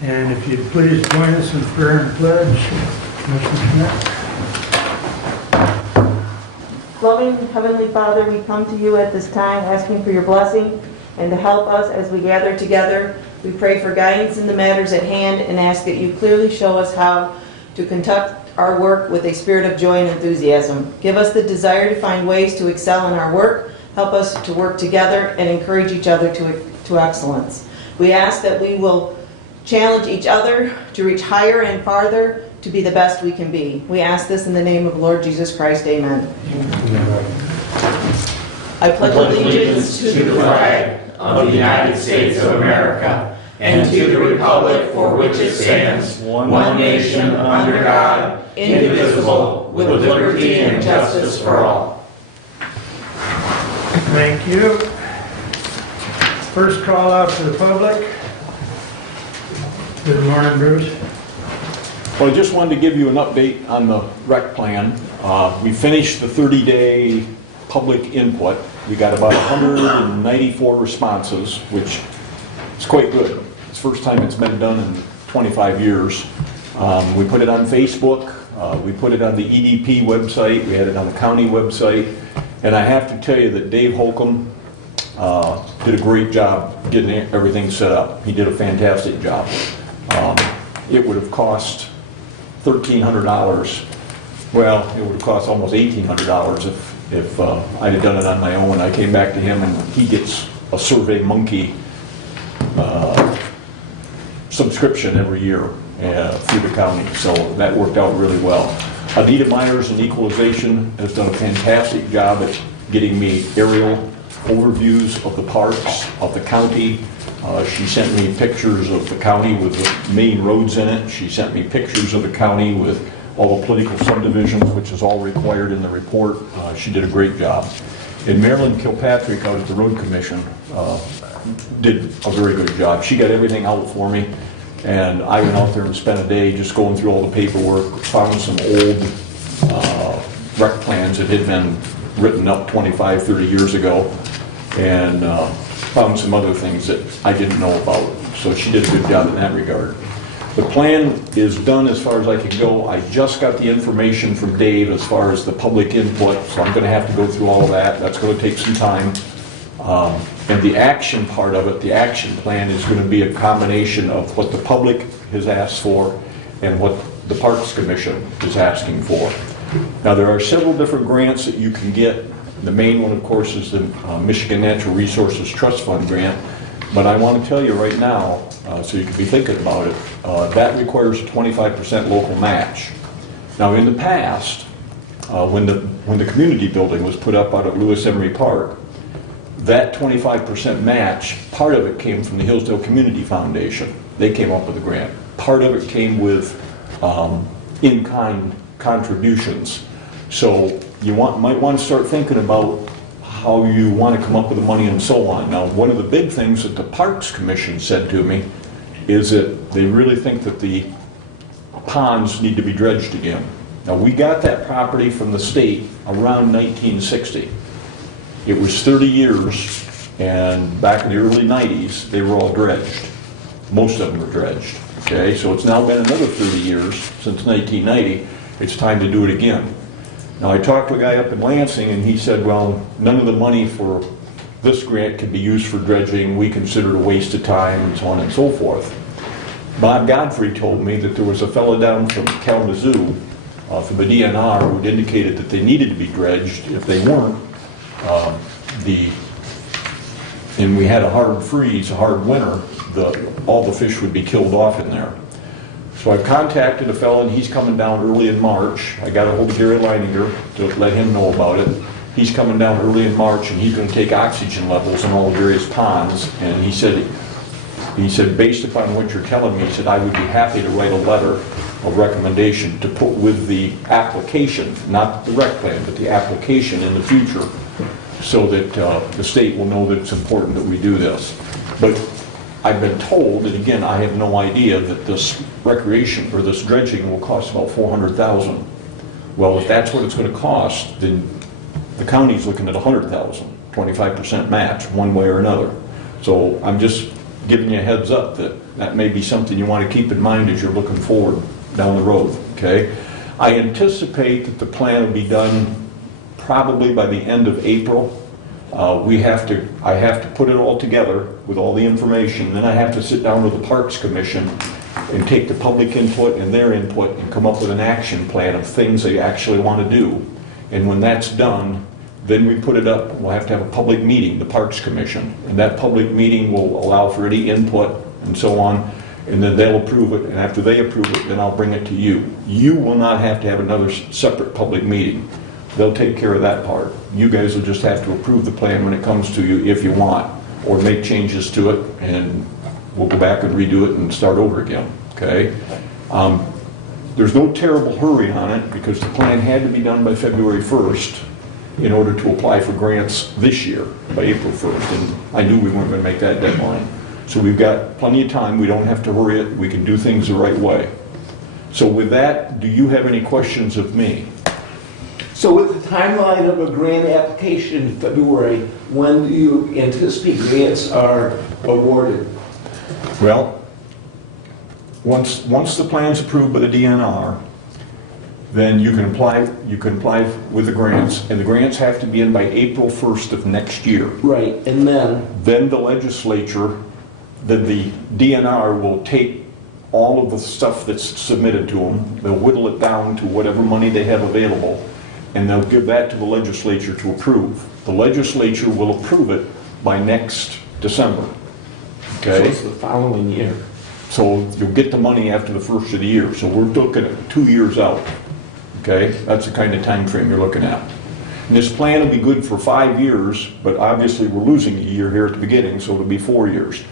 And if you'd please join us in prayer and pledge, Mr. Schmidt. Loving Heavenly Father, we come to you at this time asking for your blessing and to help us as we gather together. We pray for guidance in the matters at hand and ask that you clearly show us how to conduct our work with a spirit of joy and enthusiasm. Give us the desire to find ways to excel in our work. Help us to work together and encourage each other to excellence. We ask that we will challenge each other to reach higher and farther to be the best we can be. We ask this in the name of Lord Jesus Christ. Amen. I pledge allegiance to the flag of the United States of America and to the republic for which it stands, one nation under God, indivisible, with liberty and justice for all. Thank you. First call out to the public. Good morning, Bruce. Well, I just wanted to give you an update on the rec plan. We finished the 30-day public input. We got about 194 responses, which is quite good. It's the first time it's been done in 25 years. We put it on Facebook. We put it on the EDP website. We had it on the county website. And I have to tell you that Dave Holcomb did a great job getting everything set up. He did a fantastic job. It would have cost $1,300. Well, it would have cost almost $1,800 if I'd have done it on my own. I came back to him, and he gets a Survey Monkey subscription every year through the county, so that worked out really well. Anita Myers in Equalization has done a fantastic job at getting me aerial overviews of the parks of the county. She sent me pictures of the county with the main roads in it. She sent me pictures of the county with all the political subdivisions, which is all required in the report. She did a great job. And Marilyn Kilpatrick out at the Road Commission did a very good job. She got everything out for me, and I went out there and spent a day just going through all the paperwork, found some old rec plans that had been written up 25, 30 years ago, and found some other things that I didn't know about. So she did a good job in that regard. The plan is done as far as I can go. I just got the information from Dave as far as the public input, so I'm going to have to go through all of that. That's going to take some time. And the action part of it, the action plan, is going to be a combination of what the public has asked for and what the Parks Commission is asking for. Now, there are several different grants that you can get. The main one, of course, is the Michigan Natural Resources Trust Fund grant. But I want to tell you right now, so you can be thinking about it, that requires a 25% local match. Now, in the past, when the community building was put up out at Lewis Emery Park, that 25% match, part of it came from the Hillsdale Community Foundation. They came up with a grant. Part of it came with in-kind contributions. So you might want to start thinking about how you want to come up with the money and so on. Now, one of the big things that the Parks Commission said to me is that they really think that the ponds need to be dredged again. Now, we got that property from the state around 1960. It was 30 years, and back in the early 90s, they were all dredged. Most of them were dredged. Okay, so it's now been another 30 years since 1990. It's time to do it again. Now, I talked to a guy up in Lansing, and he said, well, none of the money for this grant can be used for dredging. We consider it a waste of time, and so on and so forth. Bob Godfrey told me that there was a fellow down from Kalamazoo, from the DNR, who had indicated that they needed to be dredged. If they weren't, and we had a hard freeze, a hard winter, all the fish would be killed off in there. So I contacted a fellow, and he's coming down early in March. I got a hold of Gary Leininger to let him know about it. He's coming down early in March, and he's going to take oxygen levels in all the various ponds. And he said, based upon what you're telling me, he said, I would be happy to write a letter of recommendation to put with the application, not the rec plan, but the application in the future, so that the state will know that it's important that we do this. But I've been told, and again, I have no idea, that this recreation or this dredging will cost about $400,000. Well, if that's what it's going to cost, then the county's looking at $100,000, 25% match, one way or another. So I'm just giving you a heads up that that may be something you want to keep in mind as you're looking forward down the road, okay? I anticipate that the plan will be done probably by the end of April. I have to put it all together with all the information, then I have to sit down with the Parks Commission and take the public input and their input and come up with an action plan of things they actually want to do. And when that's done, then we put it up. We'll have to have a public meeting, the Parks Commission, and that public meeting will allow for any input and so on, and then they'll approve it, and after they approve it, then I'll bring it to you. You will not have to have another separate public meeting. They'll take care of that part. You guys will just have to approve the plan when it comes to you if you want, or make changes to it, and we'll go back and redo it and start over again, okay? There's no terrible hurry on it, because the plan had to be done by February 1st in order to apply for grants this year, by April 1st, and I knew we weren't going to make that deadline. So we've got plenty of time, we don't have to hurry it, we can do things the right way. So with that, do you have any questions of me? So with the timeline of a grant application in February, when do you anticipate grants are awarded? Well, once the plan's approved by the DNR, then you can apply with the grants, and the grants have to be in by April 1st of next year. Right, and Then the legislature, then the DNR will take all of the stuff that's submitted to them, they'll whittle it down to whatever money they have available, and they'll give that to the legislature to approve. The legislature will approve it by next December, so okay? it's the following year. So you'll get the money after the first of the year, so we're looking at 2 years out, okay? That's the kind of time frame you're looking at. And this plan will be good for 5 years, but obviously we're losing a year here at the beginning, so it'll be 4 years.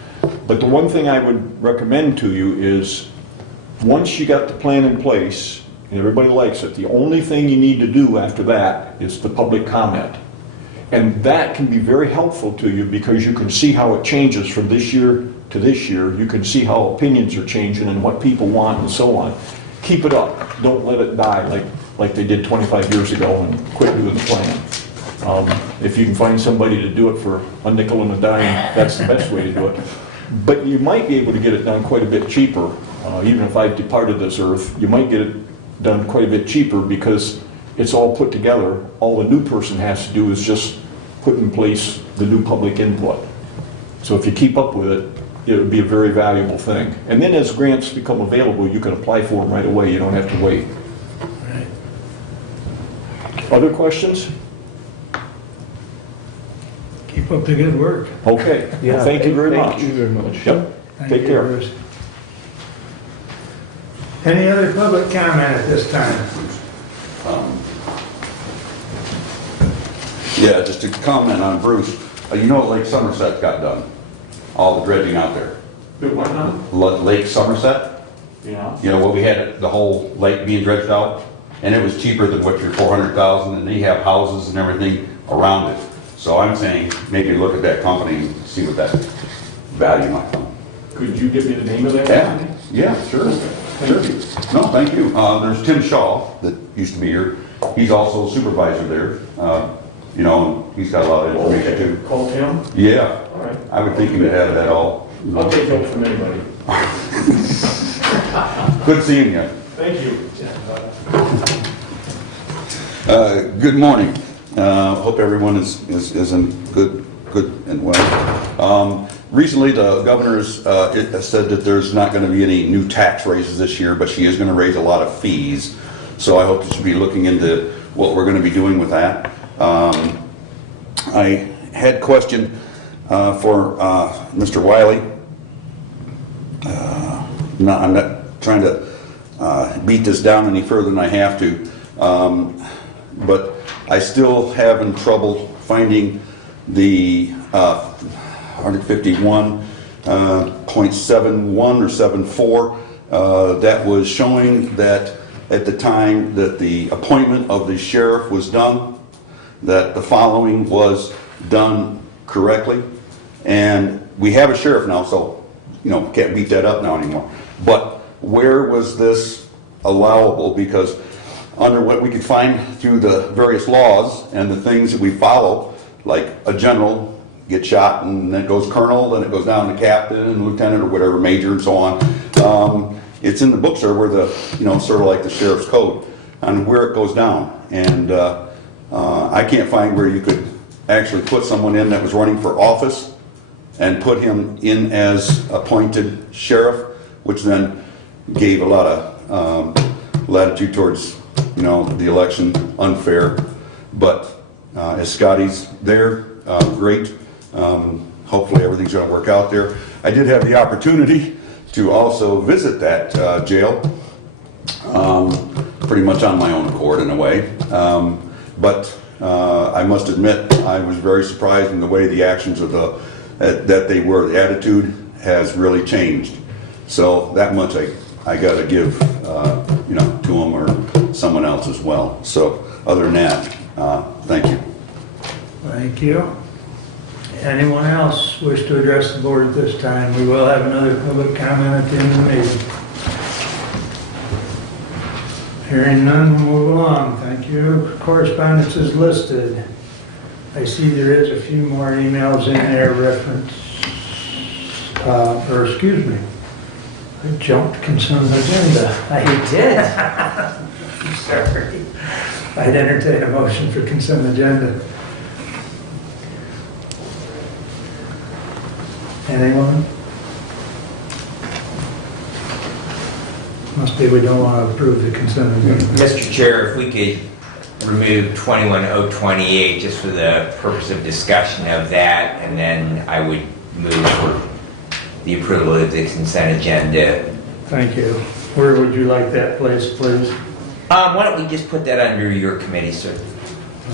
But the one thing I would recommend to you is, once you got the plan in place, and everybody likes it, the only thing you need to do after that is the public comment. And that can be very helpful to you, because you can see how it changes from this year to this year. You can see how opinions are changing and what people want and so on. Keep it up. Don't let it die like they did 25 years ago and quit doing the plan. If you can find somebody to do it for a nickel and a dime, that's the best way to do it. But you might be able to get it done quite a bit cheaper. Even if I've departed this earth, you might get it done quite a bit cheaper, because it's all put together. All the new person has to do is just put in place the new public input. So if you keep up with it, it would be a very valuable thing. And then as grants become available, you can apply for them right away. You don't have to wait. Right. Other questions? Keep up the good work. Okay. Well, thank you very much. Thank you very much. Yep. Thank Take you, care. Bruce. Any other public comment at this time? Yeah, just to comment on Bruce, you know Lake Somerset got done, all the dredging out there. Good one, huh? Lake Somerset, Yeah. you know, what we had, the whole lake being dredged out, and it was cheaper than what your 400,000, and they have houses and everything around it. So I'm saying, maybe look at that company and see what that value might come. Could you give me the name of that Yeah, company? yeah, sure. Thank you. No, thank you. There's Tim Shaw that used to be here. He's also a supervisor there. You know, he's got a lot of information too. Call Tim? Yeah, All right. I would think he would have that all. I'll take help from anybody. Good seeing you. Thank you. Good morning. Hope everyone is in good and well. Recently, the governor's said that there's not going to be any new tax raises this year, but she is going to raise a lot of fees. So I hope you should be looking into what we're going to be doing with that. I had a question for Mr. Wiley. I'm not trying to beat this down any further than I have to, but I still having trouble finding the 151.71 or 74 that was showing that at the time that the appointment of the sheriff was done, that the following was done correctly. And we have a sheriff now, so, you know, can't beat that up now anymore. But where was this allowable? Because under what we could find through the various laws and the things that we follow, like a general get shot, and then it goes colonel, then it goes down to captain and lieutenant or whatever, major and so on. It's in the books there where the, sort of like the sheriff's code on where it goes down. And I can't find where you could actually put someone in that was running for office and put him in as appointed sheriff, which then gave a lot of latitude towards, the election, unfair. But as Scotty's there, great. Hopefully everything's going to work out there. I did have the opportunity to also visit that jail, pretty much on my own accord in a way. But I must admit, I was very surprised in the way the actions of that they were. The attitude has really changed. So that much I got to give, to them or someone else as well. So other than that, thank you. Thank you. Anyone else wish to address the board at this time? We will have another public comment at the end of the meeting. Hearing none, we'll move along. Thank you. Correspondence is listed. I see there is a few more emails in there reference, I jumped consent agenda. You did. Sorry. I'd entertain a motion for consent agenda. Anyone? Must be we don't want to approve the consent agenda. Mr. Chair, if we could remove 21028 just for the purpose of discussion of that, and then I would move for the approval of the consent agenda. Thank you. Where would you like that placed, please? Why don't we just put that under your committee, sir,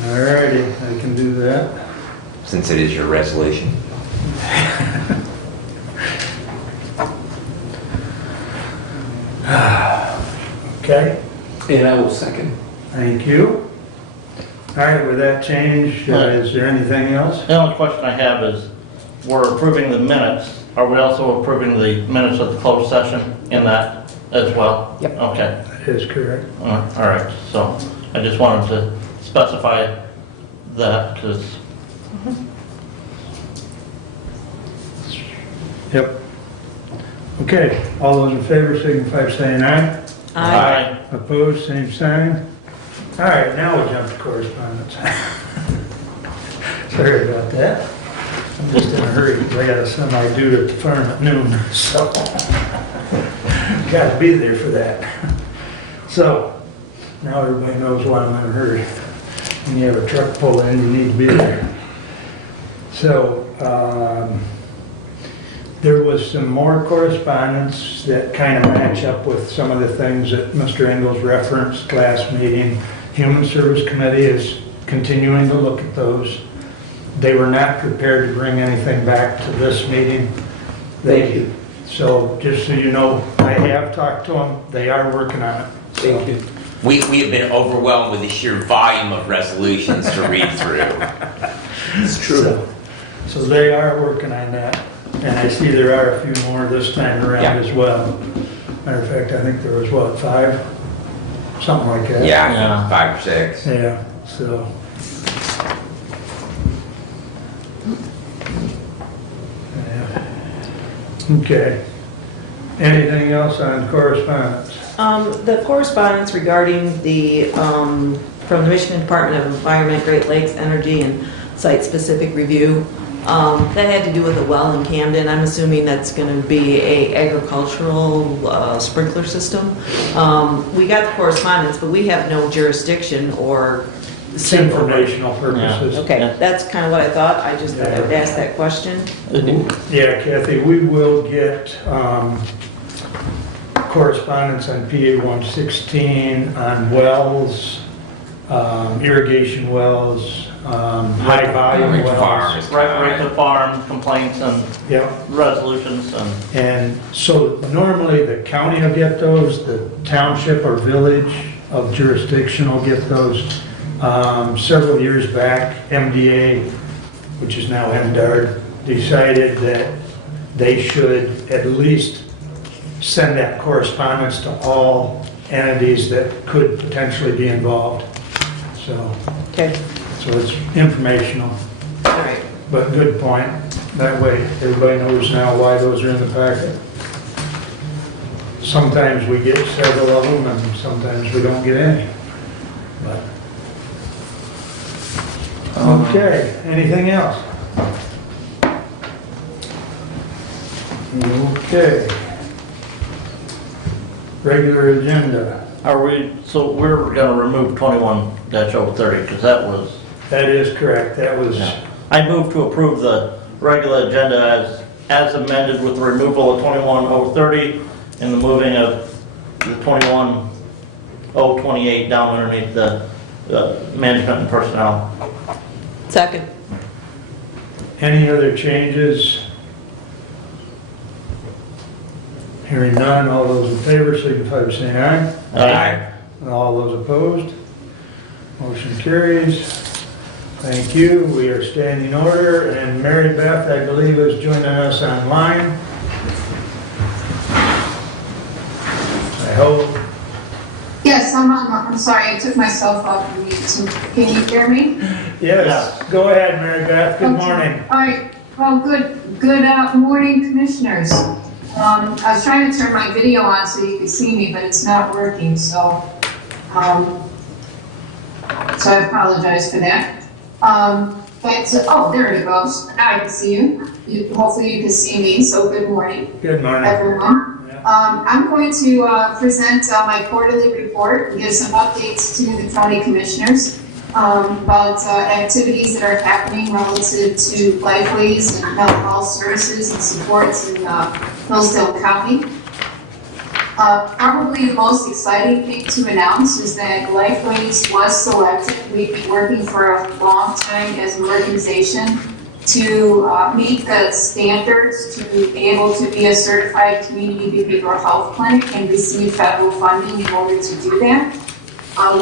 All righty, I can do that. since it is your resolution? Okay, And I will second. thank you. All right, with that change, is there anything else? The only question I have is, we're approving the minutes. Are we also approving the minutes of the closed session in that as well? Yep. Okay. That is correct. All right. So I just wanted to specify that because, Yep. Okay, all those in favor signify by saying aye. Aye. Opposed, same sign. All right, now we'll jump to correspondence. Sorry about that. I'm just in a hurry, because I got a semi due at the farm at noon, so got to be there for that. So, now everybody knows why I'm in a hurry. When you have a truck pull in, you need to be there. So, there was some more correspondence that kind of match up with some of the things that Mr. Engels referenced last meeting. Human Service Committee is continuing to look at those. They were not prepared to bring anything back to this meeting. Thank you. So just so you know, I have talked to them. They are working on it. Thank you. We have been overwhelmed with the sheer volume of resolutions to read through. It's true. So they are working on that. And I see there are a few more this time around Yeah. as well. Matter of fact, I think there was, what, 5? Something like that. Yeah, 5 or 6. Yeah, so. Yeah. Okay. Anything else on correspondence? The correspondence regarding the, from the Michigan Department of Environment, Great Lakes Energy and Site-Specific Review, that had to do with a well in Camden. I'm assuming that's going to be a agricultural sprinkler system. We got the correspondence, but we have no jurisdiction or It's say over- informational purposes. Okay, that's kind of what I thought. I just thought I'd ask that question. Yeah, Kathy, we will get correspondence on PA 116 on wells, irrigation wells, high volume Rich wells. farms. right to farm complaints and Yep. resolutions and, And so normally the county will get those, the township or village of jurisdiction will get those. Several years back, MDA, which is now MDARD, decided that they should at least send that correspondence to all entities that could potentially be involved. So Okay, it's informational. all right. but good point. That way, everybody knows now why those are in the packet. Sometimes we get several of them, and sometimes we don't get any. But okay, anything else? Okay. Regular agenda. So we're gonna remove 21-030, because that was, That is correct. That was, I move to approve the regular agenda as amended with the removal of 21-030 and the moving of the 21-028 down underneath the management and personnel. Second. any other changes? Hearing none, all those in favor signify by saying aye. Aye. And all those opposed? Motion carries. Thank you. We are standing order, and Mary Beth, I believe, is joining us online. I hope. Yes, I'm sorry, I took myself off of mute, so can you hear me? Yes, go ahead, Mary Beth. Good Okay. morning. All right, well, good morning, commissioners. I was trying to turn my video on so you could see me, but it's not working, so I apologize for that. Oh, there it goes. Now I can see you. Hopefully you can see me, so good morning, Good morning. everyone. I'm going to present my quarterly report and give some updates to the county commissioners about activities that are happening relative to Lifeways and mental health services and supports in Hillsdale County. Probably the most exciting thing to announce is that Lifeways was selected. We've been working for a long time as an organization to meet the standards to be able to be a certified community behavioral health clinic and receive federal funding in order to do that.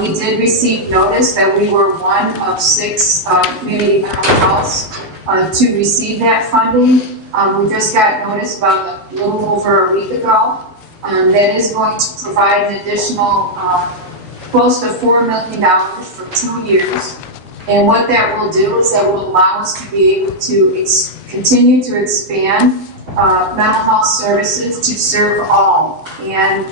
We did receive notice that we were one of 6 community mental healths to receive that funding. We just got notice about a little over a week ago. That is going to provide an additional close to $4 million for 2 years. And what that will do is that will allow us to be able to continue to expand mental health services to serve all. And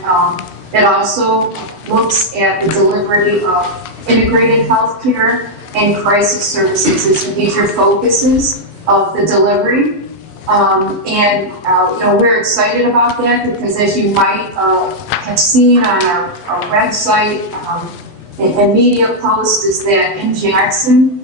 it also looks at the delivery of integrated healthcare and crisis services as major focuses of the delivery. We're excited about that because, as you might have seen on our website and media posts, is that in Jackson,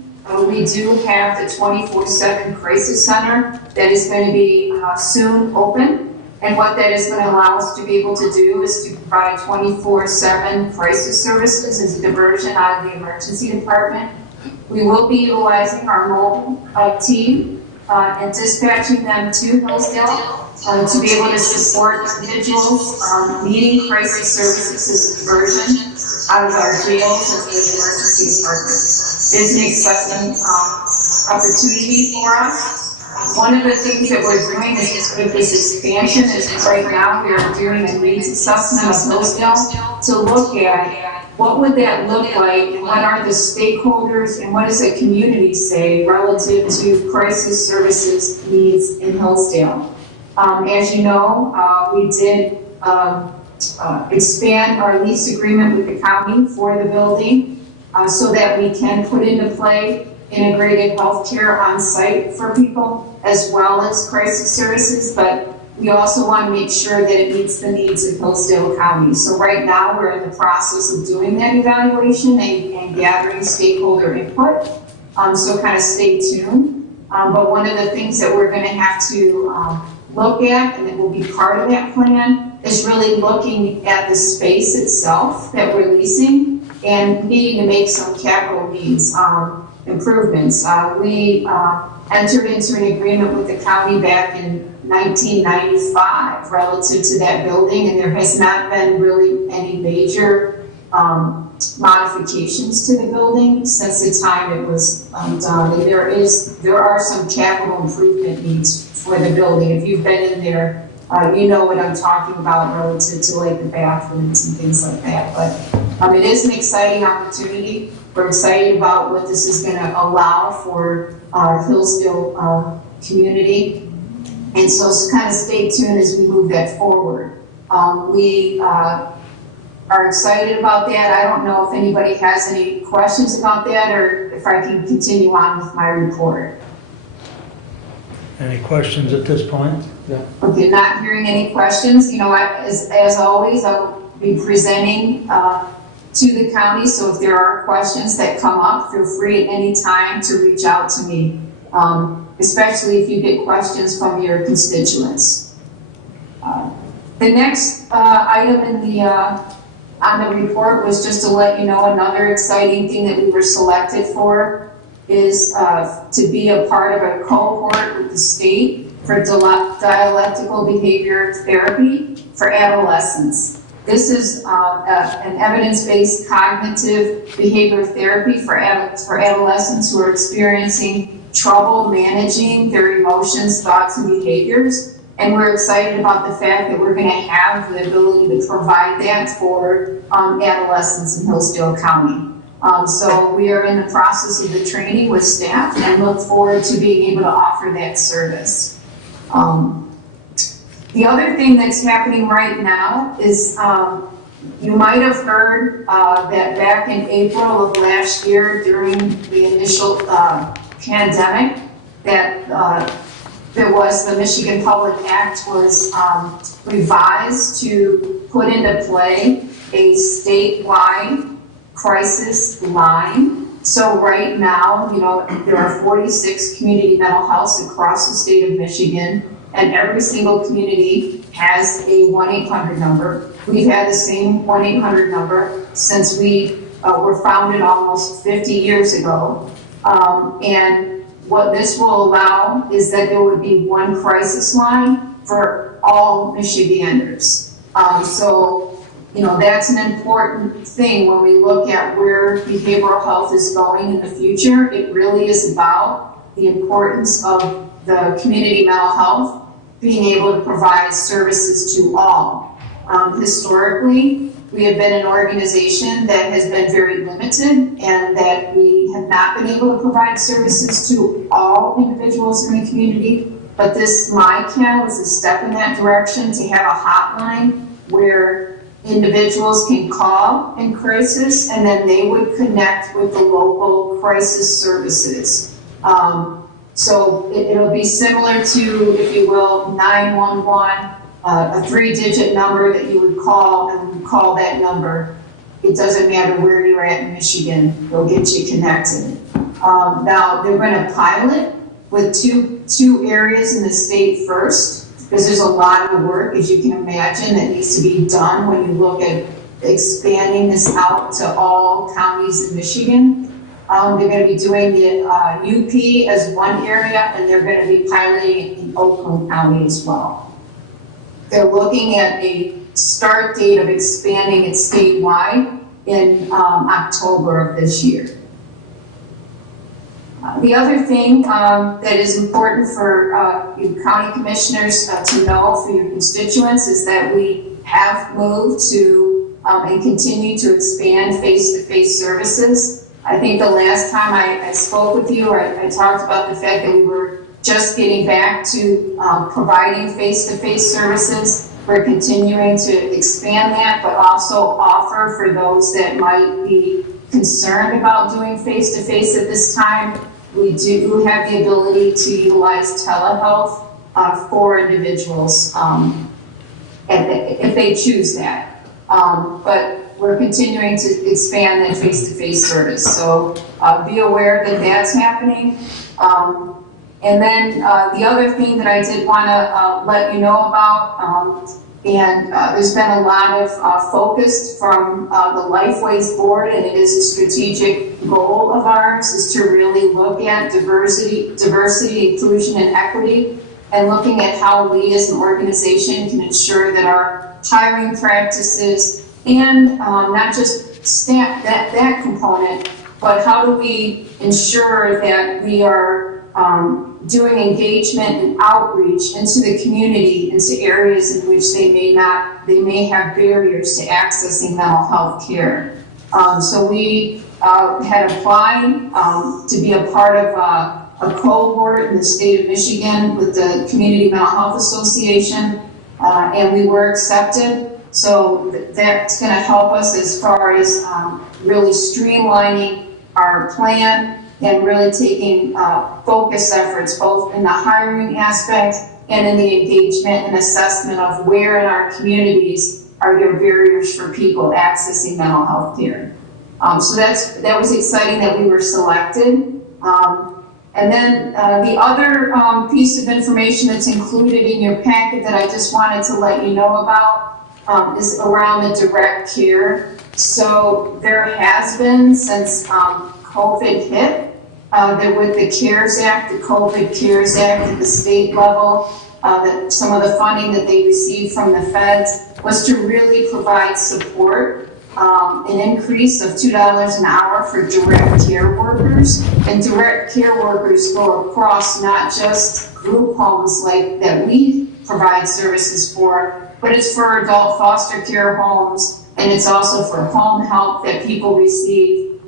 we do have the 24/7 crisis center that is going to be soon open. And what that is going to allow us to be able to do is to provide 24/7 crisis services as a diversion out of the emergency department. We will be utilizing our mobile team and dispatching them to Hillsdale to be able to support individuals needing crisis services as a diversion out of our jails and the emergency department. It is an exciting opportunity for us. One of the things that we're doing is with this expansion is right now we are doing a needs assessment of Hillsdale to look at what would that look like and what are the stakeholders and what does the community say relative to crisis services needs in Hillsdale. As you know, we did expand our lease agreement with the county for the building so that we can put into play integrated healthcare on site for people as well as crisis services, but we also want to make sure that it meets the needs of Hillsdale County. So right now we're in the process of doing that evaluation and gathering stakeholder input. So kind of stay tuned. But one of the things that we're going to have to look at, and it will be part of that plan, is really looking at the space itself that we're leasing and needing to make some capital needs improvements. We entered into an agreement with the county back in 1995 relative to that building, and there has not been really any major modifications to the building since the time it was done. And there are some capital improvement needs for the building. If you've been in there, you know what I'm talking about relative to like the bathrooms and things like that. But it is an exciting opportunity. We're excited about what this is going to allow for our Hillsdale community. And so kind of stay tuned as we move that forward. We are excited about that. I don't know if anybody has any questions about that or if I can continue on with my report. Any questions at this point? Okay, not hearing any questions. You know, as always, I'll be presenting to the county, so if there are questions that come up, feel free at any time to reach out to me, especially if you get questions from your constituents. The next item in the on the report was just to let you know another exciting thing that we were selected for is to be a part of a cohort with the state for dialectical behavior therapy for adolescents. This is an evidence-based cognitive behavior therapy for adolescents who are experiencing trouble managing their emotions, thoughts, and behaviors. And we're excited about the fact that we're going to have the ability to provide that for adolescents in Hillsdale County. So we are in the process of the training with staff and look forward to being able to offer that service. The other thing that's happening right now is you might have heard that back in April of last year during the initial pandemic that there was the Michigan Public Act was revised to put into play a statewide crisis line. So right now, you know, there are 46 community mental healths across the state of Michigan, and every single community has a 1-800 number. We've had the same 1-800 number since we were founded almost 50 years ago. And what this will allow is that there would be one crisis line for all Michiganders. So, you know, that's an important thing when we look at where behavioral health is going in the future. It really is about the importance of the community mental health being able to provide services to all. Historically, we have been an organization that has been very limited and that we have not been able to provide services to all individuals in the community. But this MyCal is a step in that direction to have a hotline where individuals can call in crisis and then they would connect with the local crisis services. So it'll be similar to, if you will, 911, a 3-digit number that you would call, and when you call that number, it doesn't matter where you're at in Michigan, they'll get you connected. Now, they're going to pilot with two areas in the state first, because there's a lot of work, as you can imagine, that needs to be done when you look at expanding this out to all counties in Michigan. They're going to be doing the UP as one area, and they're going to be piloting in Oakland County as well. They're looking at a start date of expanding it statewide in October of this year. The other thing that is important for you county commissioners to know for your constituents is that we have moved to and continue to expand face-to-face services. I think the last time I spoke with you, I talked about the fact that we were just getting back to providing face-to-face services. We're continuing to expand that, but also offer for those that might be concerned about doing face-to-face at this time. We do have the ability to utilize telehealth for individuals if they choose that. But we're continuing to expand that face-to-face service. So be aware that that's happening. And then the other thing that I did want to let you know about, there's been a lot of focus from the Lifeways Board, and it is a strategic goal of ours, is to really look at diversity, inclusion, and equity, and looking at how we as an organization can ensure that our hiring practices and not just stamp that component, but how do we ensure that we are doing engagement and outreach into the community, into areas in which they may have barriers to accessing mental health care. So we had applied to be a part of a cohort in the state of Michigan with the Community Mental Health Association, and we were accepted. So that's going to help us as far as really streamlining our plan and really taking focus efforts both in the hiring aspect and in the engagement and assessment of where in our communities are there barriers for people accessing mental health care. So that was exciting that we were selected. And then the other piece of information that's included in your packet that I just wanted to let you know about is around the direct care. So there has been, since COVID hit, with the CARES Act, the COVID CARES Act at the state level, that some of the funding that they received from the feds was to really provide support, an increase of $2 an hour for direct care workers. And direct care workers go across not just group homes like that we provide services for, but it's for adult foster care homes, and it's also for home help that people receive.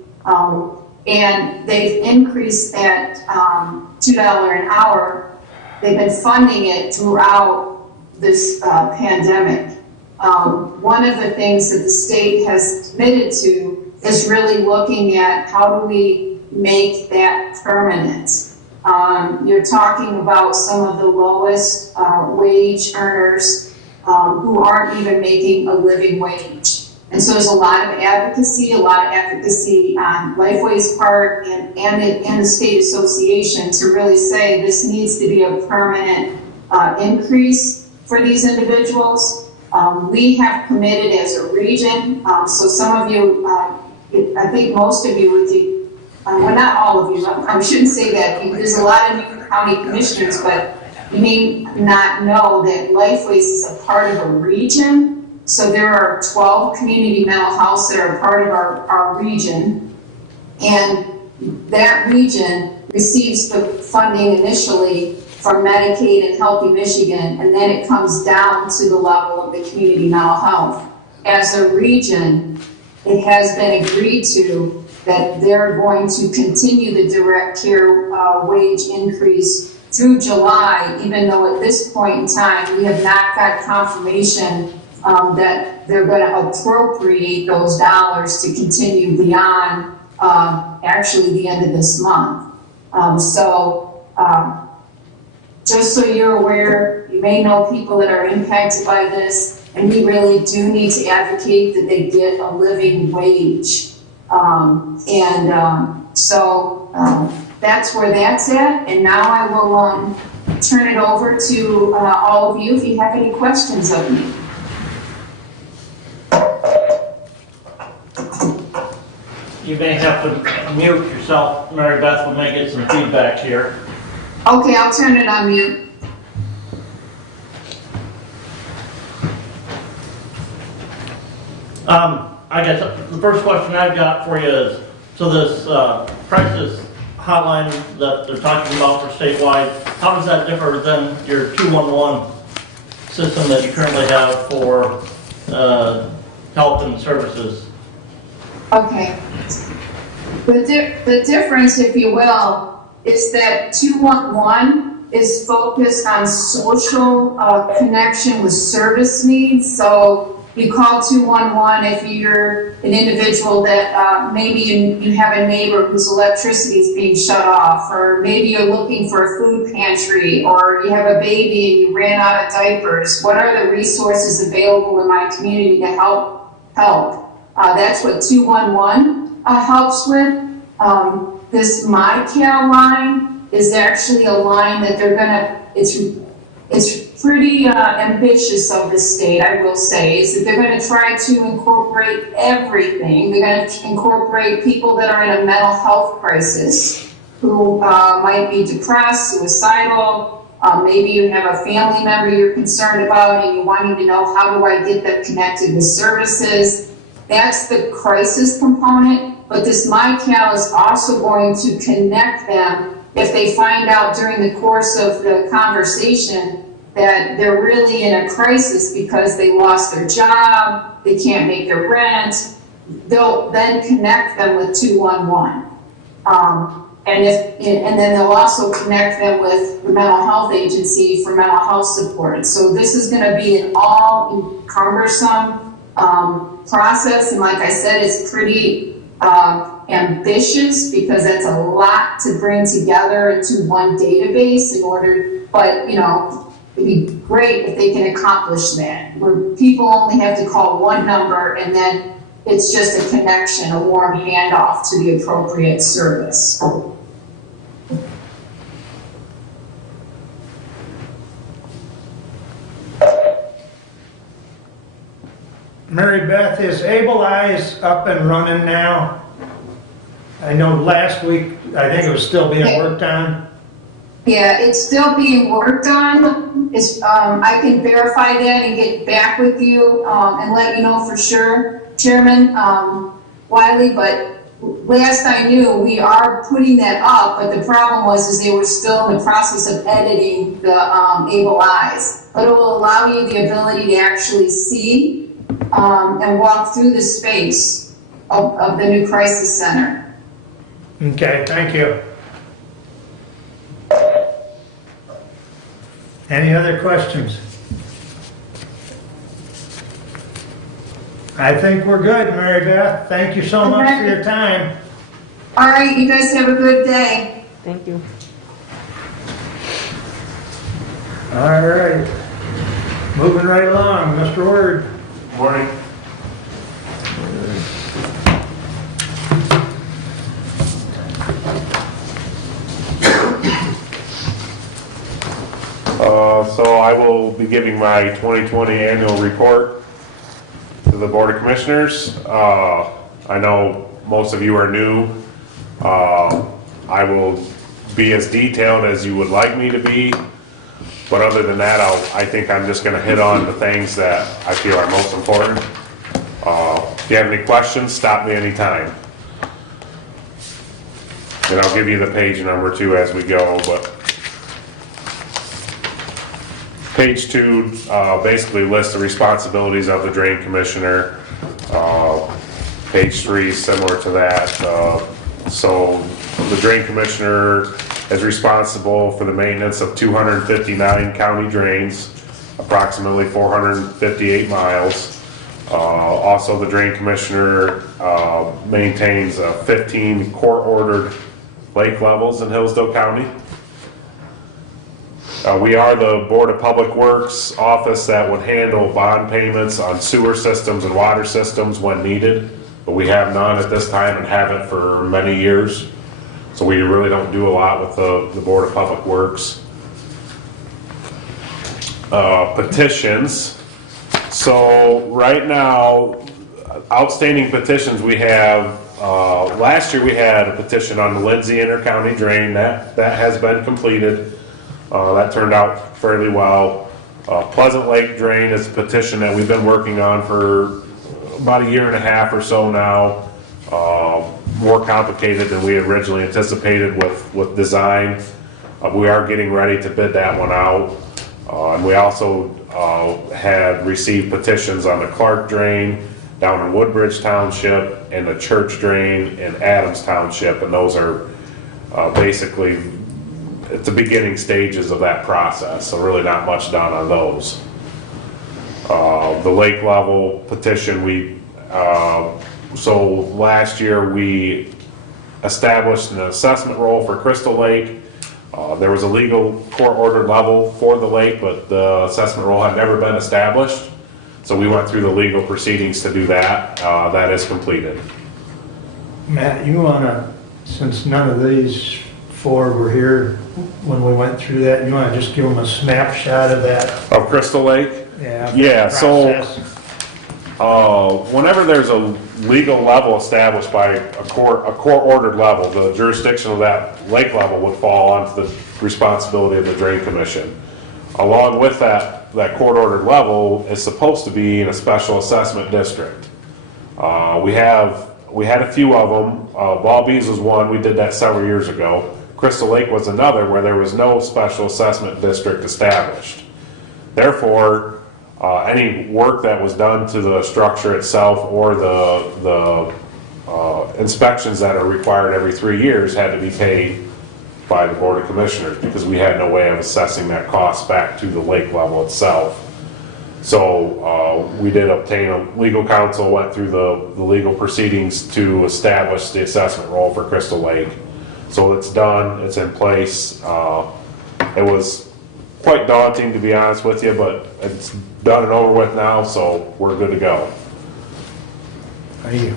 And they've increased that $2 an hour. They've been funding it throughout this pandemic. One of the things that the state has committed to is really looking at how do we make that permanent. You're talking about some of the lowest wage earners who aren't even making a living wage. And so there's a lot of advocacy on Lifeway's part and the state association to really say this needs to be a permanent increase for these individuals. We have committed as a region, so some of you, I think most of you would be, well, not all of you, I shouldn't say that, because there's a lot of new county commissioners, but you may not know that Lifeways is a part of a region. So there are 12 community mental health that are part of our region, and that region receives the funding initially from Medicaid and Healthy Michigan, and then it comes down to the level of the community mental health. As a region, it has been agreed to that they're going to continue the direct care wage increase through July, even though at this point in time, we have not got confirmation that they're going to appropriate those dollars to continue beyond actually the end of this month. Just so you're aware, you may know people that are impacted by this, and we really do need to advocate that they get a living wage. That's where that's at, and now I will turn it over to all of you if you have any questions of me. You may have to mute yourself, Mary Beth, we may get some feedback here. Okay, I'll turn it on mute. I guess the first question I've got for you is, so this crisis hotline that they're talking about for statewide, how does that differ than your 211 system that you currently have for health and services? Okay. The difference, if you will, is that 211 is focused on social connection with service needs. So you call 211 if you're an individual that maybe you have a neighbor whose electricity is being shut off, or maybe you're looking for a food pantry, or you have a baby and you ran out of diapers. What are the resources available in my community to help? That's what 211 helps with. This MyCal line is actually a line that they're gonna, it's pretty ambitious of the state, I will say, is that they're gonna try to incorporate everything. They're gonna incorporate people that are in a mental health crisis, who might be depressed, suicidal, maybe you have a family member you're concerned about and you're wanting to know, how do I get them connected with services? That's the crisis component, but this MyCal is also going to connect them if they find out during the course of the conversation that they're really in a crisis because they lost their job, they can't make their rent, they'll then connect them with 211. And then they'll also connect them with the mental health agency for mental health support. So this is going to be an all cumbersome process, and like I said, it's pretty ambitious because that's a lot to bring together into one database in order, but you know, it'd be great if they can accomplish that, where people only have to call one number and then it's just a connection, a warm handoff to the appropriate service. Mary Beth, is Able Eyes up and running now? I know last week, I think it was still being worked on. Yeah, it's still being worked on. It's, I can verify that and get back with you and let you know for sure, Chairman Wiley, but last I knew, we are putting that up, but the problem was they were still in the process of editing the Able Eyes. But it will allow you the ability to actually see and walk through the space of the new crisis center. Okay, thank you. Any other questions? I think we're good, Mary Beth. Thank you so much for your time. All right, you guys have a good day. Thank you. All right. Moving right along, Mr. Word. Morning. So I will be giving my 2020 annual report to the Board of Commissioners. I know most of you are new. I will be as detailed as you would like me to be, but other than that, I think I'm just going to hit on the things that I feel are most important. If you have any questions, stop me anytime. And I'll give you the page number too as we go, but page 2 basically lists the responsibilities of the Drain Commissioner. Page 3 is similar to that. So the Drain Commissioner is responsible for the maintenance of 259 county drains, approximately 458 miles. Also, the Drain Commissioner maintains 15 court-ordered lake levels in Hillsdale County. We are the Board of Public Works office that would handle bond payments on sewer systems and water systems when needed, but we have none at this time and haven't for many years. So we really don't do a lot with the Board of Public Works. Petitions. So right now, outstanding petitions we have, last year we had a petition on the Lindsay Intercounty Drain. That has been completed. That turned out fairly well. Pleasant Lake Drain is a petition that we've been working on for about a year and a half or so now. More complicated than we originally anticipated with design. We are getting ready to bid that one out. And we also had received petitions on the Clark Drain down in Woodbridge Township and the Church Drain in Adams Township, and those are basically at the beginning stages of that process, so really not much done on those. The lake level petition, so last year we established an assessment roll for Crystal Lake. There was a legal court-ordered level for the lake, but the assessment roll had never been established. So we went through the legal proceedings to do that. That is completed. Matt, you wanna, since none of these four were here when we went through that, you wanna just give them a snapshot of that? Of Crystal Lake? Yeah, process? Whenever there's a legal level established by a court-ordered level, the jurisdiction of that lake level would fall onto the responsibility of the Drain Commission. Along with that court-ordered level is supposed to be in a special assessment district. We had a few of them. Ball Bees was one. We did that several years ago. Crystal Lake was another where there was no special assessment district established. Therefore, any work that was done to the structure itself or the inspections that are required every 3 years had to be paid by the Board of Commissioners because we had no way of assessing that cost back to the lake level itself. So we did obtain a legal counsel, went through the legal proceedings to establish the assessment roll for Crystal Lake. So it's done, it's in place. It was quite daunting, to be honest with you, but it's done and over with now, so we're good to go. Thank you.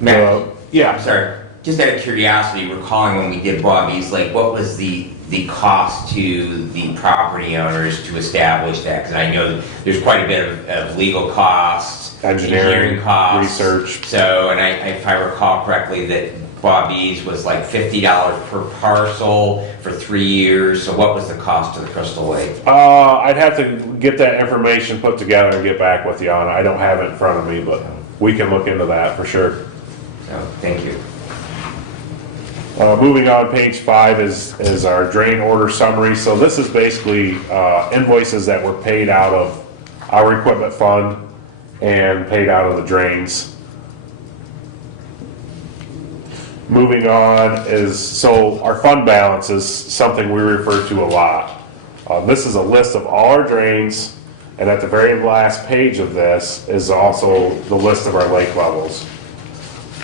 Matt, Yeah. I'm sorry, just out of curiosity, recalling when we did Bobby's, like, what was the cost to the property owners to establish that? Because I know there's quite a bit of legal costs, Engineering costs. research. So, and if I recall correctly, that Bobby's was like $50 per parcel for 3 years. So what was the cost to the Crystal Lake? I'd have to get that information put together and get back with you on it. I don't have it in front of me, but we can look into that for sure. So, thank you. Moving on, page 5 is our drain order summary. So this is basically invoices that were paid out of our equipment fund and paid out of the drains. Moving on is, so our fund balance is something we refer to a lot. This is a list of all our drains, and at the very last page of this is also the list of our lake levels.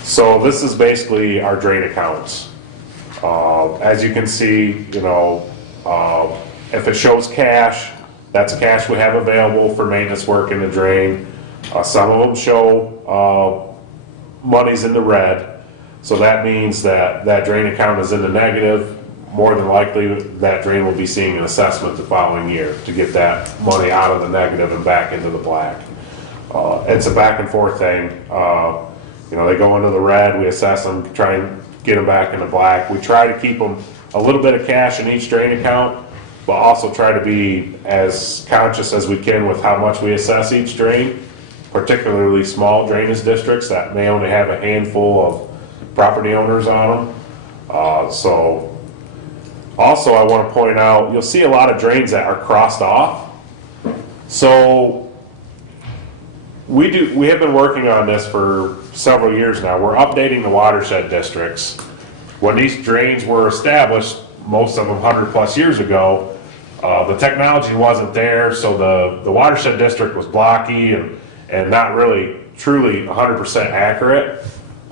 So this is basically our drain accounts. As you can see, you know, if it shows cash, that's cash we have available for maintenance work in the drain. Some of them show monies in the red. So that means that that drain account is in the negative. More than likely, that drain will be seeing an assessment the following year to get that money out of the negative and back into the black. It's a back and forth thing. You know, they go into the red, we assess them, try and get them back in the black. We try to keep them a little bit of cash in each drain account, but also try to be as conscious as we can with how much we assess each drain, particularly small drainage districts that may only have a handful of property owners on them. So also I want to point out, you'll see a lot of drains that are crossed off. So we have been working on this for several years now. We're updating the watershed districts. When these drains were established, most of them 100+ years ago, the technology wasn't there, so the watershed district was blocky and not really truly 100% accurate.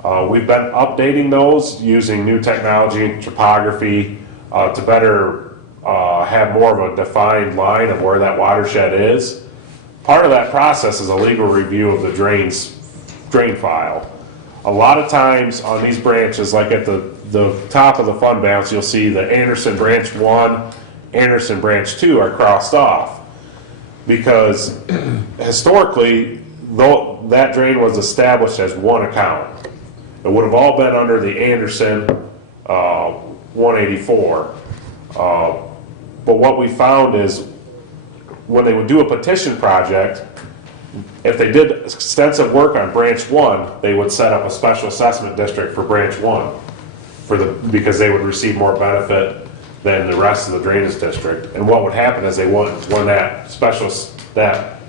We've been updating those using new technology and topography to better have more of a defined line of where that watershed is. Part of that process is a legal review of the drain file. A lot of times on these branches, like at the top of the fund balance, you'll see the Anderson Branch 1, Anderson Branch 2 are crossed off. Because historically, though that drain was established as one account. It would have all been under the Anderson 184. But what we found is when they would do a petition project, if they did extensive work on Branch 1, they would set up a special assessment district for Branch 1 because they would receive more benefit than the rest of the drainage district. And what would happen is when that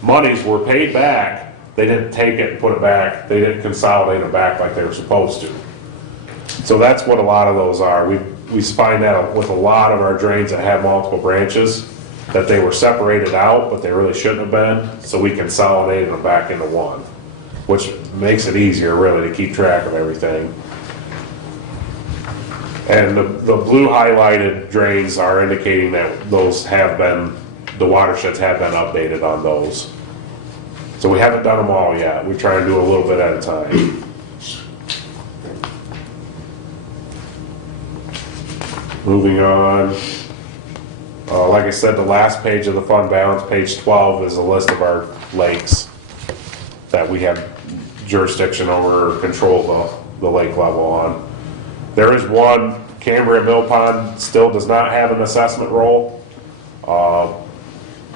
monies were paid back, they didn't take it and put it back. They didn't consolidate it back like they were supposed to. So that's what a lot of those are. We find that with a lot of our drains that have multiple branches, that they were separated out, but they really shouldn't have been. So we consolidated them back into one, which makes it easier really to keep track of everything. And the blue highlighted drains are indicating that the watersheds have been updated on those. So we haven't done them all yet. We try and do a little bit at a time. Moving on. Like I said, the last page of the fund balance, page 12, is a list of our lakes that we have jurisdiction over or control the lake level on. There is one, Cambria Mill Pond still does not have an assessment roll.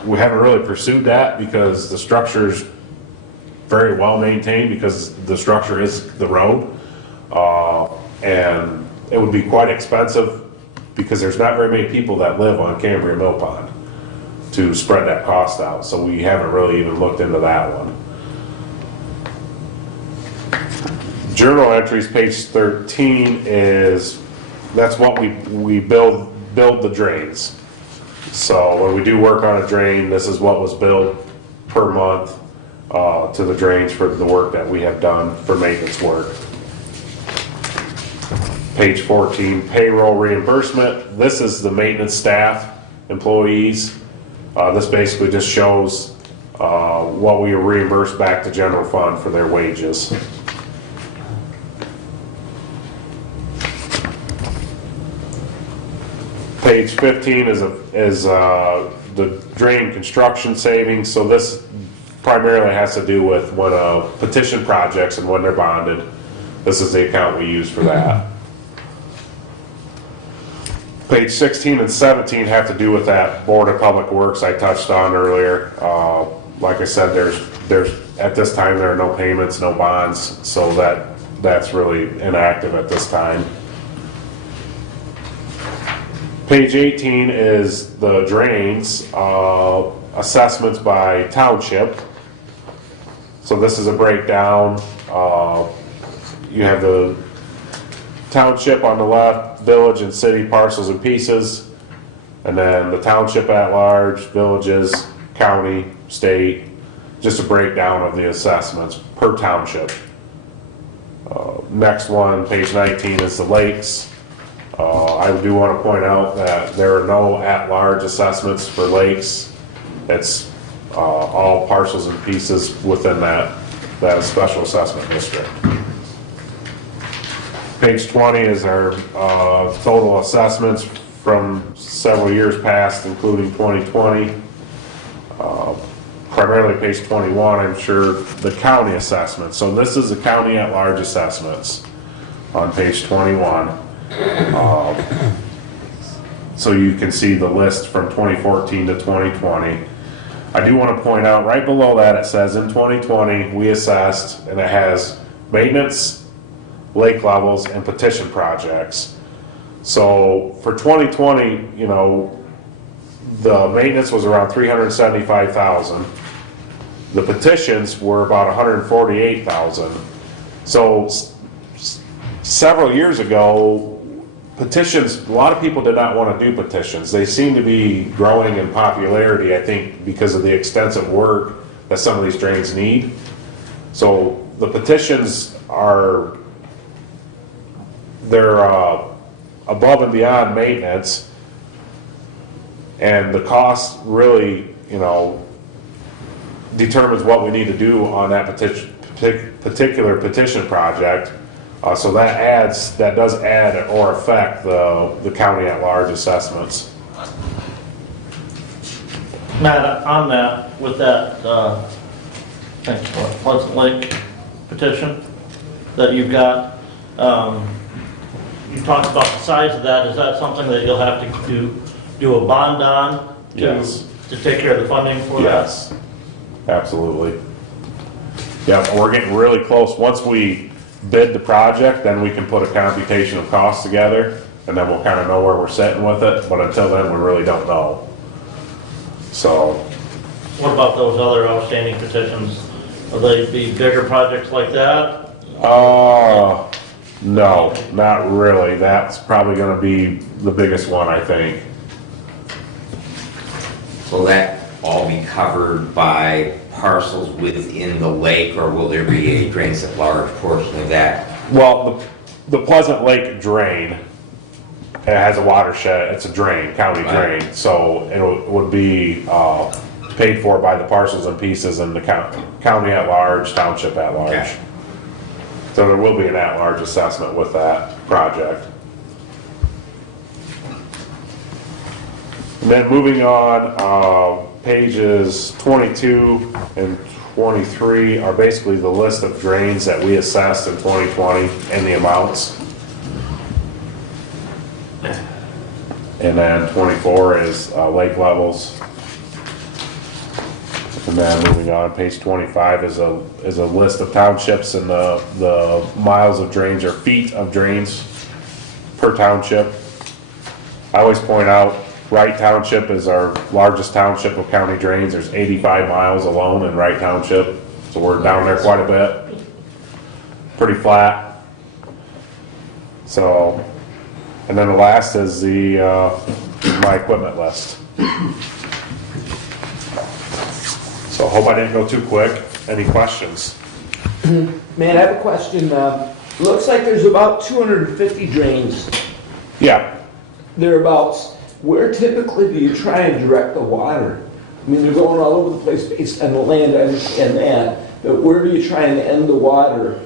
We haven't really pursued that because the structure's very well maintained because the structure is the road. And it would be quite expensive because there's not very many people that live on Cambria Mill Pond to spread that cost out, so we haven't really even looked into that one. Journal entries, page 13 is, that's what we build the drains. So when we do work on a drain, this is what was billed per month to the drains for the work that we have done for maintenance work. Page 14, payroll reimbursement. This is the maintenance staff, employees. This basically just shows what we reimburse back to general fund for their wages. Page 15 is the drain construction savings. So this primarily has to do with when petition projects and when they're bonded. This is the account we use for that. Page 16 and 17 have to do with that Board of Public Works I touched on earlier. Like I said, there's at this time there are no payments, no bonds, so that's really inactive at this time. Page 18 is the drains, assessments by township. So this is a breakdown. You have the township on the left, village and city parcels and pieces, and then the township at large, villages, county, state, just a breakdown of the assessments per township. Next one, page 19, is the lakes. I do want to point out that there are no at-large assessments for lakes. It's all parcels and pieces within that special assessment district. Page 20 is our total assessments from several years past, including 2020. Primarily page 21, I'm sure, the county assessments. So this is the county at-large assessments on page 21. So you can see the list from 2014 to 2020. I do want to point out right below that it says in 2020 we assessed, and it has maintenance, lake levels, and petition projects. So for 2020, you know, the maintenance was around 375,000. The petitions were about 148,000. So several years ago, petitions, a lot of people did not want to do petitions. They seem to be growing in popularity, I think, because of the extensive work that some of these drains need. So the petitions are, they're above and beyond maintenance, and the cost really, you know, determines what we need to do on that particular petition project. So that does add or affect the county at large assessments. Matt, on that, with that, Pleasant Lake petition that you've got, you talked about the size of that. Is that something that you'll have to do a bond on Yes. to take care of the funding for that? Yes, absolutely. Yeah, we're getting really close. Once we bid the project, then we can put a computation of costs together, and then we'll kind of know where we're sitting with it. But until then, we really don't know. So, What about those other outstanding petitions? Will they be bigger projects like that? no, not really. That's probably going to be the biggest one, I think. Will that all be covered by parcels within the lake, or will there be a drains at large portion of that? Well, the Pleasant Lake drain, it has a watershed, it's a drain, county Right. drain, so it would be paid for by the parcels and pieces in the county at large, township at large. Okay. So there will be an at-large assessment with that project. And then moving on, pages 22 and 23 are basically the list of drains that we assessed in 2020 and the amounts. And then 24 is lake levels. And then moving on, page 25 is a list of townships, and the miles of drains or feet of drains per township. I always point out, Wright Township is our largest township of county drains. There's 85 miles alone in Wright Township, so we're down there quite a bit. Pretty flat. So, and then the last is the, my equipment list. So I hope I didn't go too quick. Any questions? Man, I have a question. Looks like there's about 250 drains Yeah. thereabouts. Where typically do you try and direct the water? I mean, they're going all over the place based on the land, I understand that, but where do you try and end the water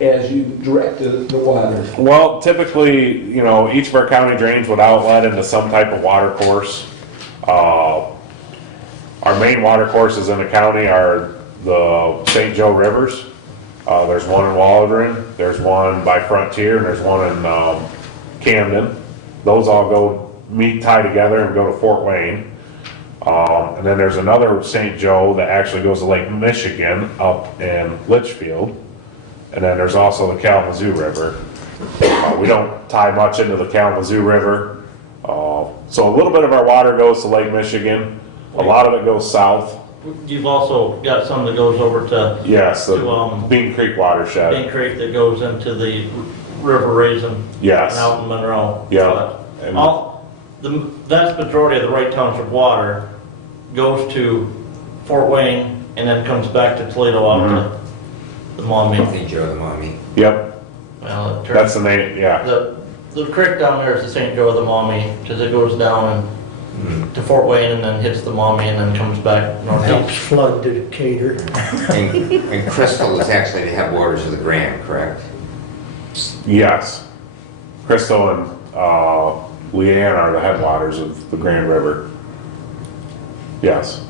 as you direct the water? Well, typically, you know, each of our county drains would outlet into some type of water course. Our main water courses in the county are the St. Joe Rivers. There's one in Waldron, there's one by Frontier, and there's one in Camden. Those all go tie together and go to Fort Wayne. And then there's another St. Joe that actually goes to Lake Michigan up in Litchfield. And then there's also the Kalamazoo River. We don't tie much into the Kalamazoo River. So a little bit of our water goes to Lake Michigan. A lot of it goes south. You've also got some that goes over to Yes, the To, Bean Creek watershed. Bean Creek that goes into the River Raisin. Yes. And out in Monroe. Yeah. But the vast majority of the Wright Township water goes to Fort Wayne and then comes back to Toledo out to the Maumee. St. Joe the Maumee. Yep, Well, it turns- that's the name, yeah. The creek down there is the St. Joe of the Maumee, because it goes down and to Fort Wayne and then hits the Maumee and then comes back Helps northeast. flood Decatur. And Crystal is actually the headwaters of the Grand, correct? Yes. Crystal and Leanne are the headwaters of the Grand River. Yes.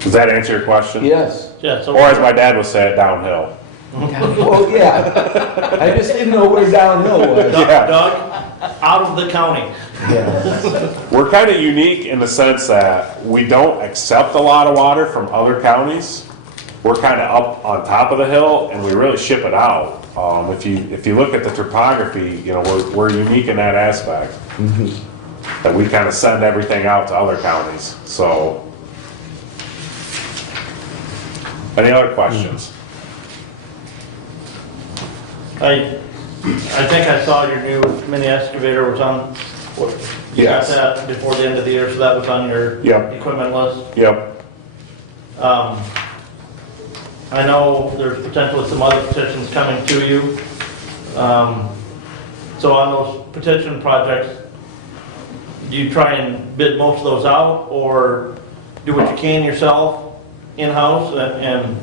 Does that answer your question? Yes. Yeah, so. Or as my dad would say, downhill. Well, yeah. I just didn't know where downhill was. Yeah. Doug, out of the county. We're kind of unique in the sense that we don't accept a lot of water from other counties. We're kind of up on top of the hill and we really ship it out. If you look at the topography, you know, we're unique in that aspect. That we kind of send everything out to other counties, so. Any other questions? I think I saw your new mini excavator was on, you got Yes. that before the end of the year, so that was on your Yep. equipment list. Yep. I know there's potentially some other petitions coming to you. So on those petition projects, do you try and bid most of those out, or do what you can yourself in-house and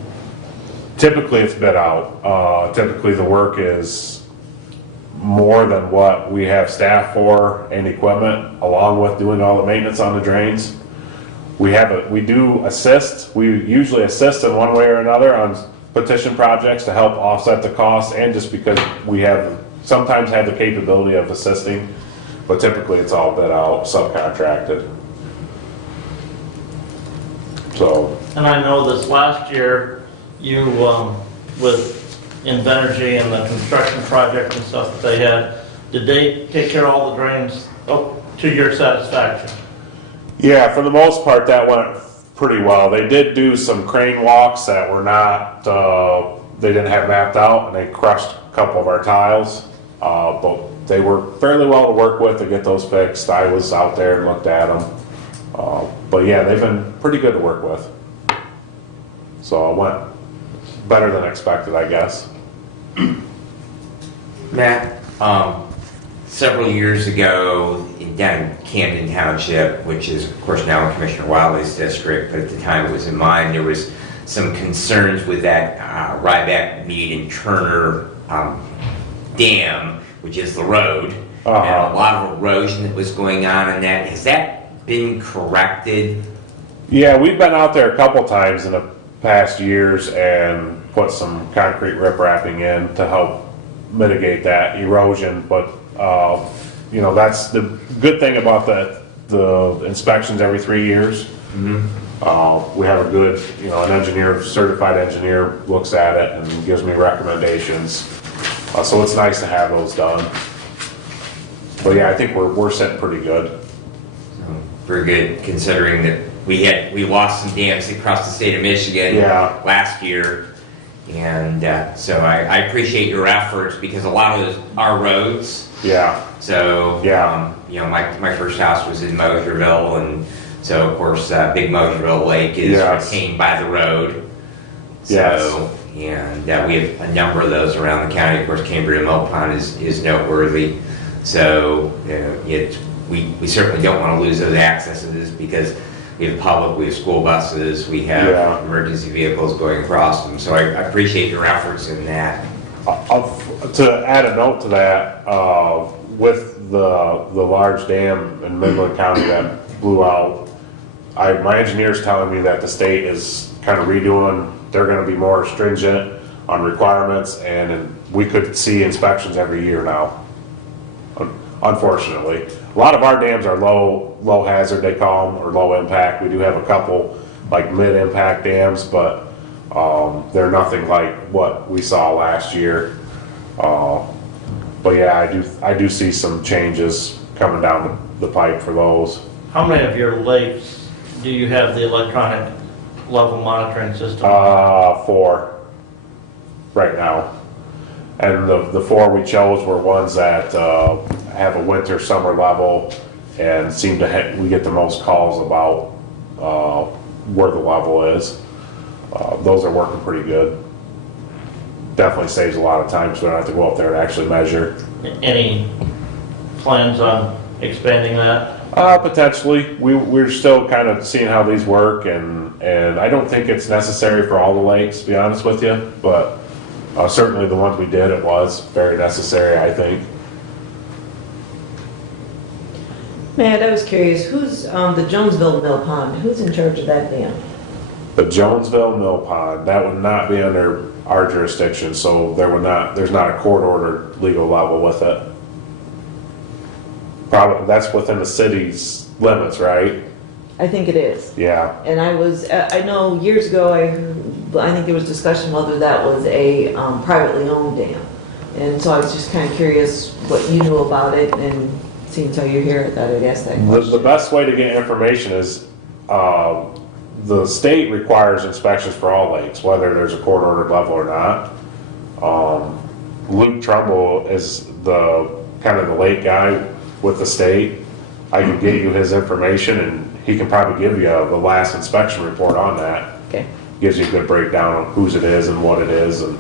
Typically it's bid out. Typically the work is more than what we have staff for and equipment, along with doing all the maintenance on the drains. We do assist, we usually assist in one way or another on petition projects to help offset the cost, and just because we sometimes have the capability of assisting, but typically it's all bid out, subcontracted. So, And I know this last year, you, with Invenergy and the construction project and stuff that they had, did they take care of all the drains to your satisfaction? yeah, for the most part, that went pretty well. They did do some crane walks that were not, they didn't have mapped out, and they crushed a couple of our tiles. But they were fairly well to work with to get those fixed. I was out there and looked at them. But yeah, they've been pretty good to work with. So it went better than expected, I guess. Matt, several years ago, down in Camden Township, which is of course now in Commissioner Wiley's district, but at the time it was in mine, there was some concerns with that Ryback, Mead, and Turner dam, which is the road, and a lot of erosion that was going on in that. Has that been corrected? Yeah, we've been out there a couple times in the past years and put some concrete riprapping in to help mitigate that erosion. But you know, that's the good thing about the inspections every 3 years. We have a good, you know, an engineer, certified engineer looks at it and gives me recommendations. So it's nice to have those done. But yeah, I think we're sitting pretty good. Very good, considering that we lost some dams across the state of Michigan Yeah. last year. And so I appreciate your efforts, because a lot of those are roads. Yeah, So, Yeah. My first house was in Mosierville, and so of course, Big Mosierville Lake is Yes. retained by the road. Yes. So, and we have a number of those around the county. Of course, Cambria Mill Pond is noteworthy. So, we certainly don't want to lose those accesses, because we have public, we have school buses, we have Yeah. emergency vehicles going across them. So I appreciate your efforts in that. To add a note to that, with the large dam in Midland County that blew out, my engineer's telling me that the state is kind of redoing, they're gonna be more stringent on requirements, and we could see inspections every year now, unfortunately. A lot of our dams are low hazard, they call them, or low impact. We do have a couple like mid-impact dams, but they're nothing like what we saw last year. But yeah, I do see some changes coming down the pipe for those. How many of your lakes do you have the electronic level monitoring system? 4 right now. And the 4 we chose were ones that have a winter summer level, and seem to we get the most calls about where the level is. Those are working pretty good. Definitely saves a lot of time, so we don't have to go up there and actually measure. Any plans on expanding that? Potentially. We're still kind of seeing how these work, and I don't think it's necessary for all the lakes, to be honest with you, but certainly the ones we did, it was very necessary, I think. Matt, I was curious, who's, the Jonesville Mill Pond, who's in charge of that dam? The Jonesville Mill Pond, that would not be under our jurisdiction, so there's not a court-ordered legal level with it. Probably, that's within the city's limits, right? I think it is. Yeah. And I know years ago, I think there was discussion whether that was a privately owned dam. And so I was just kind of curious what you knew about it, and seeing how you're here, I thought I'd ask that question. The best way to get information is, the state requires inspections for all lakes, whether there's a court-ordered level or not. Luke Trumbull is kind of the lake guy with the state. I can get you his information, and he can probably give you the last inspection report on that. Okay. Gives you a good breakdown on whose it is and what it is. And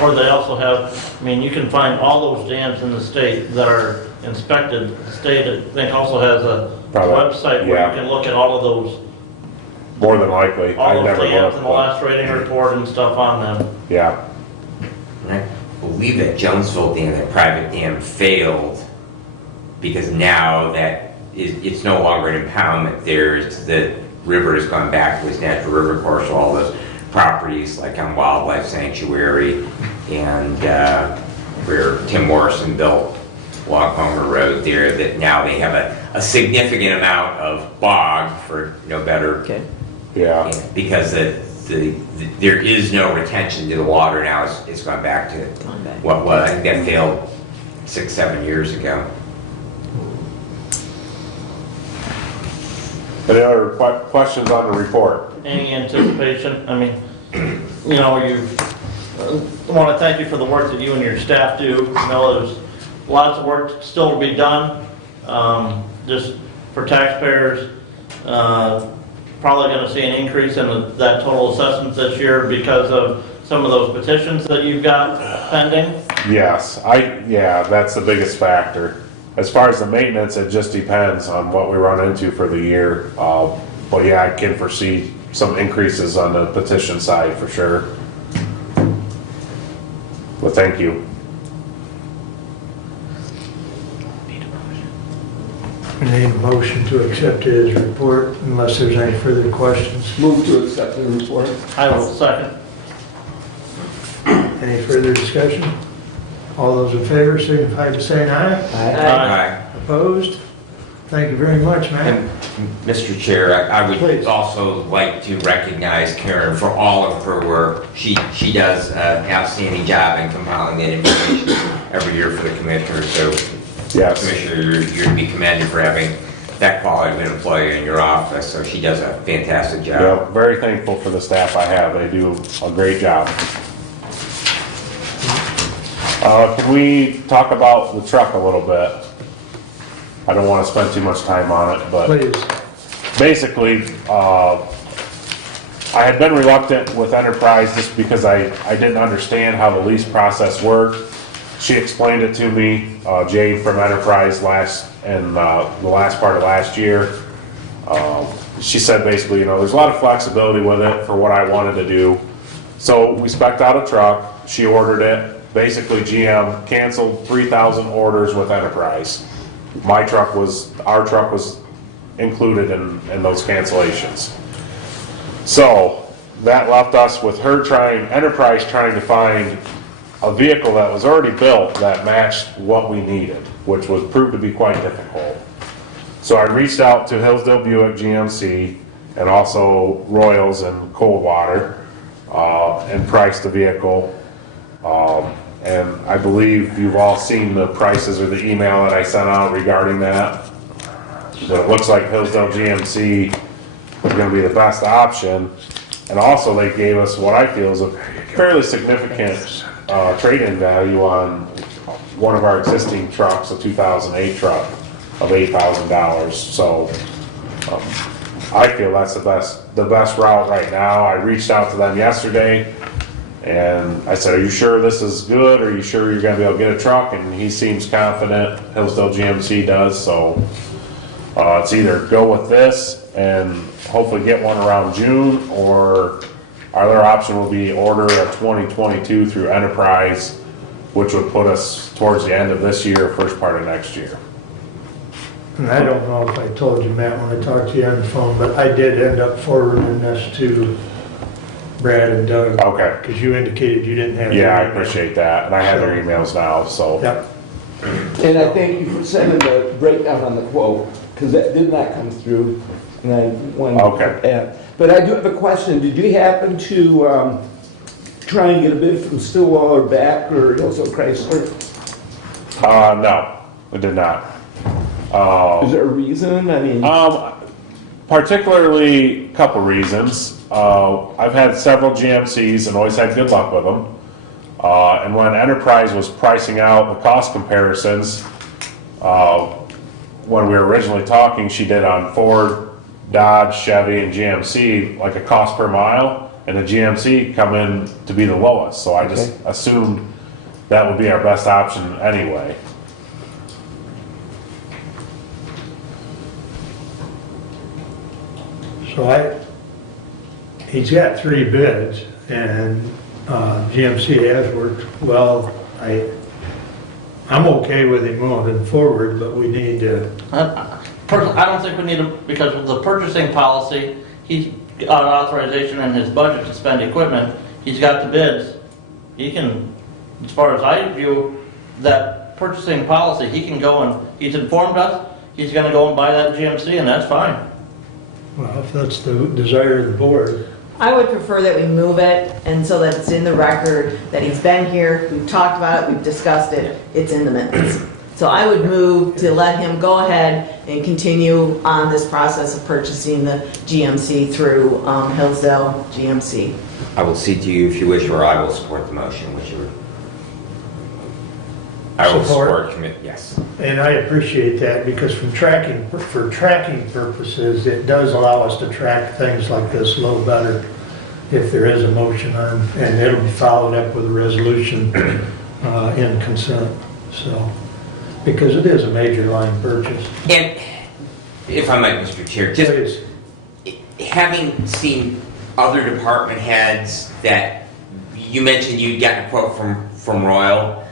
Or they also have, you can find all those dams in the state that are inspected. The state, I think, also has a Probably, website where yeah. you can look at all of those, more than likely, all I those never dams looked. and the but last rating report and stuff on them. Yeah, And I believe that Jonesville Dam, that private dam, failed because now that it's no longer an impoundment. The river has gone back to its natural river course. All those properties, like on Wildlife Sanctuary and where Tim Morrison built along Homer Road there, that now they have a significant amount of bog, for no better. Okay. yeah. Because there is no retention to the water now. It's gone back to Gone back. what I think that failed 6-7 years ago. Any other questions on the report? Any anticipation? You want to thank you for the work that you and your staff do. I know there's lots of work still to be done, just for taxpayers. Probably going to see an increase in that total assessment this year because of some of those petitions that you've got pending. Yes, that's the biggest factor. As far as the maintenance, it just depends on what we run into for the year. But yeah, I can foresee some increases on the petition side for sure. But thank you. We need a motion to accept his report unless there's any further questions. Move to accept the report. I will second. Any further discussion? All those in favor signify by saying aye. Aye. Opposed? Thank you very much, Matt. And Mr. Chair, I would Please. also like to recognize Karen for all of her work. She does an outstanding job in compiling that information every year for the commissioners. So, Yes. Commissioner, you're to be commended for having that quality of an employee in your office. So she does a fantastic job. Yeah, very thankful for the staff I have. They do a great job. Can we talk about the truck a little bit? I don't want to spend too much time on it, but Please. basically, I had been reluctant with Enterprise just because I didn't understand how the lease process worked. She explained it to me, Jay from Enterprise the last part of last year. She said basically, there's a lot of flexibility with it for what I wanted to do. So we spec'd out a truck, she ordered it. Basically, GM canceled 3,000 orders with Enterprise. Our truck was included in those cancellations. So that left us with Enterprise trying to find a vehicle that was already built that matched what we needed, which was proved to be quite difficult. So I reached out to Hillsdale Buick GMC and also Royals and Coldwater and priced the vehicle. And I believe you've all seen the prices or the email that I sent out regarding that. So it looks like Hillsdale GMC is going to be the best option. And also they gave us what I feel is a fairly significant trade-in value on one of our existing trucks, a 2008 truck of $8,000. So I feel that's the best route right now. I reached out to them yesterday and I said, are you sure this is good? Are you sure you're gonna be able to get a truck? And he seems confident, Hillsdale GMC does, so it's either go with this and hopefully get one around June, or our other option will be order a 2022 through Enterprise, which would put us towards the end of this year, first part of next year. And I don't know if I told you, Matt, when I talked to you on the phone, but I did end up forwarding this to Brad and Doug. Okay. Because you indicated you didn't have. Yeah, I their email. appreciate that, and I have their emails now, so. Yep. And I thank you for sending the breakdown on the quote, because that did not come through, and I wanted Okay. to add. But I do have a question. Did you happen to try and get a bid from Stillwater Back or Hillsdale Chrysler? No, it did not. Is there a reason? I mean, Particularly, a couple reasons. I've had several GMCs and always had good luck with them. And when Enterprise was pricing out the cost comparisons, when we were originally talking, she did on Ford, Dodge, Chevy, and GMC, like a cost per mile, and the GMC come in to be the lowest. So I just assumed that would be our best option anyway. So he's got 3 bids, and GMC has worked well. I'm okay with him moving forward, but we need to, Personally, I don't think we need to, because with the purchasing policy, he's got authorization in his budget to spend equipment. He's got the bids. He can, as far as I view that purchasing policy, he can go and, he's informed us, he's gonna go and buy that GMC, and that's fine. well, if that's the desire of the board. I would prefer that we move it, and so that it's in the record, that he's been here, we've talked about it, we've discussed it, it's in the minutes. So I would move to let him go ahead and continue on this process of purchasing the GMC through Hillsdale GMC. I will cede to you if you wish, or I will support the motion, whichever. I will Support? support, yes. And I appreciate that, because for tracking purposes, it does allow us to track things like this a little better if there is a motion on, and it'll be followed up with a resolution in consent, so, because it is a major line purchase. And if I might, Mr. Chair, just Please. having seen other department heads that, you mentioned you'd gotten a quote from Royal,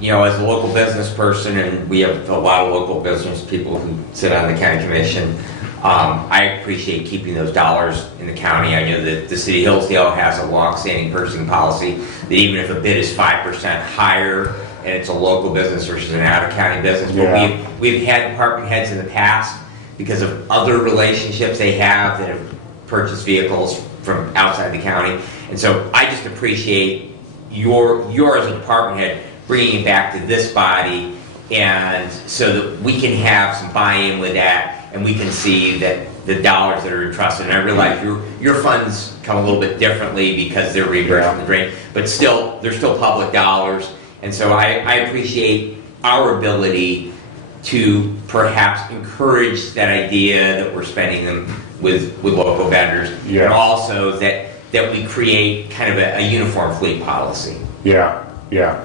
as a local business person, and we have a lot of local business people who sit on the county commission, I appreciate keeping those dollars in the county. I know that the city of Hillsdale has a long-standing purchasing policy that even if a bid is 5% higher and it's a local business versus an out-of-county business, Yeah. but we've had department heads in the past because of other relationships they have that have purchased vehicles from outside the county. And so I just appreciate your as a department head bringing it back to this body, and so that we can have some buy-in with that, and we can see that the dollars that are entrusted. And I realize your funds come a little bit differently because they're reimbursed from the drain, but still, they're still public dollars. And so I appreciate our ability to perhaps encourage that idea that we're spending them with local vendors, Yeah. and also that we create kind of a uniform fleet policy. Yeah, yeah.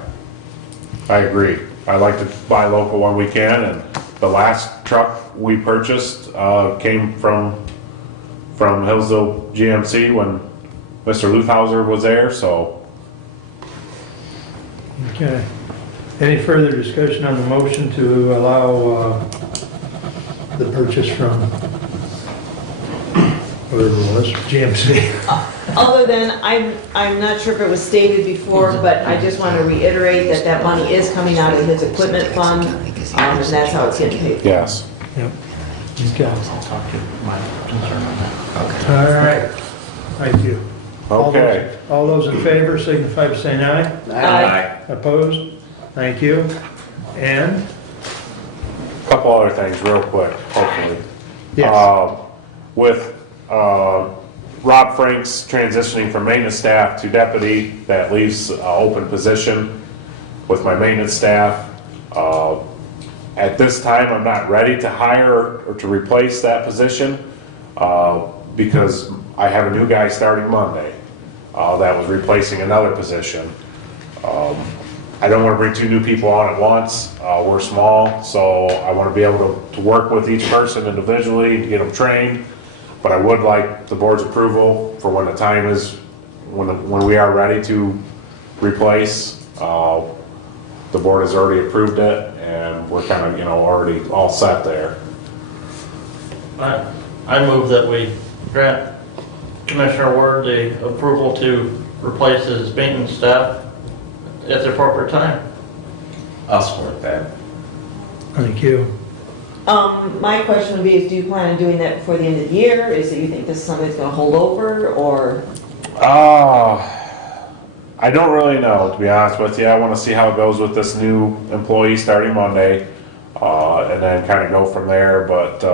I agree. I like to buy local when we can, and the last truck we purchased came from Hillsdale GMC when Mr. Luthhauser was there, so. Okay. Any further discussion on the motion to allow the purchase from, whatever it was, GMC? Other than, I'm not sure if it was stated before, but I just want to reiterate that that money is coming out of his equipment fund, and that's how it's getting paid. Yes. Yep. Okay. I'll talk to my concern on that. All right. Thank you. Okay. All those in favor signify by saying aye. Aye. Opposed? Thank you. And? Couple other things real quick, hopefully. Yes. With Rob Franks transitioning from maintenance staff to deputy, that leaves an open position with my maintenance staff. At this time, I'm not ready to hire or to replace that position because I have a new guy starting Monday that was replacing another position. I don't want to bring 2 new people on at once. We're small, so I want to be able to work with each person individually to get them trained. But I would like the board's approval for when the time is, when we are ready to replace. The board has already approved it, and we're kind of, already all set there. I move that we grant Commissioner Ward the approval to replace his maintenance staff at the appropriate time. I'll support that. Thank you. My question would be, is do you plan on doing that before the end of the year? Is it you think this is something that's going to hold over, or? I don't really know, to be honest with you. I want to see how it goes with this new employee starting Monday, and then kind of go from there. But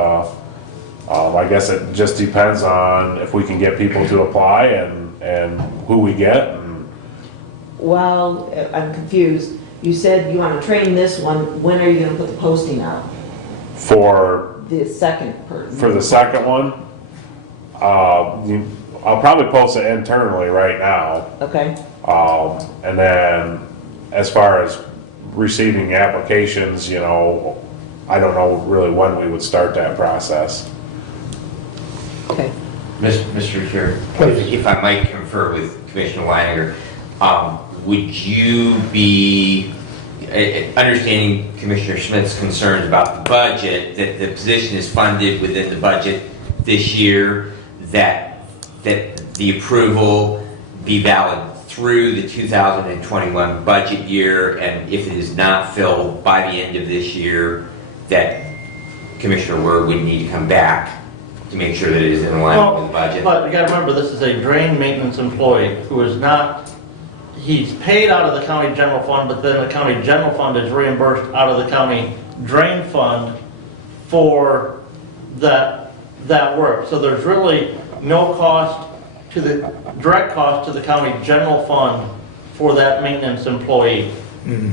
I guess it just depends on if we can get people to apply and who we get. Well, I'm confused. You said you want to train this one. When are you going to put the posting out? For The second person? the second one, I'll probably post it internally right now. Okay. And then as far as receiving applications, I don't know really when we would start that process. Okay. Mr. Chair, Please. if I might confer with Commissioner Leininger, would you be, understanding Commissioner Schmidt's concerns about the budget, that the position is funded within the budget this year, that the approval be valid through the 2021 budget year, and if it is not filled by the end of this year, that Commissioner Word would need to come back to make sure that it is in line with the budget? But you gotta remember, this is a drain maintenance employee who is not, he's paid out of the county general fund, but then the county general fund is reimbursed out of the county drain fund for that work. So there's really no cost to the, direct cost to the county general fund for that maintenance employee.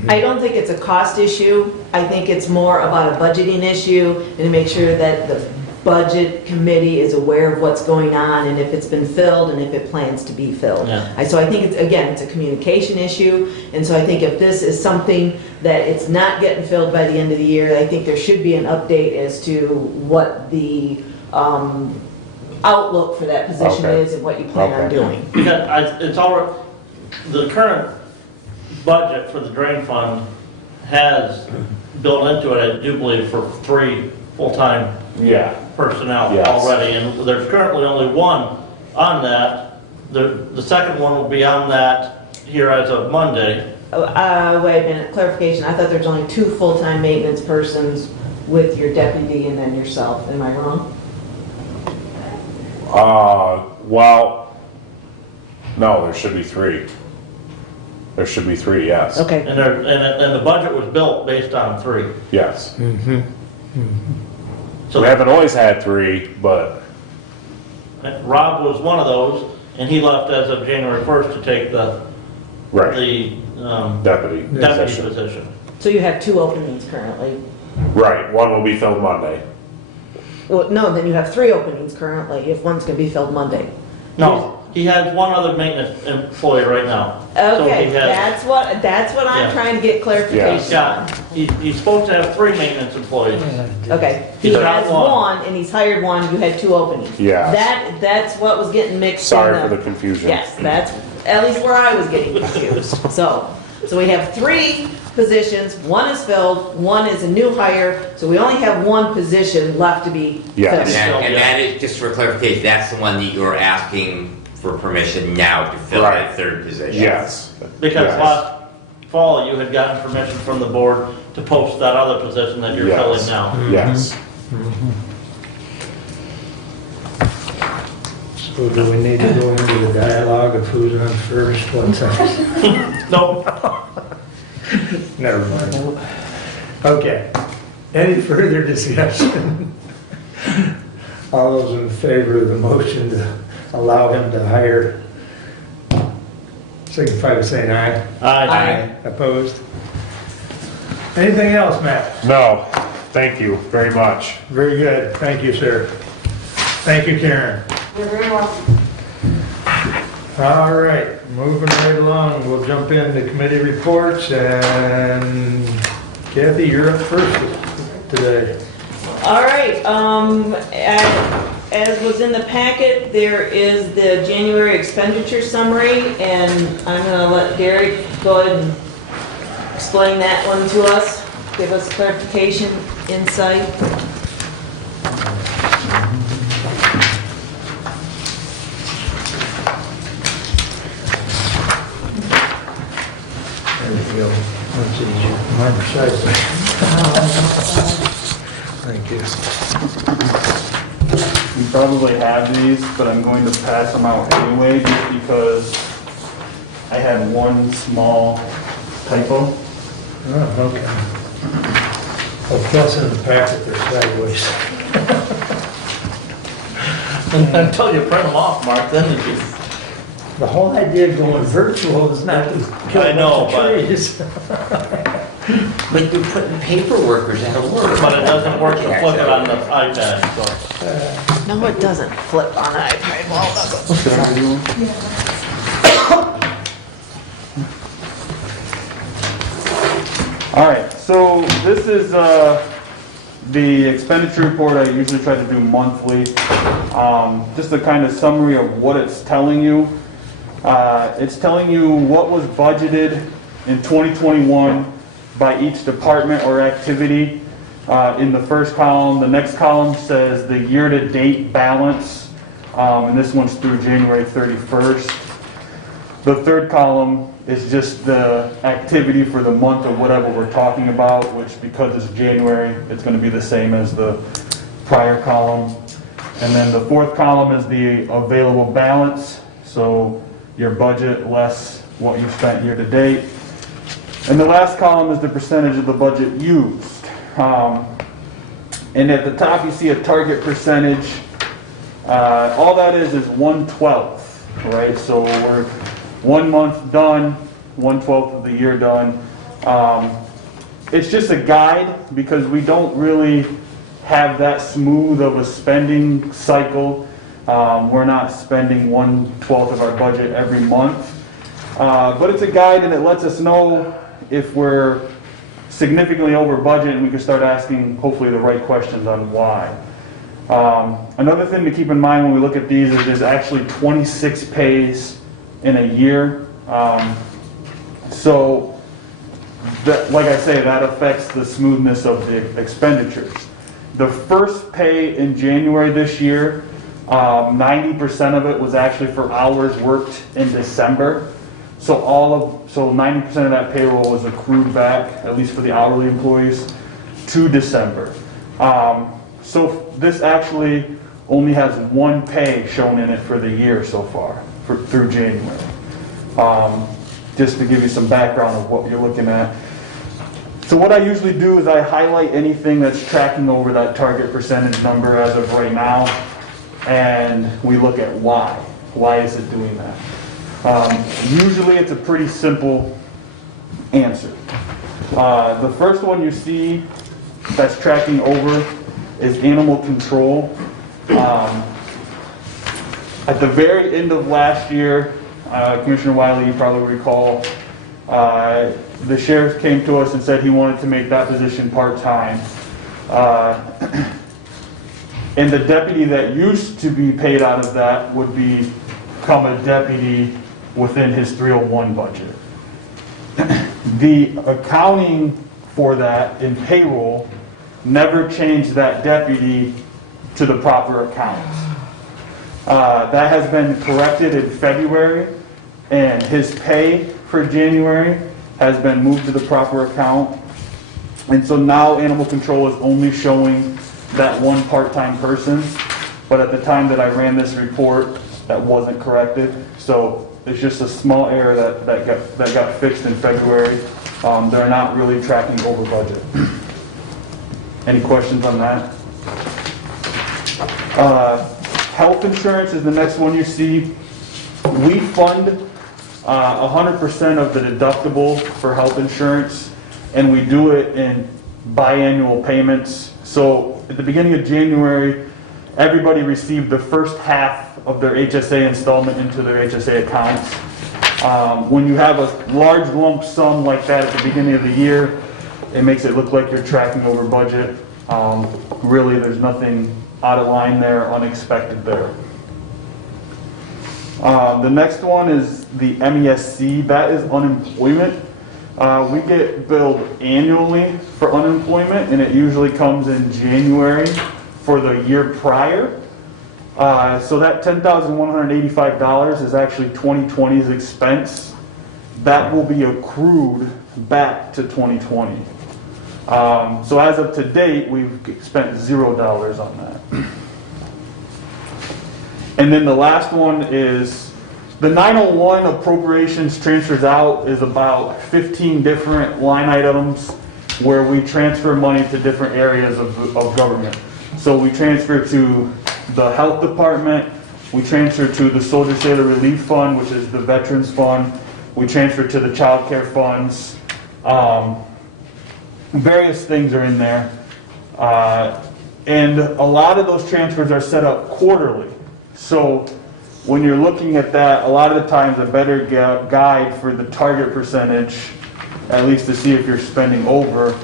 I don't think it's a cost issue. I think it's more about a budgeting issue, and to make sure that the budget committee is aware of what's going on and if it's been filled and if it plans to be filled. Yeah. So I think it's, again, it's a communication issue, and so I think if this is something that it's not getting filled by the end of the year, I think there should be an update as to what the outlook for that position Okay. is and what you plan on Okay. doing. Because it's all, the current budget for the drain fund has built into it, I do believe, for 3 full-time Yeah. personnel Yes. already, and there's currently only one on that. The second one will be on that here as of Monday. Wait a minute, clarification. I thought there's only 2 full-time maintenance persons with your deputy and then yourself. Am I wrong? Well, no, there should be 3. There should be 3, yes. Okay. And the budget was built based on 3. Yes. So We haven't always had 3, but Rob was one of those, and he left as of January 1st to take the deputy deputy position. position. So you have 2 openings currently? Right, one will be filled Monday. Well, no, then you have 3 openings currently, if one's gonna be filled Monday. No, he has one other maintenance employee right now. So Okay, he has- that's what I'm Yeah. trying to get clarification Yeah, on. he's supposed to have 3 maintenance employees. Okay, he He's got has one. one, and he's hired one, you had 2 openings. Yes. That's what was getting mixed in Sorry for the confusion. Yes, that's at least where I was getting confused. So we have 3 positions, 1 is filled, 1 is a new hire, so we only have 1 position left to be Yes. filled. And that is, just for clarification, that's the one that you're asking for permission now to fill Right. that 3rd position? Yes. Because Yes. last fall, you had gotten permission from the board to post that other position that you're filling Yes. now. Yes. So do we need to go into the dialogue of who's on first, what's next? Nope. Never mind. Okay. Any further discussion? All those in favor of the motion to allow him to hire, signify by saying aye. Aye. Opposed? Anything else, Matt? No, thank you very much. Very good. Thank you, sir. Thank you, Karen. You're very welcome. All right, moving right along, we'll jump into committee reports, and Kathy, you're up first today. All right, as was in the packet, there is the January expenditure summary, and I'm gonna let Derek go ahead and explain that one to us, give us clarification, insight. There we go. That's easier. Mine are sideways. Thank you. You probably have these, but I'm going to pass them out anyway, just because I had one small typo. Oh, okay. Oh, plus in the packet, they're sideways. Until you print them off, Mark, then you can. The whole idea of going virtual is not to kill I a know, bunch of but- trees. But you're putting paperwork that'll work. But it doesn't work to flip it on the iPad, so. No, it doesn't flip on an iPad, well, it doesn't. All right, so this is the expenditure report I usually try to do monthly. Just a kind of summary of what it's telling you. It's telling you what was budgeted in 2021 by each department or activity. In the first column, the next column says the year-to-date balance, and this one's through January 31st. The third column is just the activity for the month of whatever we're talking about, which because it's January, it's going to be the same as the prior column. And then the fourth column is the available balance, so your budget less what you spent year to date. And the last column is the percentage of the budget used. And at the top you see a target percentage. All that is 1/12, right? So we're 1 month done, 1/12 of the year done. It's just a guide because we don't really have that smooth of a spending cycle. We're not spending 1/12 of our budget every month. But it's a guide and it lets us know if we're significantly over budget and we can start asking hopefully the right questions on why. Another thing to keep in mind when we look at these is there's actually 26 pays in a year. So, that, like I say, that affects the smoothness of the expenditures. The first pay in January this year, 90% of it was actually for hours worked in December. So 90% of that payroll was accrued back, at least for the hourly employees, to December. So this actually only has one pay shown in it for the year so far, through January. Just to give you some background of what you're looking at. So what I usually do is I highlight anything that's tracking over that target percentage number as of right now, and we look at why. Why is it doing that? Usually it's a pretty simple answer. The first one you see that's tracking over is animal control. At the very end of last year, Commissioner Wiley, you probably recall, the sheriff came to us and said he wanted to make that position part-time. And the deputy that used to be paid out of that would become a deputy within his 301 budget. The accounting for that in payroll never changed that deputy to the proper accounts. That has been corrected in February, and his pay for January has been moved to the proper account. And so now animal control is only showing that one part-time person, but at the time that I ran this report, that wasn't corrected. So it's just a small error that got fixed in February. They're not really tracking over budget. Any questions on that? Health insurance is the next one you see. We fund 100% of the deductible for health insurance, and we do it in biannual payments. So at the beginning of January, everybody received the first half of their HSA installment into their HSA accounts. When you have a large lump sum like that at the beginning of the year, it makes it look like you're tracking over budget. Really, there's nothing out of line there, unexpected there. The next one is the MESC. That is unemployment. We get billed annually for unemployment, and it usually comes in January for the year prior. So that $10,185 is actually 2020's expense. That will be accrued back to 2020. So as of to date, we've spent $0 on that. And then the last one is the 901 appropriations transfers out is about 15 different line items where we transfer money to different areas of government. So we transfer to the health department, we transfer to the Soldier Sailor Relief Fund, which is the Veterans Fund, we transfer to the child care funds. Various things are in there. And a lot of those transfers are set up quarterly. So when you're looking at that, a lot of the times a better guide for the target percentage, at least to see if you're spending over,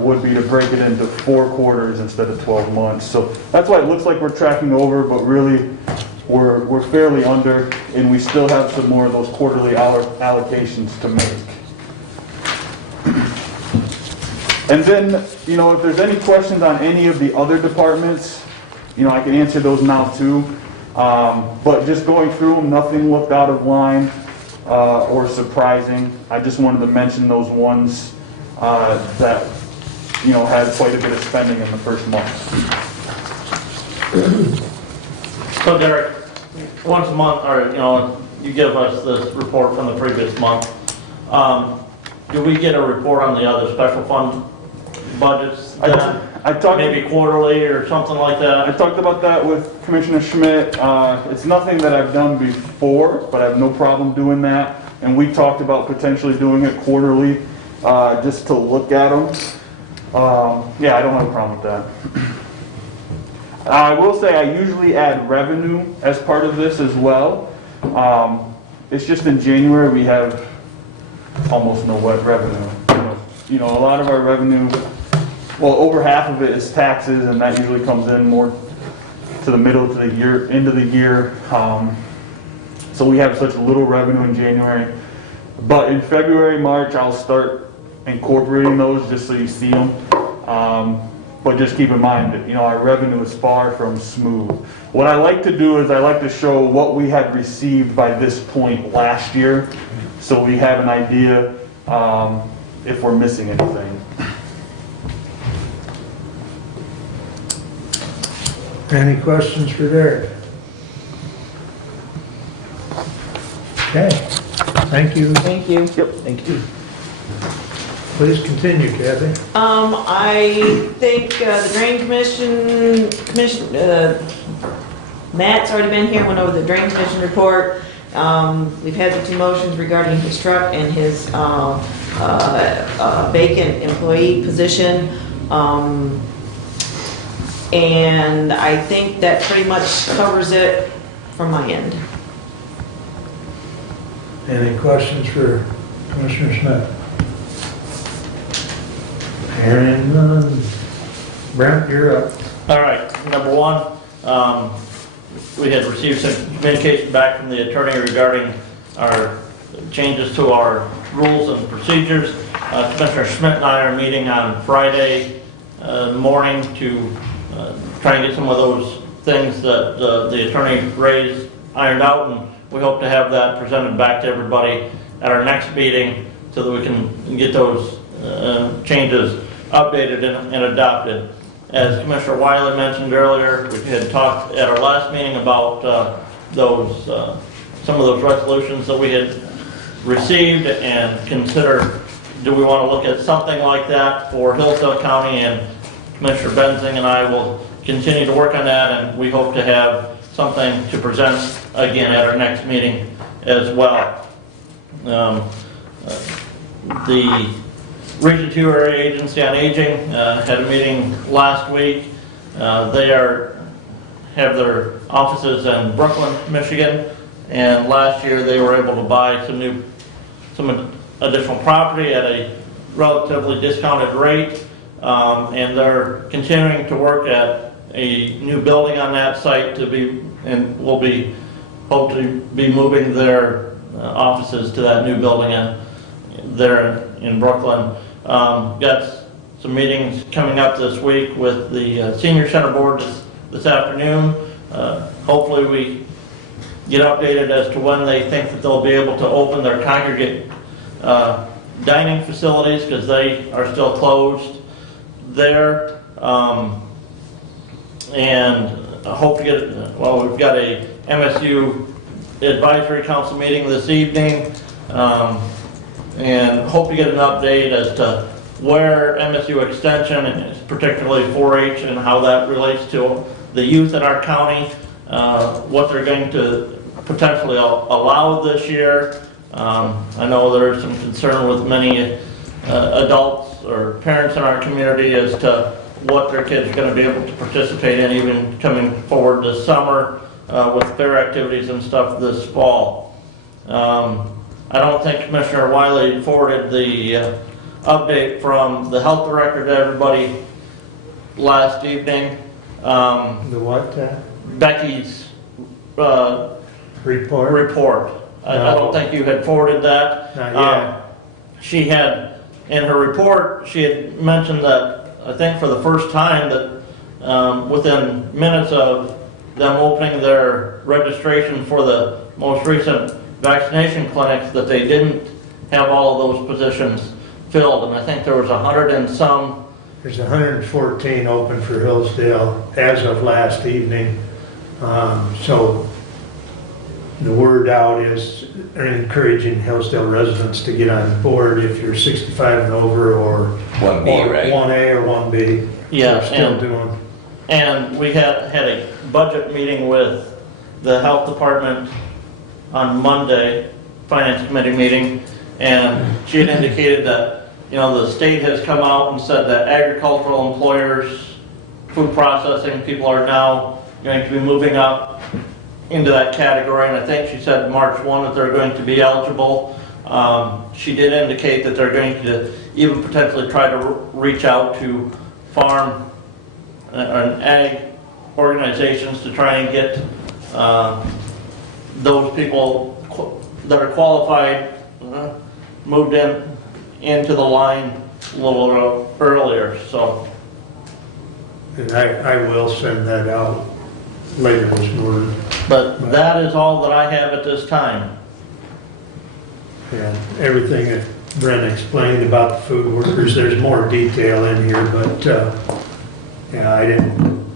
would be to break it into 4 quarters instead of 12 months. So that's why it looks like we're tracking over, but really we're fairly under, and we still have some more of those quarterly allocations to make. And then, if there's any questions on any of the other departments, I can answer those now too. But just going through them, nothing looked out of line or surprising. I just wanted to mention those ones that, had quite a bit of spending in the first month. So Derek, once a month, or you give us this report from the previous month. Do we get a report on the other special fund budgets? I talked maybe quarterly or something like that? I talked about that with Commissioner Schmidt. It's nothing that I've done before, but I have no problem doing that. And we talked about potentially doing it quarterly, just to look at them. Yeah, I don't have a problem with that. I will say I usually add revenue as part of this as well. It's just in January we have almost no revenue. A lot of our revenue, well, over half of it is taxes, and that usually comes in more to the middle of the year, end of the year. So we have such little revenue in January. But in February, March, I'll start incorporating those just so you see them. But just keep in mind that, our revenue is far from smooth. What I like to do is I like to show what we had received by this point last year, so we have an idea if we're missing anything. Any questions for Derek? Okay, thank you. Thank you. Thank you. Please continue, Kathy. I think the Drain Commission, Matt's already been here, went over the Drain Commission report. We've had the two motions regarding his truck and his vacant employee position. And I think that pretty much covers it from my end. Any questions for Commissioner Smith? Hearing none. Brent, you're up. All right, number one, we had received some communication back from the attorney regarding our changes to our rules and procedures. Commissioner Schmidt and I are meeting on Friday morning to try and get some of those things that the attorney raised ironed out, and we hope to have that presented back to everybody at our next meeting so that we can get those changes updated and adopted. As Commissioner Wiley mentioned earlier, we had talked at our last meeting about some of those resolutions that we had received and consider, do we want to look at something like that for Hillsdale County? And Commissioner Benzing and I will continue to work on that, and we hope to have something to present again at our next meeting as well. The Region 2 Area Agency on Aging had a meeting last week. They have their offices in Brooklyn, Michigan, and last year they were able to buy some additional property at a relatively discounted rate, and they're continuing to work at a new building on that site and will be hope to be moving their offices to that new building there in Brooklyn. Got some meetings coming up this week with the Senior Center Board this afternoon. Hopefully we get updated as to when they think that they'll be able to open their congregate dining facilities, because they are still closed there. And I hope to get, we've got a MSU Advisory Council meeting this evening, and hope to get an update as to where MSU Extension, and particularly 4-H, and how that relates to the youth in our county, what they're going to potentially allow this year. I know there's some concern with many adults or parents in our community as to what their kids are going to be able to participate in, even coming forward this summer with fair activities and stuff this fall. I don't think Commissioner Wiley forwarded the update from the health director to everybody last evening. The what? Becky's Report? I don't think you had forwarded that. Not yet. She had, in her report, she had mentioned that, I think for the first time, that within minutes of them opening their registration for the most recent vaccination clinics, that they didn't have all of those positions filled, and I think there was 100 and some. There's 114 open for Hillsdale as of last evening. So the word out is encouraging Hillsdale residents to get on board if you're 65 and over, or 1B, right? 1A or 1B. Yeah, They're still doing. And we had a budget meeting with the health department on Monday, finance committee meeting, and she had indicated that, the state has come out and said that agricultural employers, food processing people are now going to be moving up into that category, and I think she said March 1 that they're going to be eligible. She did indicate that they're going to even potentially try to reach out to farm and ag organizations to try and get those people that are qualified moved into the line a little earlier. So, And I will send that out later this morning. but that is all that I have at this time. And everything that Brent explained about the food workers, there's more detail in here, but, I didn't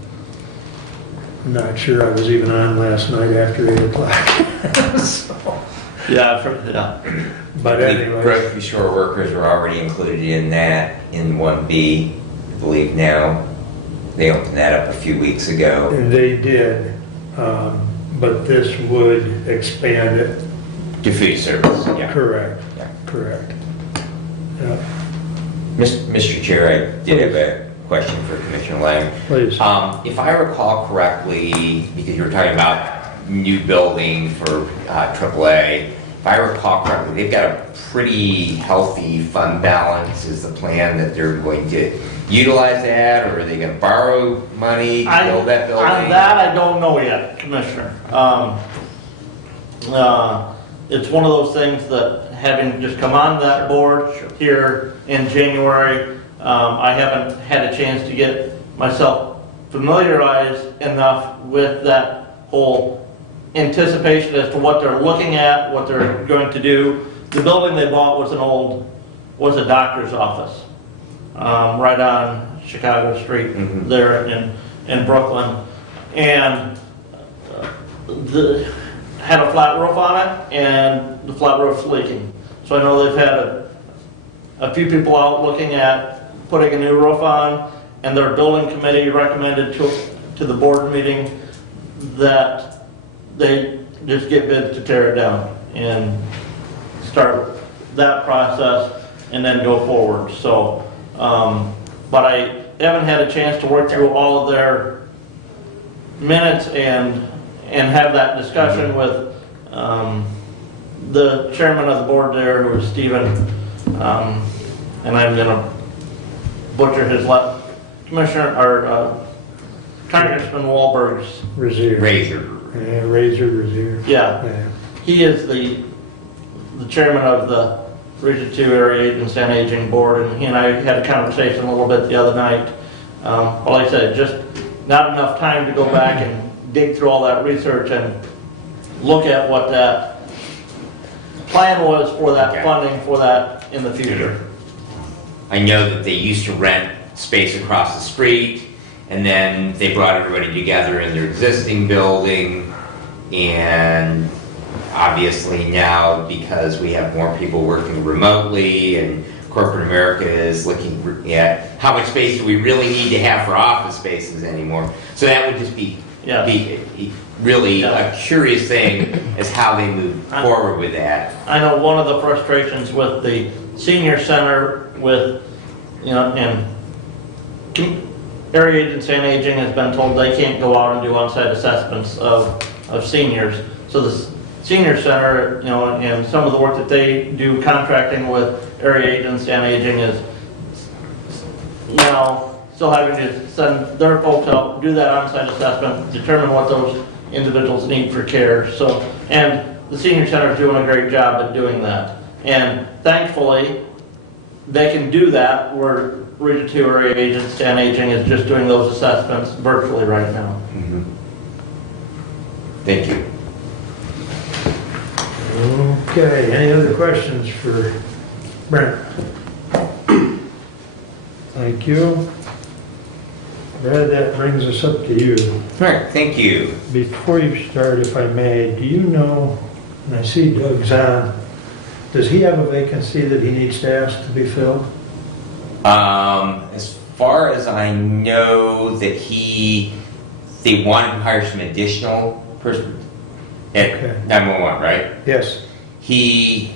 I'm not sure I was even on last night after 8 o'clock. So, Yeah, yeah. but anyway, Grocery store workers are already included in that, in 1B, I believe now. They opened that up a few weeks ago. they did, but this would expand it. To food service, yeah. Correct, Yeah. correct. Yeah, Mr. Chair, I did have a question for Commissioner Lang. please. If I recall correctly, because you were talking about new building for AAA, if I recall correctly, they've got a pretty healthy fund balance. Is the plan that they're going to utilize that, or are they going to borrow money to build that building? On that, I don't know yet, Commissioner. It's one of those things that, having just come on that board here in January, I haven't had a chance to get myself familiarized enough with that whole anticipation as to what they're looking at, what they're going to do. The building they bought was a doctor's office, right on Chicago Street there in Brooklyn. And had a flat roof on it, and the flat roof's leaking. So I know they've had a few people out looking at putting a new roof on, and their building committee recommended to the board meeting that they just get bids to tear it down and start that process and then go forward. So, but I haven't had a chance to work through all of their minutes and have that discussion with the chairman of the board there, who is Stephen, and I'm gonna butcher his last, Commissioner, or Congressman Wahlberg's. Razor. Yeah, Razor Reserve. Yeah, Yeah. he is the chairman of the Region 2 Area Agency on Aging Board, and he and I had a conversation a little bit the other night. Well, like I said, just not enough time to go back and dig through all that research and look at what that plan was for that funding for that in the future. I know that they used to rent space across the street, and then they brought everybody together in their existing building, and obviously now, because we have more people working remotely and corporate America is looking at how much space do we really need to have for office spaces anymore. So that would just be really a curious thing as how they move forward with that. I know one of the frustrations with the senior center with, and Area Agency on Aging has been told they can't go out and do on-site assessments of seniors. So the senior center, and some of the work that they do contracting with Area Agency on Aging is still having to send their folks out, do that on-site assessment, determine what those individuals need for care. So, and the senior center is doing a great job at doing that. And thankfully, they can do that where Region 2 Area Agency on Aging is just doing those assessments virtually right now. Thank you. Okay, any other questions for Brent? Thank you. Brad, that brings us up to you. All right, thank you. Before you start, if I may, do you know, and I see Doug's on, does he have a vacancy that he needs to ask to be filled? As far as I know, that they wanted to hire some additional person at Okay. 911, right? Yes. He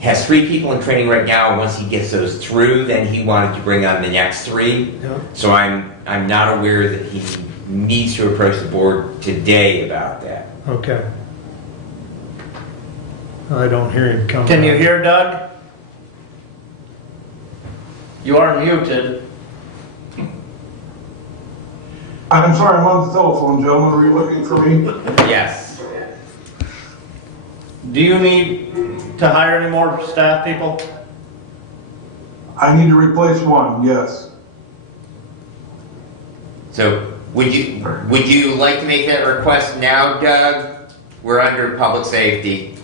has 3 people in training right now. Once he gets those through, then he wanted to bring on the next 3. Yeah. So I'm not aware that he needs to approach the board today about that. Okay. I don't hear him coming. Can you hear Doug? You are muted. I'm sorry, I'm on the telephone, gentlemen. Were you looking for me? Yes. Do you need to hire any more staff people? I need to replace one, yes. So would you like to make that request now, Doug? We're under public safety.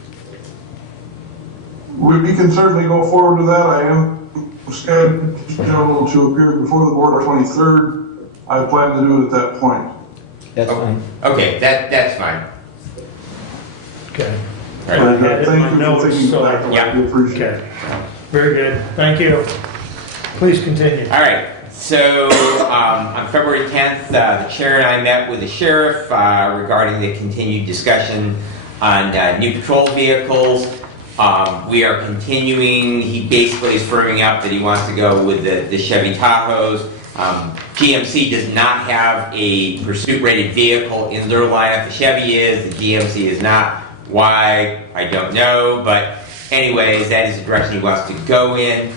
We can certainly go forward with that. I am scheduled to appear before the board on 23rd I plan to do it at that point. That's fine. Okay, that's fine. Okay. All right. I had it in my Thank you notes, for thinking so back. I- Yeah. I appreciate it. Okay, very good, thank you. Please continue. All right, so on February 10th, the chair and I met with the sheriff regarding the continued discussion on new patrol vehicles. We are continuing, he basically is firming up that he wants to go with the Chevy Tahoes. GMC does not have a pursuit-rated vehicle in their lineup. The Chevy is, the GMC is not. Why, I don't know, but anyways, that is the direction he wants to go in.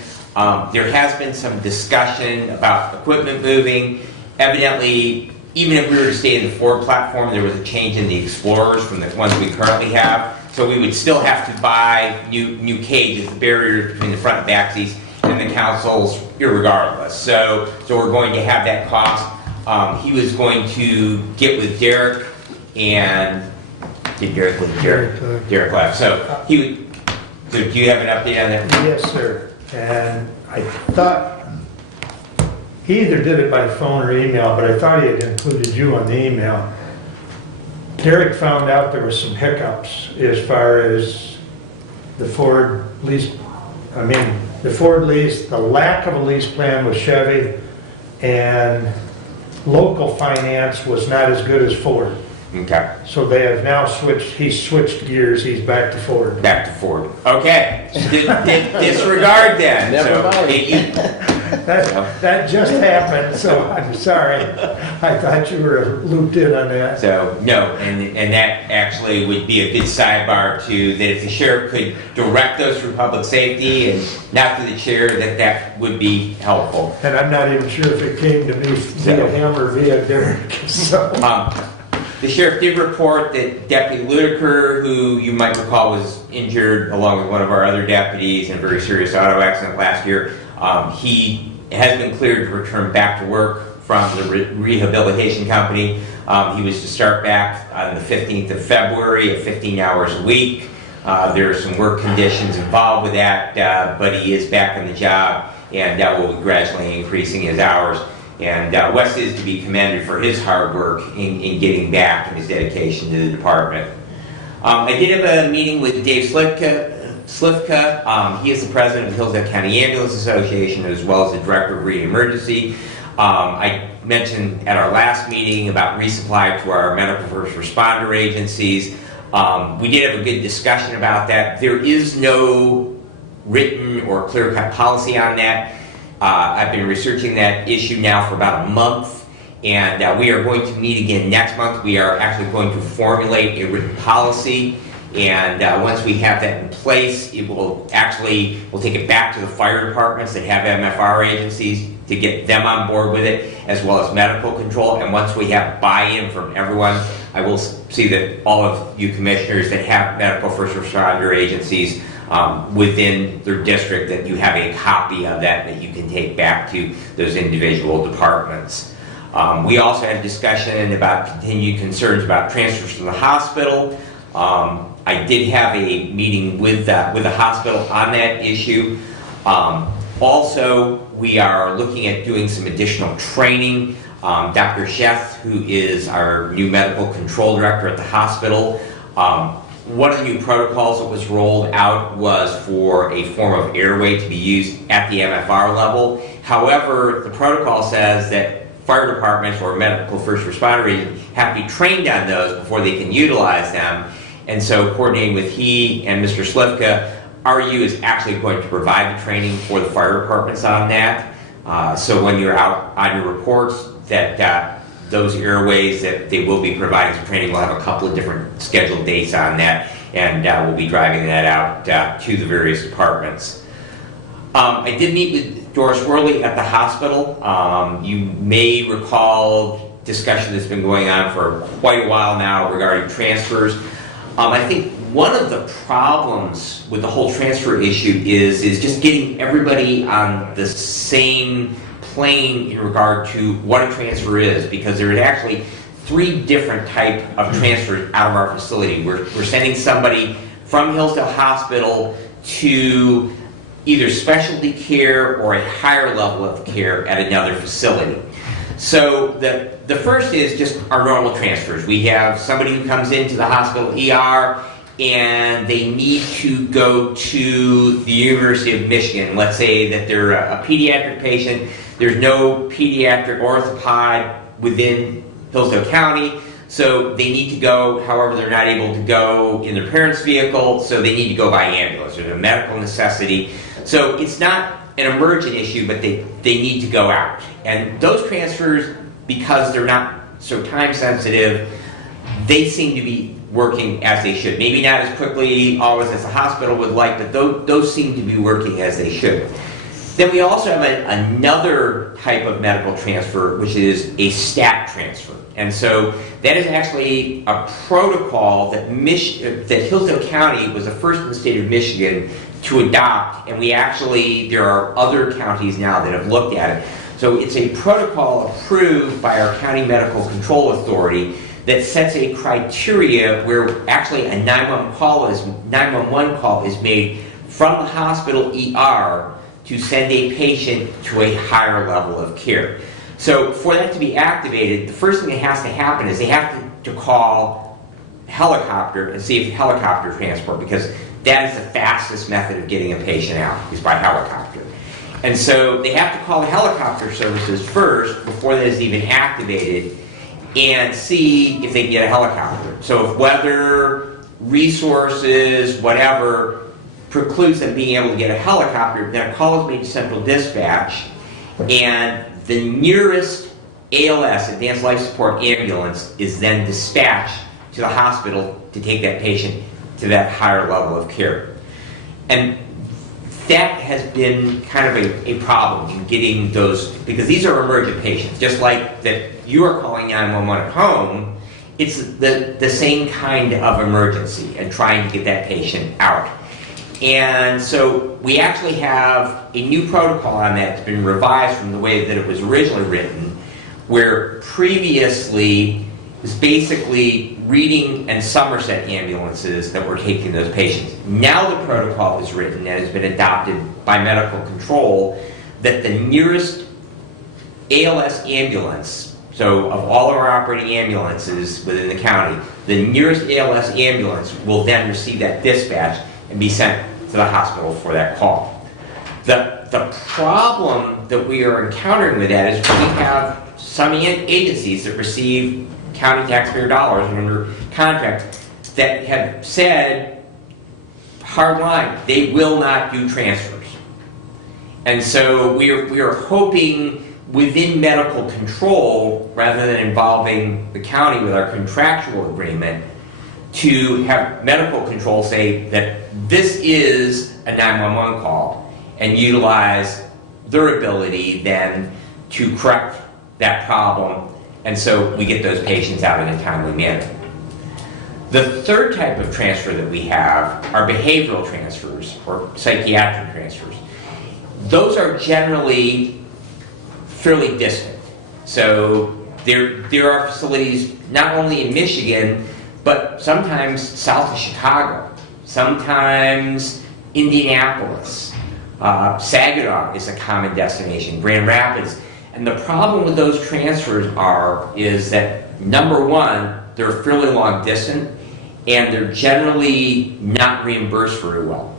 There has been some discussion about equipment moving. Evidently, even if we were to stay in the Ford platform, there was a change in the Explorers from the ones we currently have. So we would still have to buy new cages, the barriers between the front and back seats, and the consoles, irregardless. So we're going to have that cost. He was going to get with Derek and did Derek with Derek left. So he would. So do you have an update on that? Yes, sir, and I thought, he either did it by phone or email, but I thought he had included you on the email. Derek found out there were some hiccups as far as the Ford lease, the Ford lease, the lack of a lease plan with Chevy, and local finance was not as good as Ford. Okay. So they have now switched, he's switched gears, he's back to Ford. Back to Ford. Okay. Disregard that. Never So, mind. That just happened, so I'm sorry. I thought you were looped in on that. So, no, and that actually would be a good sidebar to, that if the sheriff could direct those through public safety and not to the chair, that would be helpful. And I'm not even sure if it came to me via him or via Derek, so. The sheriff did report that Deputy Ludiker, who you might recall was injured along with one of our other deputies in a very serious auto accident last year, he has been cleared to return back to work from the rehabilitation company. He was to start back on the 15th of February at 15 hours a week. There are some work conditions involved with that, but he is back on the job, and that will be gradually increasing his hours. And Wes is to be commended for his hard work in getting back and his dedication to the department. I did have a meeting with Dave Slivka. He is the president of the Hillsdale County Ambulance Association, as well as the director of re-emergency. I mentioned at our last meeting about resupply to our medical first responder agencies. We did have a good discussion about that. There is no written or clear-cut policy on that. I've been researching that issue now for about a month, and we are going to meet again next month. We are actually going to formulate a written policy, and once we have that in place, it will actually, we'll take it back to the fire departments that have MFR agencies to get them on board with it, as well as medical control. And once we have buy-in from everyone, I will see that all of you commissioners that have medical first responder agencies within their district, that you have a copy of that you can take back to those individual departments. We also had a discussion about continued concerns about transfers to the hospital. I did have a meeting with the hospital on that issue. Also, we are looking at doing some additional training. Dr. Sheth, who is our new medical control director at the hospital, one of the new protocols that was rolled out was for a form of airway to be used at the MFR level. However, the protocol says that fire departments or medical first responders have to be trained on those before they can utilize them. And so, coordinating with he and Mr. Slivka, RU is actually going to provide the training for the fire departments on that. So when you're out on your reports, that those airways that they will be providing some training, we'll have a couple of different scheduled dates on that, and we'll be driving that out to the various departments. I did meet with Doris Worley at the hospital. You may recall discussion that's been going on for quite a while now regarding transfers. I think one of the problems with the whole transfer issue is just getting everybody on the same plane in regard to what a transfer is, because there is actually 3 different type of transfers out of our facility. We're sending somebody from Hillsdale Hospital to either specialty care or a higher level of care at another facility. So the first is just our normal transfers. We have somebody who comes into the hospital ER and they need to go to the University of Michigan. Let's say that they're a pediatric patient. There's no pediatric orthopod within Hillsdale County, so they need to go. However, they're not able to go in their parents' vehicle, so they need to go by ambulance. There's a medical necessity. So it's not an emergent issue, but they need to go out. And those transfers, because they're not so time sensitive, they seem to be working as they should. Maybe not as quickly always as the hospital would like, but those seem to be working as they should. Then we also have another type of medical transfer, which is a stat transfer. And so that is actually a protocol that Hillsdale County was the first in the state of Michigan to adopt, and there are other counties now that have looked at it. So it's a protocol approved by our County Medical Control Authority that sets a criteria where actually a 911 call is made from the hospital ER to send a patient to a higher level of care. So for that to be activated, the first thing that has to happen is they have to call helicopter and see if helicopter transport, because that is the fastest method of getting a patient out, is by helicopter. And so they have to call the helicopter services first before that is even activated and see if they can get a helicopter. So if weather, resources, whatever, precludes them being able to get a helicopter, then a call is made to Central Dispatch, and the nearest ALS, Advanced Life Support ambulance, is then dispatched to the hospital to take that patient to that higher level of care. And that has been kind of a problem in getting those, because these are emergent patients, just like that you are calling 911 at home. It's the same kind of emergency and trying to get that patient out. And so we actually have a new protocol on that that's been revised from the way that it was originally written, where previously it was basically Reading and Somerset ambulances that were taking those patients. Now the protocol is written and has been adopted by medical control that the nearest ALS ambulance, so of all of our operating ambulances within the county, the nearest ALS ambulance will then receive that dispatch and be sent to the hospital for that call. The problem that we are encountering with that is we have some agencies that receive county taxpayer dollars under contract that have said, hard line, they will not do transfers. And so we are hoping within medical control, rather than involving the county with our contractual agreement, to have medical control say that this is a 911 call and utilize their ability then to correct that problem, and so we get those patients out in a timely manner. The third type of transfer that we have are behavioral transfers or psychiatric transfers. Those are generally fairly distant. So there are facilities not only in Michigan, but sometimes south of Chicago, sometimes Indianapolis, Saginaw is a common destination, Grand Rapids. And the problem with those transfers is that, number one, they're fairly long distance, and they're generally not reimbursed very well.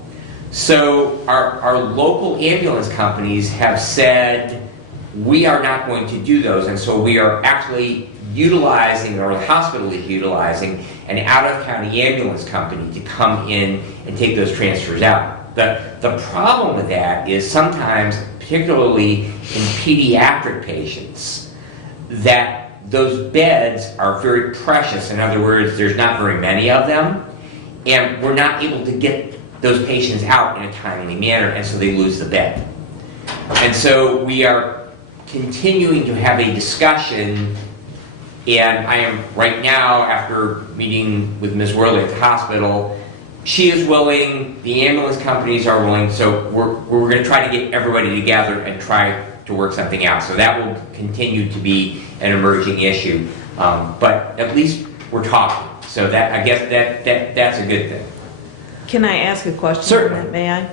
So our local ambulance companies have said, we are not going to do those, and so we are actually utilizing, or the hospital is utilizing, an out-of-county ambulance company to come in and take those transfers out. The problem with that is sometimes, particularly in pediatric patients, that those beds are very precious. In other words, there's not very many of them, and we're not able to get those patients out in a timely manner, and so they lose the bed. And so we are continuing to have a discussion, and I am right now, after meeting with Ms. Worley at the hospital, she is willing, the ambulance companies are willing, so we're going to try to get everybody together and try to work something out. So that will continue to be an emerging issue, but at least we're talking. So that, I guess that's a good thing. Can I ask a question? Certainly. May I?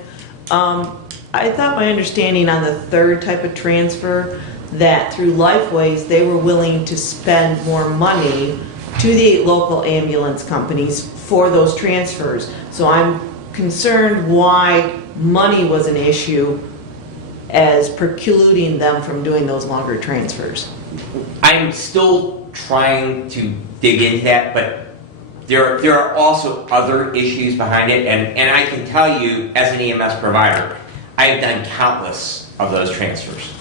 I thought my understanding on the third type of transfer, that through Lifeways, they were willing to spend more money to the local ambulance companies for those transfers. So I'm concerned why money was an issue as precluding them from doing those longer transfers. I'm still trying to dig into that, but there are also other issues behind it, and I can tell you, as an EMS provider, I've done countless of those transfers.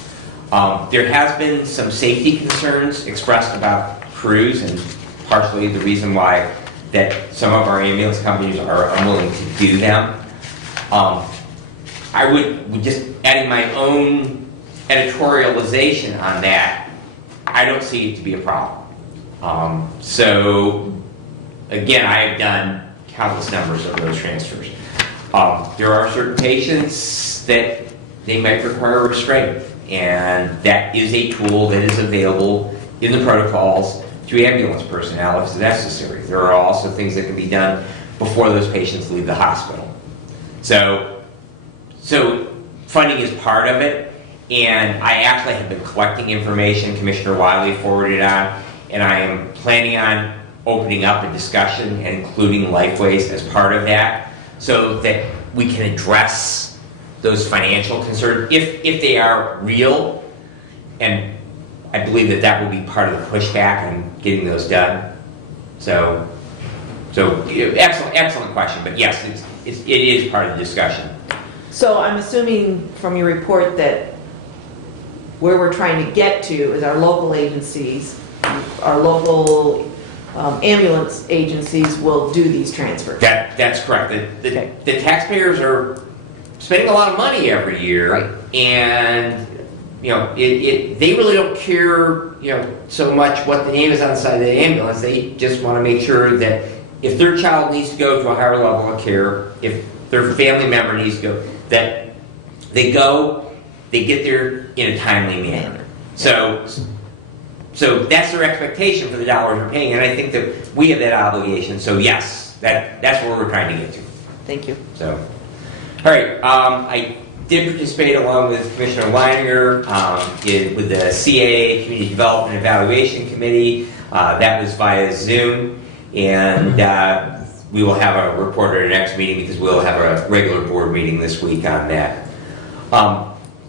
There has been some safety concerns expressed about crews, and partially the reason why that some of our ambulance companies are unwilling to do them. I would just adding my own editorialization on that, I don't see it to be a problem. So again, I have done countless numbers of those transfers. There are certain patients that they might require restraint, and that is a tool that is available in the protocols to ambulance personnel if necessary. There are also things that can be done before those patients leave the hospital. So funding is part of it, and I actually have been collecting information Commissioner Wiley forwarded on, and I am planning on opening up a discussion and including Lifeways as part of that, so that we can address those financial concerns if they are real, and I believe that will be part of the pushback on getting those done. So excellent question, but yes, it is part of the discussion. So I'm assuming from your report that where we're trying to get to is our local agencies, our local ambulance agencies will do these transfers. That's correct. The taxpayers are spending a lot of money every year, Right. And they really don't care so much what the name is on the side of the ambulance. They just want to make sure that if their child needs to go to a higher level of care, if their family member needs to go, that they get there in a timely manner. So that's their expectation for the dollars we're paying, and I think that we have that obligation. So yes, that's where we're trying to get to. Thank you. So, all right, I did participate along with Commissioner Leininger with the CAA Community Development Evaluation Committee. That was via Zoom, and we will have a report at our next meeting because we'll have a regular board meeting this week on that.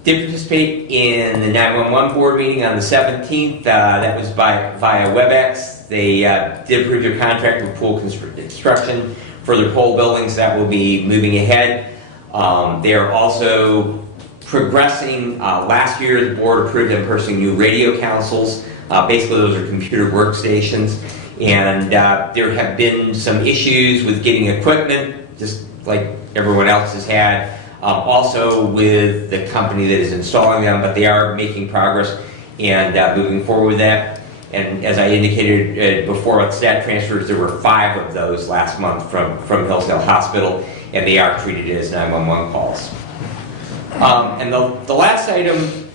Did participate in the 911 board meeting on the 17th. That was via WebEx. They did approve their contract with Pool Construction for their pole buildings. That will be moving ahead. They are also progressing. Last year, the board approved them purchasing new radio consoles. Basically, those are computer workstations. And there have been some issues with getting equipment, just like everyone else has had. Also with the company that is installing them, but they are making progress and moving forward with that. And as I indicated before with stat transfers, there were 5 of those last month from Hillsdale Hospital, and they are treated as 911 calls. And the last item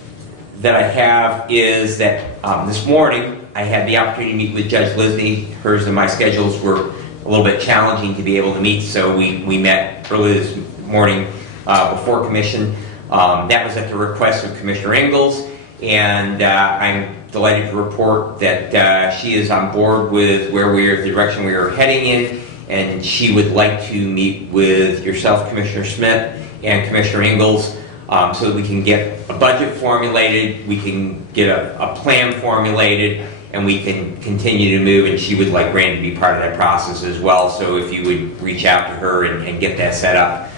that I have is that this morning I had the opportunity to meet with Judge Lisney. Hers and my schedules were a little bit challenging to be able to meet, so we met early this morning before commission. That was at the request of Commissioner Ingalls, and I'm delighted to report that she is on board with the direction we are heading in, and she would like to meet with yourself, Commissioner Smith, and Commissioner Ingalls, so that we can get a budget formulated, we can get a plan formulated, and we can continue to move, and she would like Randy to be part of that process as well, so if you would reach out to her and get that set up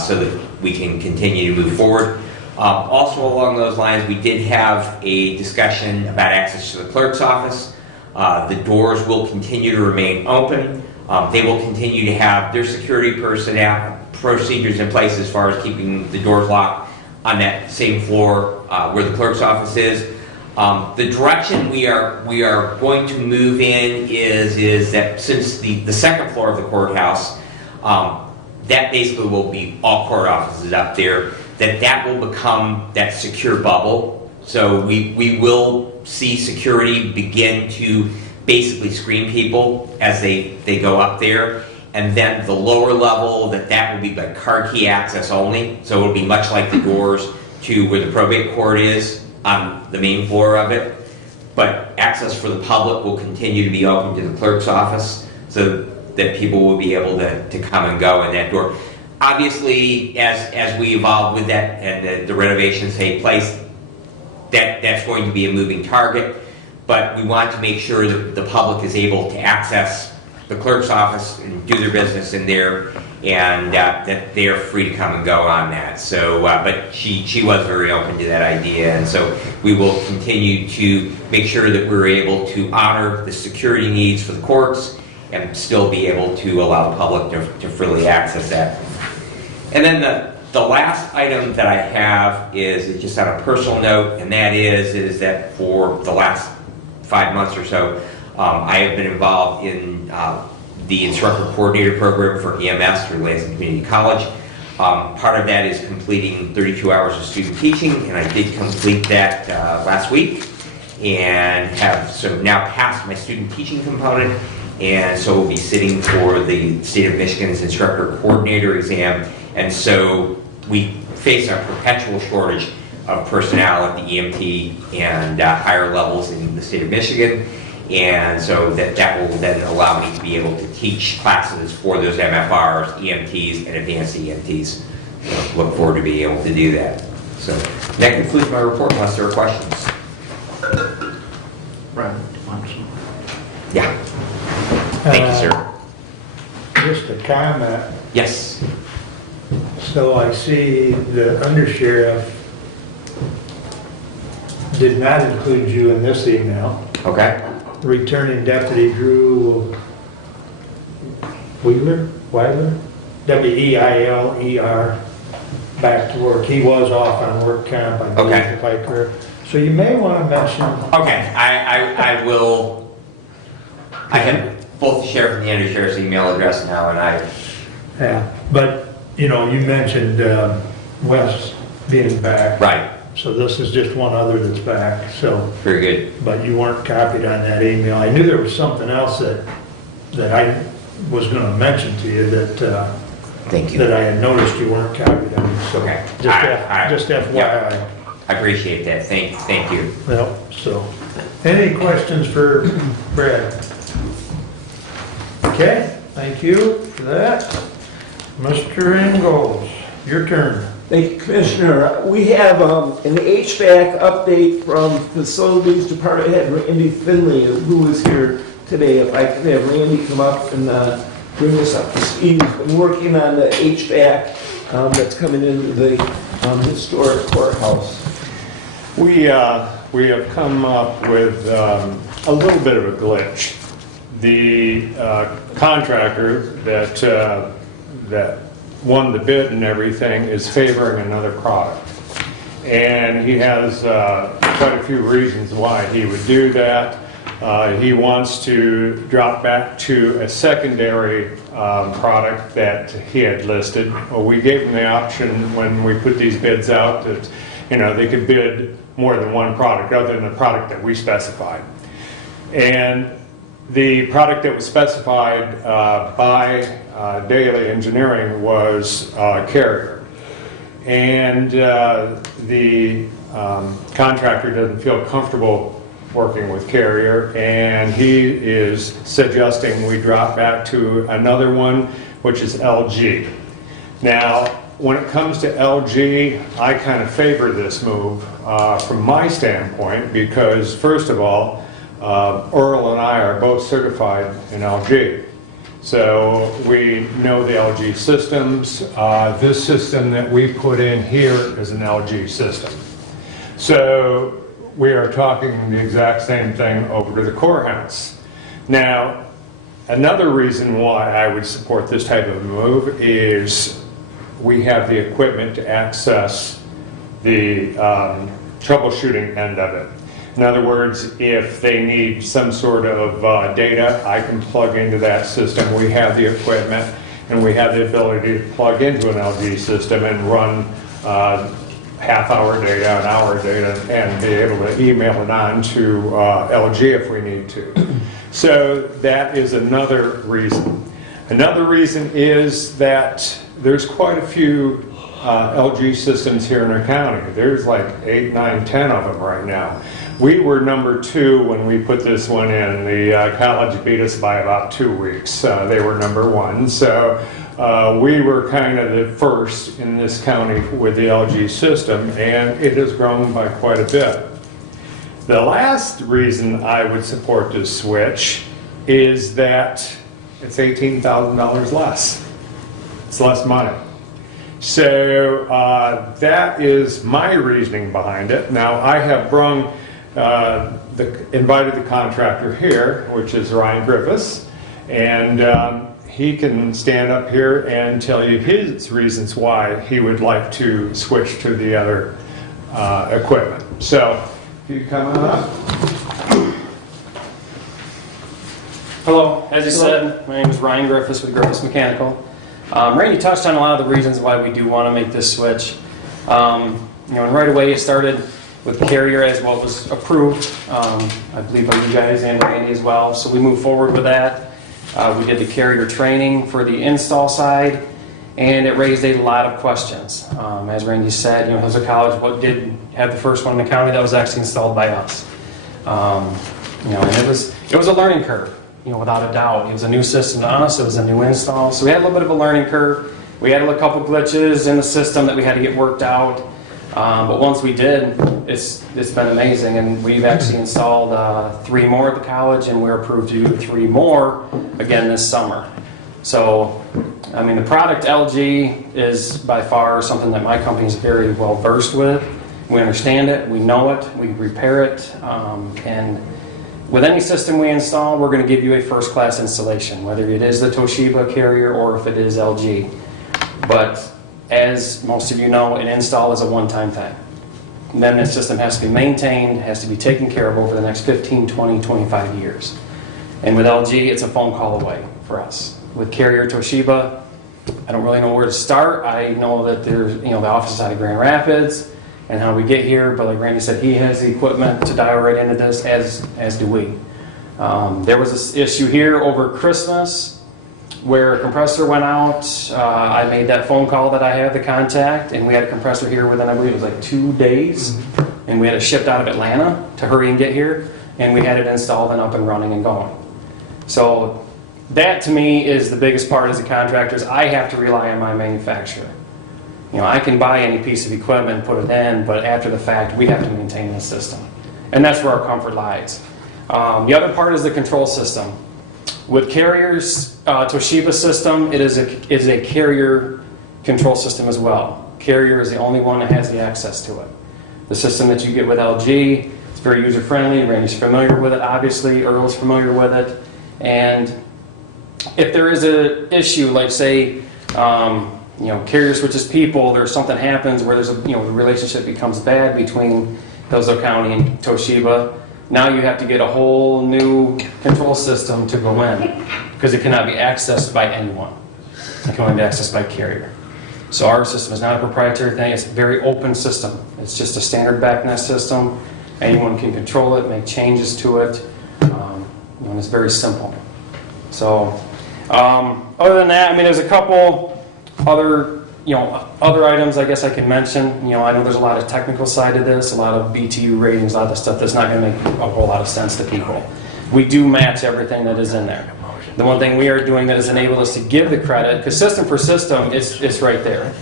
so that we can continue to move forward. Also along those lines, we did have a discussion about access to the clerk's office. The doors will continue to remain open. They will continue to have their security personnel procedures in place as far as keeping the doors locked on that same floor where the clerk's office is. The direction we are going to move in is that since the second floor of the courthouse, that basically will be all court offices up there, that will become that secure bubble. So we will see security begin to basically screen people as they go up there. And then the lower level, that will be like card key access only. So it'll be much like the doors to where the probate court is on the main floor of it, but access for the public will continue to be open to the clerk's office so that people will be able to come and go in that door. Obviously, as we evolve with that and the renovations take place, that's going to be a moving target, but we want to make sure that the public is able to access the clerk's office and do their business in there, and that they are free to come and go on that. So, but she was very open to that idea, and so we will continue to make sure that we're able to honor the security needs for the courts and still be able to allow the public to freely access that. And then the last item that I have is just on a personal note, and that is that for the last 5 months or so, I have been involved in the instructor coordinator program for EMS through Lansing Community College. Part of that is completing 32 hours of student teaching, and I did complete that last week, and have so now passed my student teaching component, and so we'll be sitting for the State of Michigan's instructor coordinator exam, and so we face a perpetual shortage of personnel at the EMT and higher levels in the state of Michigan. And so that will then allow me to be able to teach classes for those MFRs, EMTs, and advanced EMTs. So look forward to being able to do that. So that concludes my report unless there are questions. Right. Yeah. Thank you, sir. Just a comment. Yes. So I see the undersheriff did not include you in this email. Okay. Returning Deputy Drew Weiler, W-E-I-L-E-R, back to work. He was off on work camp, I believe, Okay. if I correct. So you may want to mention. Okay, I will. I have both the sheriff and the undersheriff's email address now, and I. Yeah, but, you know, you mentioned Wes being back. Right. So this is just one other that's back, so. Very good. But you weren't copied on that email. I knew there was something else that I was going to mention to you that, Thank you. that I had noticed you weren't copied on. So Okay. just FYI. Yep. I appreciate that. Thank you. Well, so, any questions for Brad? Okay, thank you for that. Mr. Ingalls, your turn. Thank you, Commissioner. We have an HVAC update from Facilities Department Head Randy Finley, who is here today. If I could have Randy come up and bring us up to speed. He's been working on the HVAC that's coming into the historic courthouse. We have come up with a little bit of a glitch. The contractor that won the bid and everything is favoring another product. And he has quite a few reasons why he would do that. He wants to drop back to a secondary product that he had listed. Well, we gave him the option when we put these bids out that, you know, they could bid more than one product other than the product that we specified. And the product that was specified by Daily Engineering was Carrier. And the contractor doesn't feel comfortable working with Carrier, and he is suggesting we drop back to another one, which is LG. Now, when it comes to LG, I kind of favor this move from my standpoint because, first of all, Earl and I are both certified in LG. So we know the LG systems. This system that we put in here is an LG system. So we are talking the exact same thing over to the courthouse. Now, another reason why I would support this type of move is we have the equipment to access the troubleshooting end of it. In other words, if they need some sort of data, I can plug into that system. We have the equipment and we have the ability to plug into an LG system and run half-hour data, an hour data, and be able to email it on to LG if we need to. So that is another reason. Another reason is that there's quite a few LG systems here in our county. There's like 8, 9, 10 of them right now. We were number 2 when we put this one in. The college beat us by about 2 weeks. They were number 1. So we were kind of the first in this county with the LG system, and it has grown by quite a bit. The last reason I would support this switch is that it's $18,000 less. It's less money. So that is my reasoning behind it. Now, I have invited the contractor here, which is Ryan Griffiths, and he can stand up here and tell you his reasons why he would like to switch to the other equipment. So, if you come on up. Hello, as you said, my name is Ryan Griffiths with Griffiths Mechanical. Randy touched on a lot of the reasons why we do want to make this switch. And right away it started with Carrier as what was approved, I believe by you guys and Randy as well. So we moved forward with that. We did the Carrier training for the install side, and it raised a lot of questions. As Randy said, Hillsdale College did have the first one in the county that was actually installed by us. And it was a learning curve. Without a doubt. It was a new system to us, it was a new install, so we had a little bit of a learning curve. We had a couple glitches in the system that we had to get worked out, but once we did, it's been amazing, and we've actually installed 3 more at the college, and we're approved to do 3 more again this summer. So, the product LG is by far something that my company is very well versed with. We understand it, we know it, we repair it, and with any system we install, we're going to give you a first-class installation, whether it is the Toshiba Carrier or if it is LG. But as most of you know, an install is a one-time thing. And then the system has to be maintained, has to be taken care of over the next 15, 20, 25 years. And with LG, it's a phone call away for us. With Carrier Toshiba, I don't really know where to start. I know that there's, the office is out of Grand Rapids, and how we get here, but like Randy said, he has the equipment to dial right into this, as do we. There was this issue here over Christmas where a compressor went out. I made that phone call that I had the contact, and we had a compressor here within, I believe it was like 2 days, and we had it shipped out of Atlanta to hurry and get here, and we had it installed and up and running and going. So that to me is the biggest part as a contractor, is I have to rely on my manufacturer. I can buy any piece of equipment, put it in, but after the fact, we have to maintain the system. And that's where our comfort lies. The other part is the control system. With Carrier's Toshiba system, it is a Carrier control system as well. Carrier is the only one that has the access to it. The system that you get with LG, it's very user-friendly. Randy's familiar with it, obviously. Earl's familiar with it. And if there is an issue, like say, Carrier switches people, there's something happens where there's the relationship becomes bad between Hillsdale County and Toshiba. Now you have to get a whole new control system to go in, because it cannot be accessed by anyone. It can only be accessed by Carrier. So our system is not a proprietary thing, it's a very open system. It's just a standard backnet system. Anyone can control it, make changes to it, and it's very simple. So, other than that, there's a couple other items I guess I can mention. I know there's a lot of technical side to this, a lot of BTU ratings, a lot of stuff that's not going to make a whole lot of sense to people. We do match everything that is in there. The one thing we are doing that has enabled us to give the credit, because system for system, it's right there.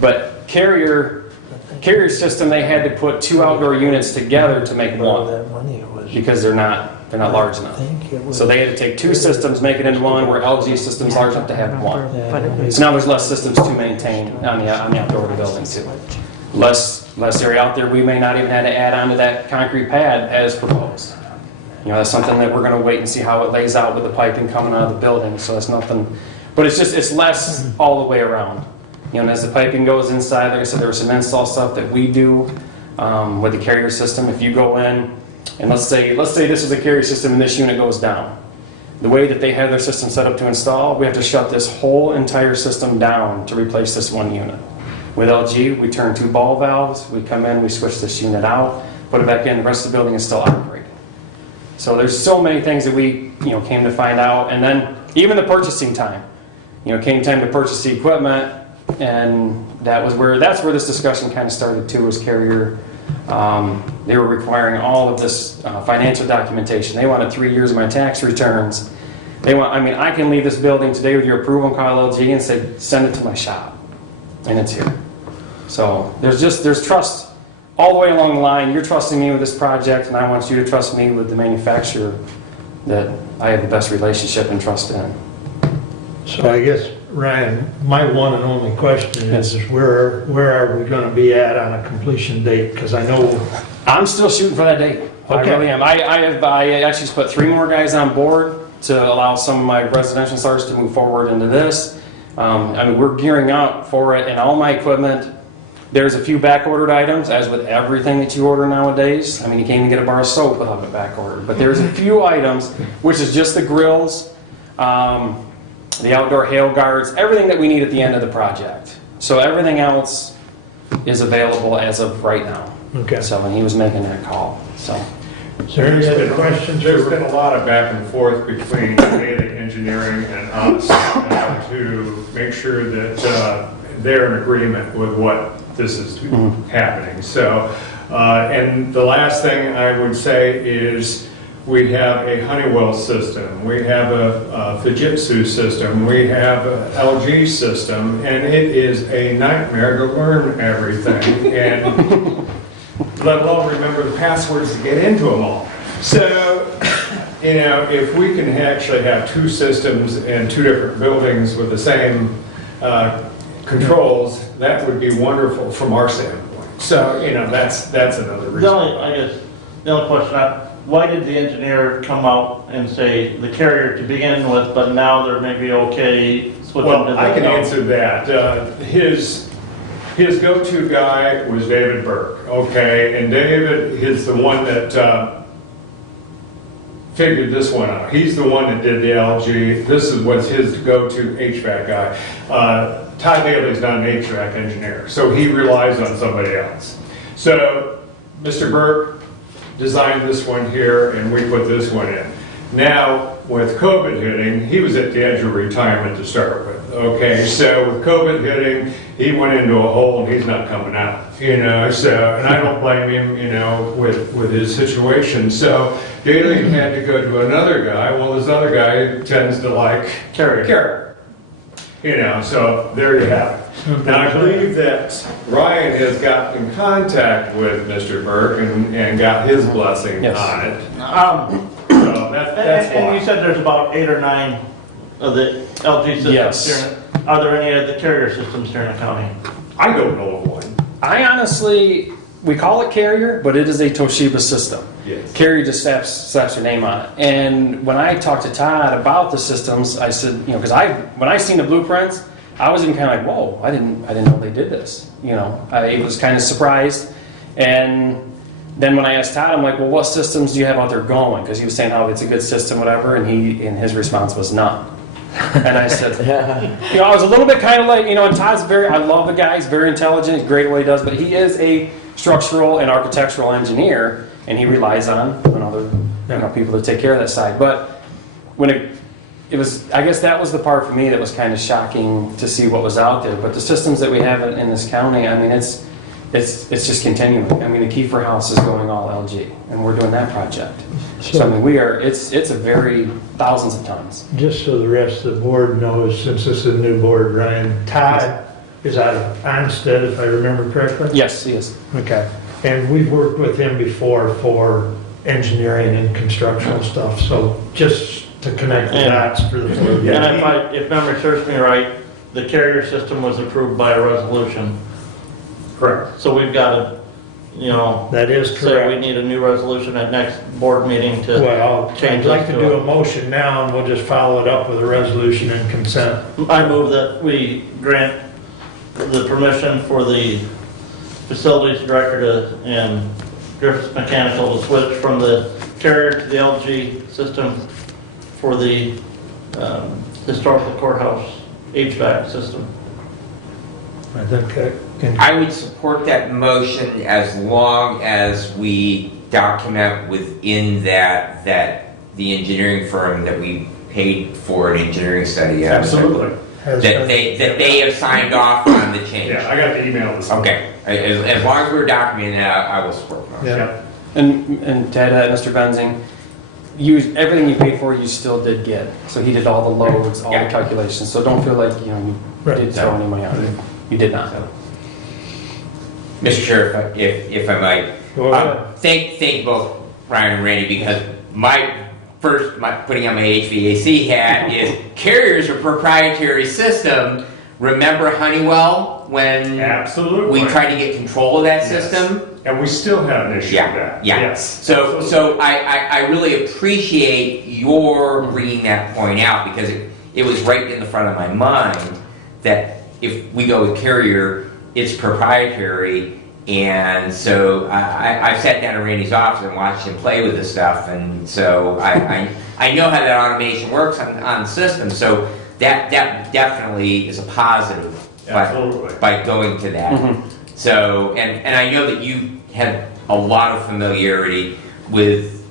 But Carrier's system, they had to put 2 outdoor units together to make one, because they're not large enough. So they had to take 2 systems, make it into one, where LG system's large enough to have one. So now there's less systems to maintain on the outdoor of the building too. Less area out there, we may not even have to add on to that concrete pad as proposed. That's something that we're going to wait and see how it lays out with the piping coming out of the building, so it's nothing, but it's less all the way around. And as the piping goes inside, like I said, there was some install stuff that we do with the Carrier system. If you go in, and let's say this is a Carrier system and this unit goes down. The way that they have their system set up to install, we have to shut this whole entire system down to replace this one unit. With LG, we turn 2 ball valves, we come in, we switch this unit out, put it back in, the rest of the building is still operating. So there's so many things that we came to find out, and then even the purchasing time. Came time to purchase the equipment, And that's where this discussion kind of started too, was Carrier. They were requiring all of this financial documentation. They wanted 3 years of my tax returns. I can leave this building today with your approval and call LG and say, send it to my shop. And it's here. So there's trust all the way along the line. You're trusting me with this project, and I want you to trust me with the manufacturer that I have the best relationship and trust in. So I guess, Ryan, my one and only question is where are we going to be at on a completion date? Because I know... I'm still shooting for that date. I really am. I actually put 3 more guys on board to allow some of my residential starters to move forward into this. We're gearing up for it, and all my equipment. There's a few back-ordered items, as with everything that you order nowadays. You can't even get a bar of soap without it back-ordered. But there's a few items, which is just the grills, the outdoor hail guards, everything that we need at the end of the project. So everything else is available as of right now. Okay. So when he was making that call, so. Is there any other questions? There's been a lot of back and forth between data engineering and us to make sure that they're in agreement with what this is happening. So, and the last thing I would say is we have a Honeywell system, we have a Fujitsu system, we have an LG system, and it is a nightmare to learn everything, and let alone remember the passwords to get into them all. So, if we can actually have 2 systems in 2 different buildings with the same controls, that would be wonderful from our standpoint. So, that's another reason. The only question, why did the engineer come out and say the Carrier to begin with, but now they're maybe okay switching to the... Well, I can answer that. His go-to guy was David Burke, okay? And David is the one that figured this one out. He's the one that did the LG. This was his go-to HVAC guy. Todd Bailey's not an HVAC engineer, so he relies on somebody else. So Mr. Burke designed this one here, and we put this one in. Now, with COVID hitting, he was at the edge of retirement to start with, okay? So with COVID hitting, he went into a hole and he's not coming out, so, and I don't blame him, with his situation. So Daly had to go to another guy. Well, this other guy tends to like Carrier. So there you have it. Now, I believe that Ryan has gotten in contact with Mr. Burke and got his blessing on it. So that's why. And you said there's about 8 or 9 of the LG systems. Yes. Are there any of the Carrier systems here in the county? I don't know of one. I honestly, we call it Carrier, but it is a Toshiba system. Yes. Carrier just slaps your name on it. And when I talked to Todd about the systems, I said, because when I seen the blueprints, I was even kind of like, whoa, I didn't know they did this. I was kind of surprised. And then when I asked Todd, I'm like, well, what systems do you have out there going? Because he was saying how it's a good system, whatever, and his response was none. And I said, I was a little bit kind of like, and Todd's I love the guy, he's very intelligent, he's great at what he does, but he is a structural and architectural engineer, and he relies on other people to take care of that side. But when it was, I guess that was the part for me that was kind of shocking to see what was out there. But the systems that we have in this county, it's just continuing. The Kiefer House is going all LG, and we're doing that project. So it's a very thousands of tons. Just so the rest of the board knows, since this is a new board, Ryan, Todd is out of Onstead, if I remember correctly? Yes, he is. Okay. And we've worked with him before for engineering and constructional stuff, so just to connect the dots for the board. And if memory serves me right, the Carrier system was approved by a resolution. Correct. So we've got to, That is say we correct. need a new resolution at next board meeting to Well, change I'd like this to do a motion now, and we'll just follow it up with a resolution and consent. I move that we grant the permission for the facilities director and Griffiths Mechanical to switch from the Carrier to the LG system for the historical courthouse HVAC system. I think I would support that motion as long as we document within that the engineering firm that we paid for an engineering study. Absolutely. has that they have signed off on the change. Yeah, I got the email this morning. Okay, as long as we're documenting that, I will support the motion. Yeah. And to add to that, Mr. Benzing, everything you paid for, you still did get. So he did all the loads, all Yeah. the calculations, so don't feel like, you Right. did throw any money out. You did not. Mr. Chair, if I might, Go ahead. thank both Ryan and Randy, because my putting on my HVAC hat is Carrier's a proprietary system. Remember Honeywell when Absolutely. we tried to get control of that Yes. system? And we still have an issue with that. Yeah. Yes. So I really appreciate your bringing that point out, because it was right in the front of my mind that if we go with Carrier, it's proprietary. And so I sat down in Randy's office and watched him play with this stuff, and so I know how that automation works on the system. So that definitely is a positive Absolutely. by going to that. So and I know that you have a lot of familiarity with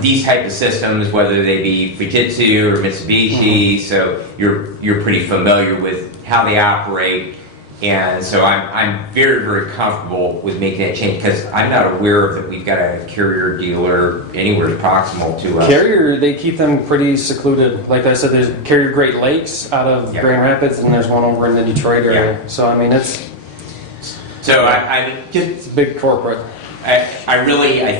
these type of systems, whether they be Fujitsu or Mitsubishi. So you're pretty familiar with how they operate. And so I'm very, very comfortable with making that change, because I'm not aware that we've got a Carrier dealer anywhere proximal to us. Carrier, they keep them pretty secluded. Like I said, there's Carrier Great Lakes out of Yeah. Grand Rapids, and there's one over in the Detroit area. Yeah. So I mean, it's So I just a big corporate. I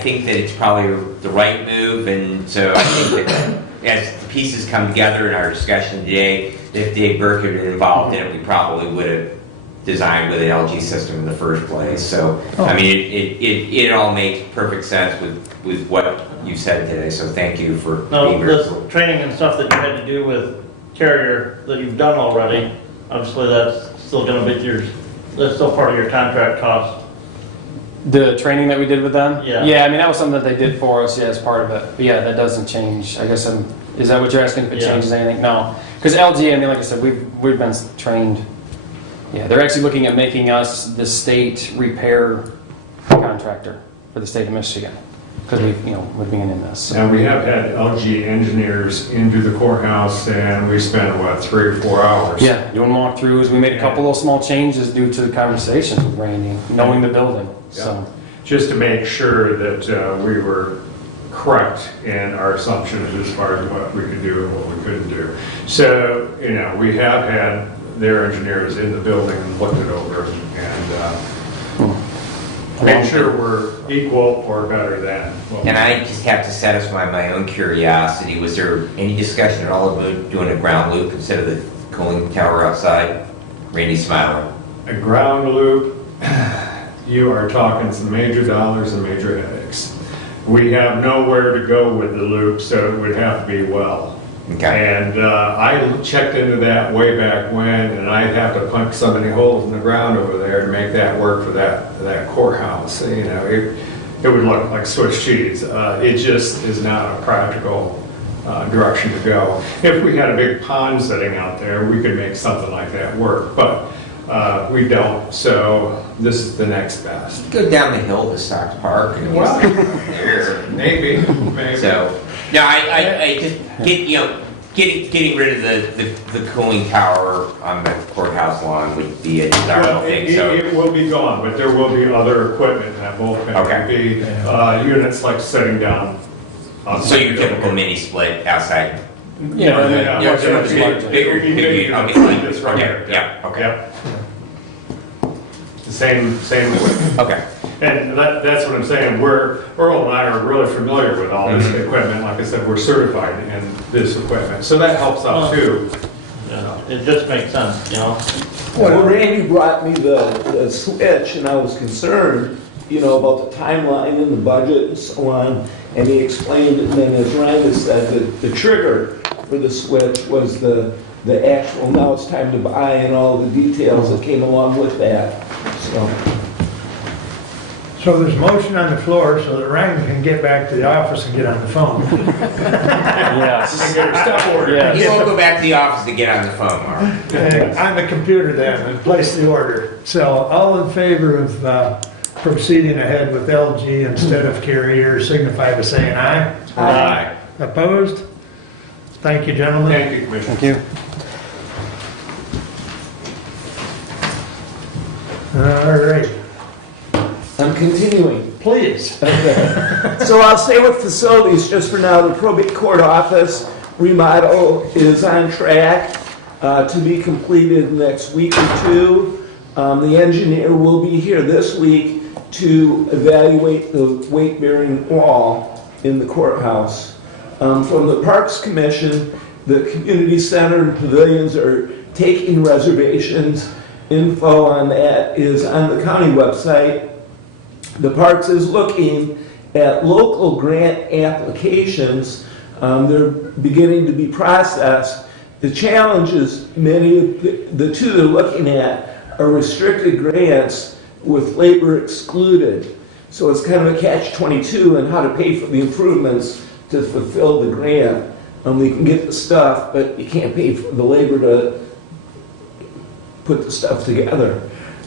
think that it's probably the right move, and so I think that as the pieces come together in our discussion today, if Dave Burke had been involved in it, we probably would have designed with an LG system in the first place. So I mean, it all makes perfect sense with what you said today. So thank you for Now, being very this training and stuff that you had to do with Carrier that you've done already, obviously that's still gonna be that's still part of your contract cost. The training that we did with them? Yeah. Yeah, I mean, that was something that they did for us, yeah, as part of it. But yeah, that doesn't change. I guess is that what you're asking, if it Yeah. changes anything? No. Because LG, I mean, like I said, we've been trained. Yeah, they're actually looking at making us the state repair contractor for the state of Michigan. Because we're being in this. So. And we have had LG engineers into the courthouse, and we spent, 3 or 4 hours? Yeah, doing walkthroughs. We made a couple of small changes due to the conversations with Randy, knowing the building. So. Just to make sure that we were correct in our assumptions as far as what we could do and what we couldn't do. So, we have had their engineers in the building and looked it over, and make sure we're equal or better than. And I just have to satisfy my own curiosity. Was there any discussion at all about doing a ground loop instead of the cooling tower outside? Randy's smiling. A ground loop, you are talking some major dollars and major headaches. We have nowhere to go with the loop, so it would have to be well. Okay. And I checked into that way back when, and I'd have to punch so many holes in the ground over there to make that work for that courthouse. It would look like Swiss cheese. It just is not a practical direction to go. If we had a big pond sitting out there, we could make something like that work, but we don't. So this is the next best. Go down the hill to Stocks Park. And Well, maybe. So, no, I just getting rid of the cooling tower on the courthouse lawn would be a desirable thing. So, It will be gone, but there will be other equipment that will Okay. be units like sitting down. so your typical mini split outside. Yeah, Yeah, Bigger, Maybe okay, this right here. yeah, okay. Yep. The same equipment. Okay. And that's what I'm saying, Earl and I are really familiar with all this equipment. Like I said, we're certified in this equipment, so that helps out too. Yeah, it just makes sense, When Randy brought me the switch, and I was concerned, about the timeline and the budget and so on, and he explained, and then as Ryan said, that the trigger for the switch was the actual, now it's time to buy, and all the details that came along with that, so. So there's motion on the floor so that Ryan can get back to the office and get on the phone. Yes. Get your stuff ordered. Yes. You won't go back to the office to get on the phone, Mark. On the computer then, and place the order. So all in favor of proceeding ahead with LG instead of Carrier, signify by saying aye. Aye. Opposed? Thank you, gentlemen. Thank you, Commissioner. Thank you. All right, I'm continuing. please. Okay. So I'll stay with facilities just for now. The probate court office remodel is on track to be completed next week or two. The engineer will be here this week to evaluate the weight-bearing wall in the courthouse. From the Parks Commission, the community center and pavilions are taking reservations. Info on that is on the county website. The Parks is looking at local grant applications. They're beginning to be processed. The challenge is the two they're looking at are restricted grants with labor excluded. So it's kind of a catch-22 on how to pay for the improvements to fulfill the grant. You can get the stuff, but you can't pay for the labor to put the stuff together.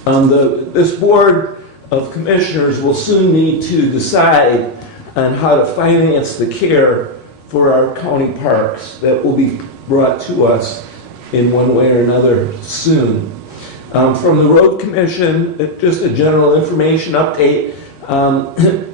This board of commissioners will soon need to decide on how to finance the care for our county parks. That will be brought to us in one way or another soon. From the road commission, just a general information update.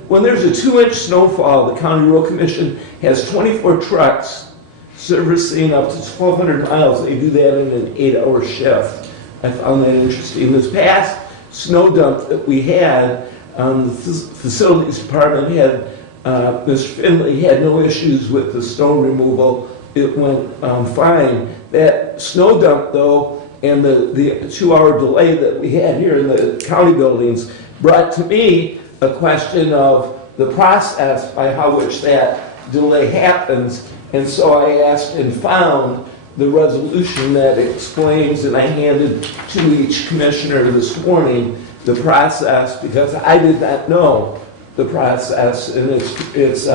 When there's a 2-inch snowfall, the county road commission has 24 trucks servicing up to 1,200 miles. They do that in an 8-hour shift. I found that interesting. This past snow dump that we had, the facilities department had, Mr. Finley had no issues with the snow removal. It went fine. That snow dump, though, and the 2-hour delay that we had here in the county buildings brought to me a question of the process by how which that delay happens. And so I asked and found the resolution that explains, and I handed to each commissioner this morning the process, because I did not know the process, and it's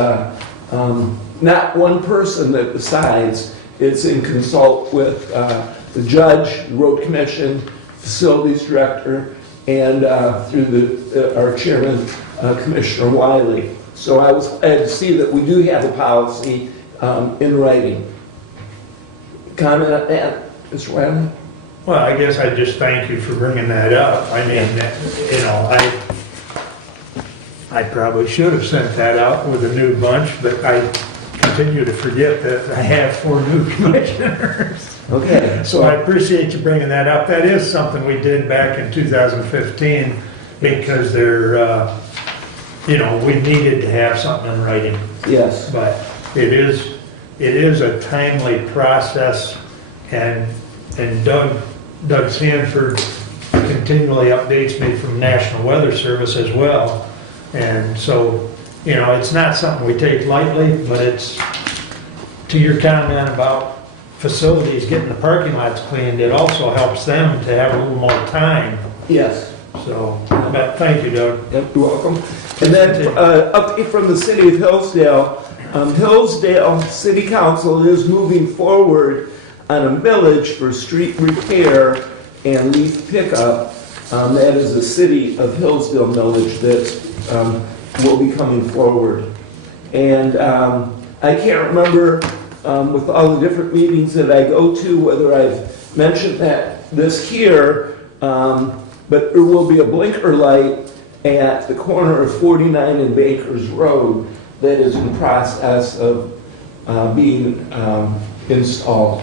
not one person that decides. It's in consult with the judge, the road commission, facilities director, and through our chairman, Commissioner Wiley. So I was glad to see that we do have a policy in writing. Comment on that, Mr. Wiley? Well, I guess I just thank you for bringing that up. I mean, you know, I probably should have sent that out with a new bunch, but I continue to forget that I have 4 new commissioners. Okay. So I appreciate you bringing that up. That is something we did back in 2015 because they're, you know, we needed to have something in writing. Yes. But it is a timely process, and Doug Sanford continually updates me from National Weather Service as well. And so, you know, it's not something we take lightly, but it's, to your comment about facilities getting the parking lots cleaned, it also helps them to have a little more time. Yes. So, but thank you, Doug. Yep, you're welcome. And then update from the city of Hillsdale. Hillsdale City Council is moving forward on a millage for street repair and leaf pickup. That is a city of Hillsdale millage that will be coming forward. And I can't remember with all the different meetings that I go to whether I've mentioned this here, but there will be a blinker light at the corner of 49 and Bakers Road that is in process of being installed.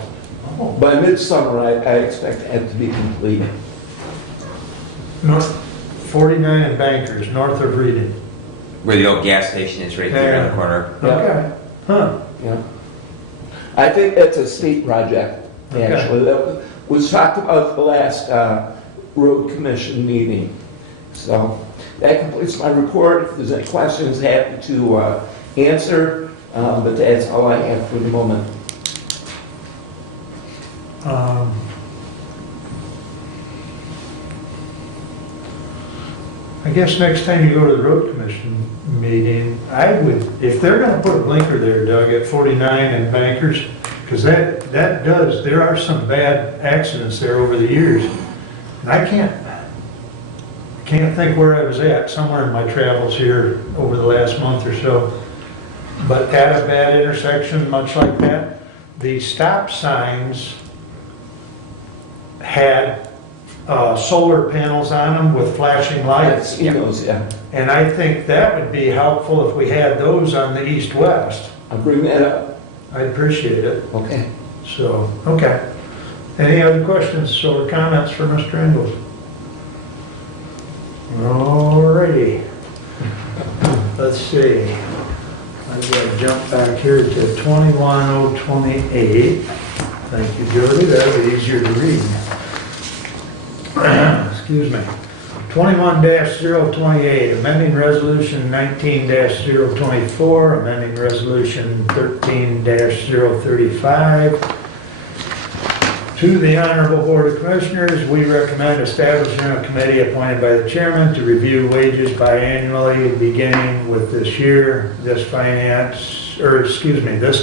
By midsummer, I expect that to be complete. North 49 and Bankers, north of Reading. Where the old gas station is right there in the corner. Okay. Huh. Yeah. I think that's a state project, actually. That was talked about at the last road commission meeting. So that completes my report. If there's any questions, happy to answer, but that's all I have for the moment. I guess next time you go to the road commission meeting, I would, if they're gonna put a blinker there, Doug, at 49 and Bankers, because that does, there are some bad accidents there over the years. And I can't think where I was at, somewhere in my travels here over the last month or so. But at a bad intersection, much like that, the stop signs had solar panels on them with flashing lights. He knows, yeah. And I think that would be helpful if we had those on the east-west. I'll bring that up. I'd appreciate it. Okay. So, okay. Any other questions or comments for Mr. Ingles? Alrighty. Let's see. I've got to jump back here to 21028. Thank you, Jody. That'll be easier to read. Excuse me. 21-028, amending resolution 19-024, amending resolution 13-035. To the Honorable Board of Commissioners, we recommend establishing a committee appointed by the chairman to review wages biannually beginning with this year. This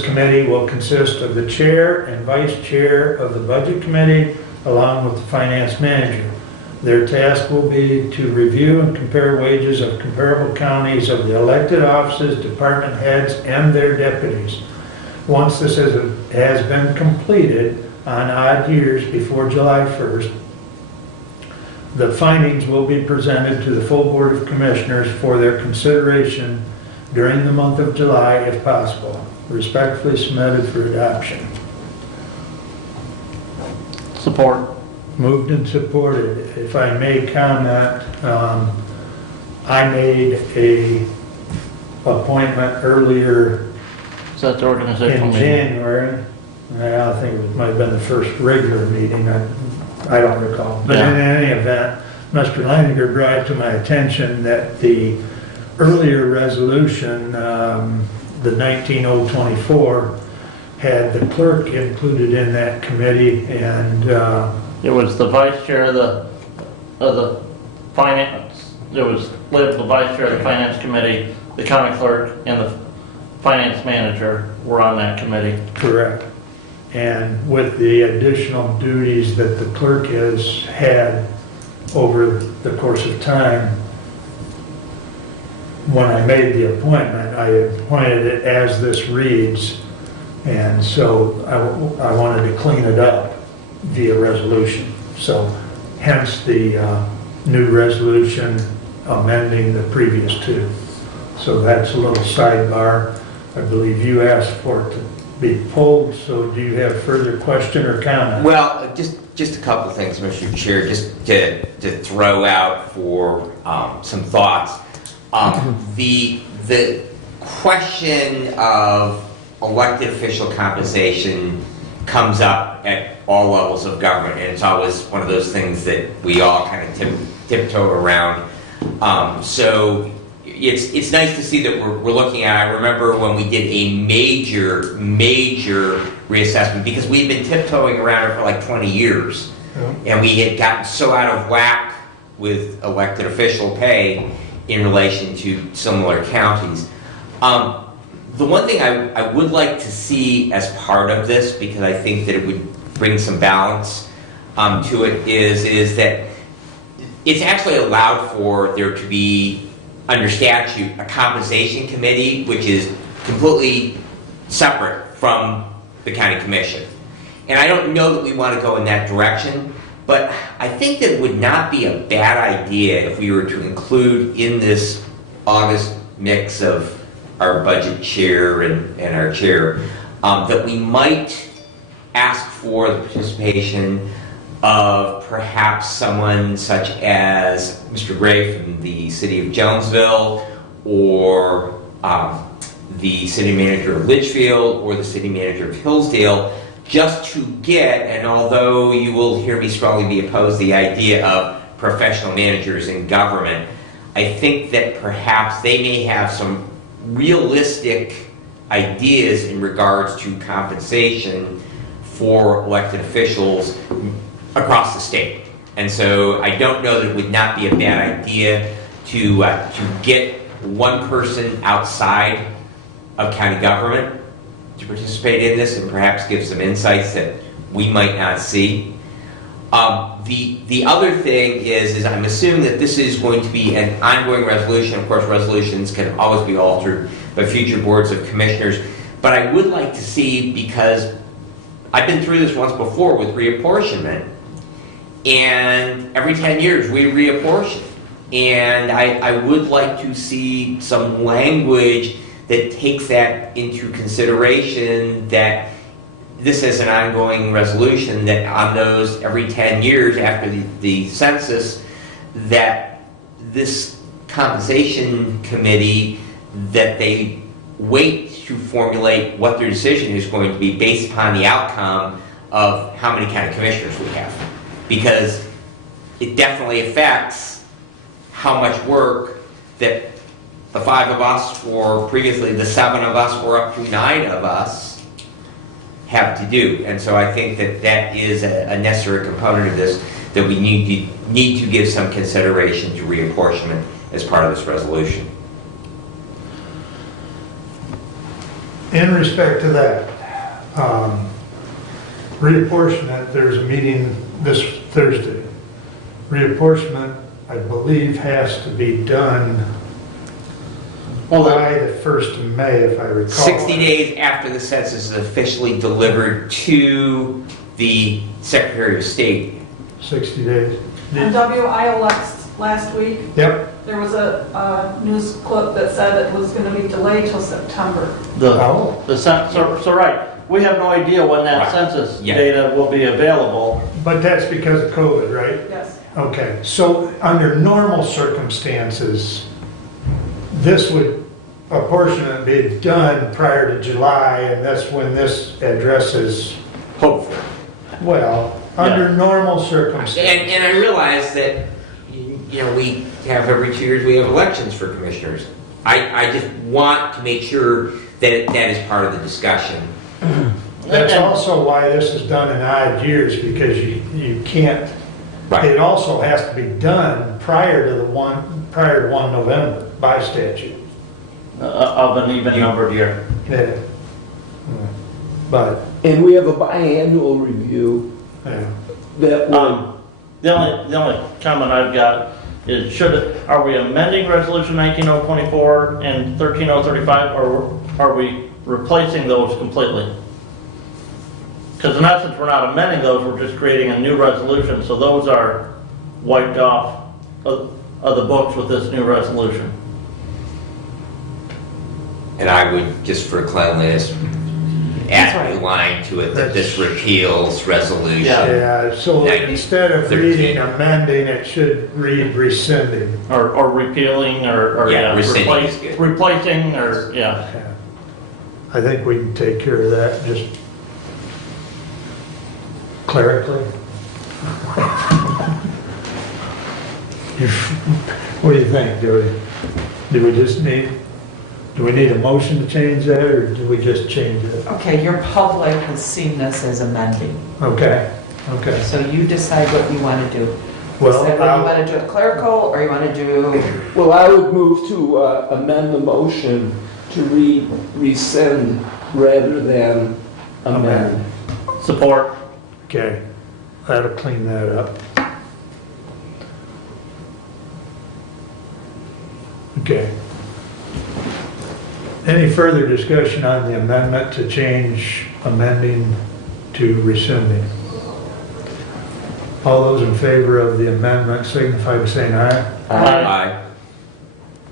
committee will consist of the chair and vice chair of the budget committee along with the finance manager. Their task will be to review and compare wages of comparable counties of the elected offices, department heads, and their deputies. Once this has been completed on odd years before July 1st, the findings will be presented to the full Board of Commissioners for their consideration during the month of July if possible. Respectfully submitted for adoption. Support. Moved and supported. If I may comment, I made a appointment earlier Is that the organizational in meeting? January. I think it might have been the first regular meeting. I don't recall. But Yeah. in any event, Mr. Leininger brought to my attention that the earlier resolution, the 19024, had the clerk included in that committee, and It was the vice chair of the finance, it was the vice chair of the finance committee, the county clerk, and the finance manager were on that committee. correct. And with the additional duties that the clerk has had over the course of time, when I made the appointment, I appointed it as this reads, and so I wanted to clean it up via resolution. So hence the new resolution amending the previous two. So that's a little sidebar. I believe you asked for it to be pulled, so do you have further question or comment? Well, just a couple of things, Mr. Chair, just to throw out for some thoughts. The question of elected official compensation comes up at all levels of government, and it's always one of those things that we all kind of tiptoe around. So it's nice to see that we're looking at. I remember when we did a major reassessment, because we've been tiptoeing around it for like 20 years, and we had gotten so out of whack with elected official pay in relation to similar counties. The one thing I would like to see as part of this, because I think that it would bring some balance to it, is that it's actually allowed for there to be, under statute, a compensation committee, which is completely separate from the county commission. And I don't know that we want to go in that direction, but I think that it would not be a bad idea if we were to include in this August mix of our budget chair and our chair, that we might ask for the participation of perhaps someone such as Mr. Gray from the city of Jonesville, or the city manager of Litchfield, or the city manager of Hillsdale, just to get, and although you will hear me strongly be opposed to the idea of professional managers in government, I think that perhaps they may have some realistic ideas in regards to compensation for elected officials across the state. And so I don't know that it would not be a bad idea to get one person outside of county government to participate in this and perhaps give some insights that we might not see. The other thing is I'm assuming that this is going to be an ongoing resolution. Of course, resolutions can always be altered by future boards of commissioners. But I would like to see, because I've been through this once before with reapportionment, and every 10 years we reapportion. And I would like to see some language that takes that into consideration, that this is an ongoing resolution, that on those every 10 years after the census, that this compensation committee, that they wait to formulate what their decision is going to be based upon the outcome of how many county commissioners we have. Because it definitely affects how much work that the 5 of us, or previously the 7 of us, or up to 9 of us have to do. And so I think that that is a necessary component of this, that we need to give some consideration to reapportionment as part of this resolution. In respect to that, reapportionment, there's a meeting this Thursday. Reapportionment, I believe, has to be done by the 1st of May, if I recall. 60 days after the census is officially delivered to the Secretary of State. 60 days. On WIOX last week, Yep. there was a news clip that said it was going to be delayed till September. So right, we have no idea when that Right. census Yeah. data will be available. But that's because of COVID, right? Yes. Okay, so under normal circumstances, this would apportionment be done prior to July, and that's when this addresses, Hopefully. well, under normal circumstances. And I realize that, you know, we have every 2 years, we have elections for commissioners. I just want to make sure that that is part of the discussion. That's also why this is done in odd years, because you can't, Right. it also has to be done prior to 1 November by statute. Of an even numbered year. Yeah. But, And we have a biannual review yeah. that will, The only comment I've got is, are we amending resolution 19024 and 13035, or are we replacing those completely? Because in essence, we're not amending those, we're just creating a new resolution, so those are wiped off of the books with this new resolution. And I would, just for cleanliness, add a line to it that this repeals resolution. Yeah, so 90, instead of 13. reading amending, it should read rescinding. Or repealing, or Yeah, rescinding is good. replacing, or, yeah. I think we can take care of that, just clerically. What do you think, Jody? Do we need a motion to change that, or do we just change it? Okay, your public has seen this as amending, Okay, okay. so you decide what you want to do. Well, Decide whether you want to do it clerical, or you want to do, well, I would move to amend the motion to read rescind rather than amend. Support. Okay, that'll clean that up. Okay. Any further discussion on the amendment to change amending to rescinding? All those in favor of the amendment signify by saying aye. Aye.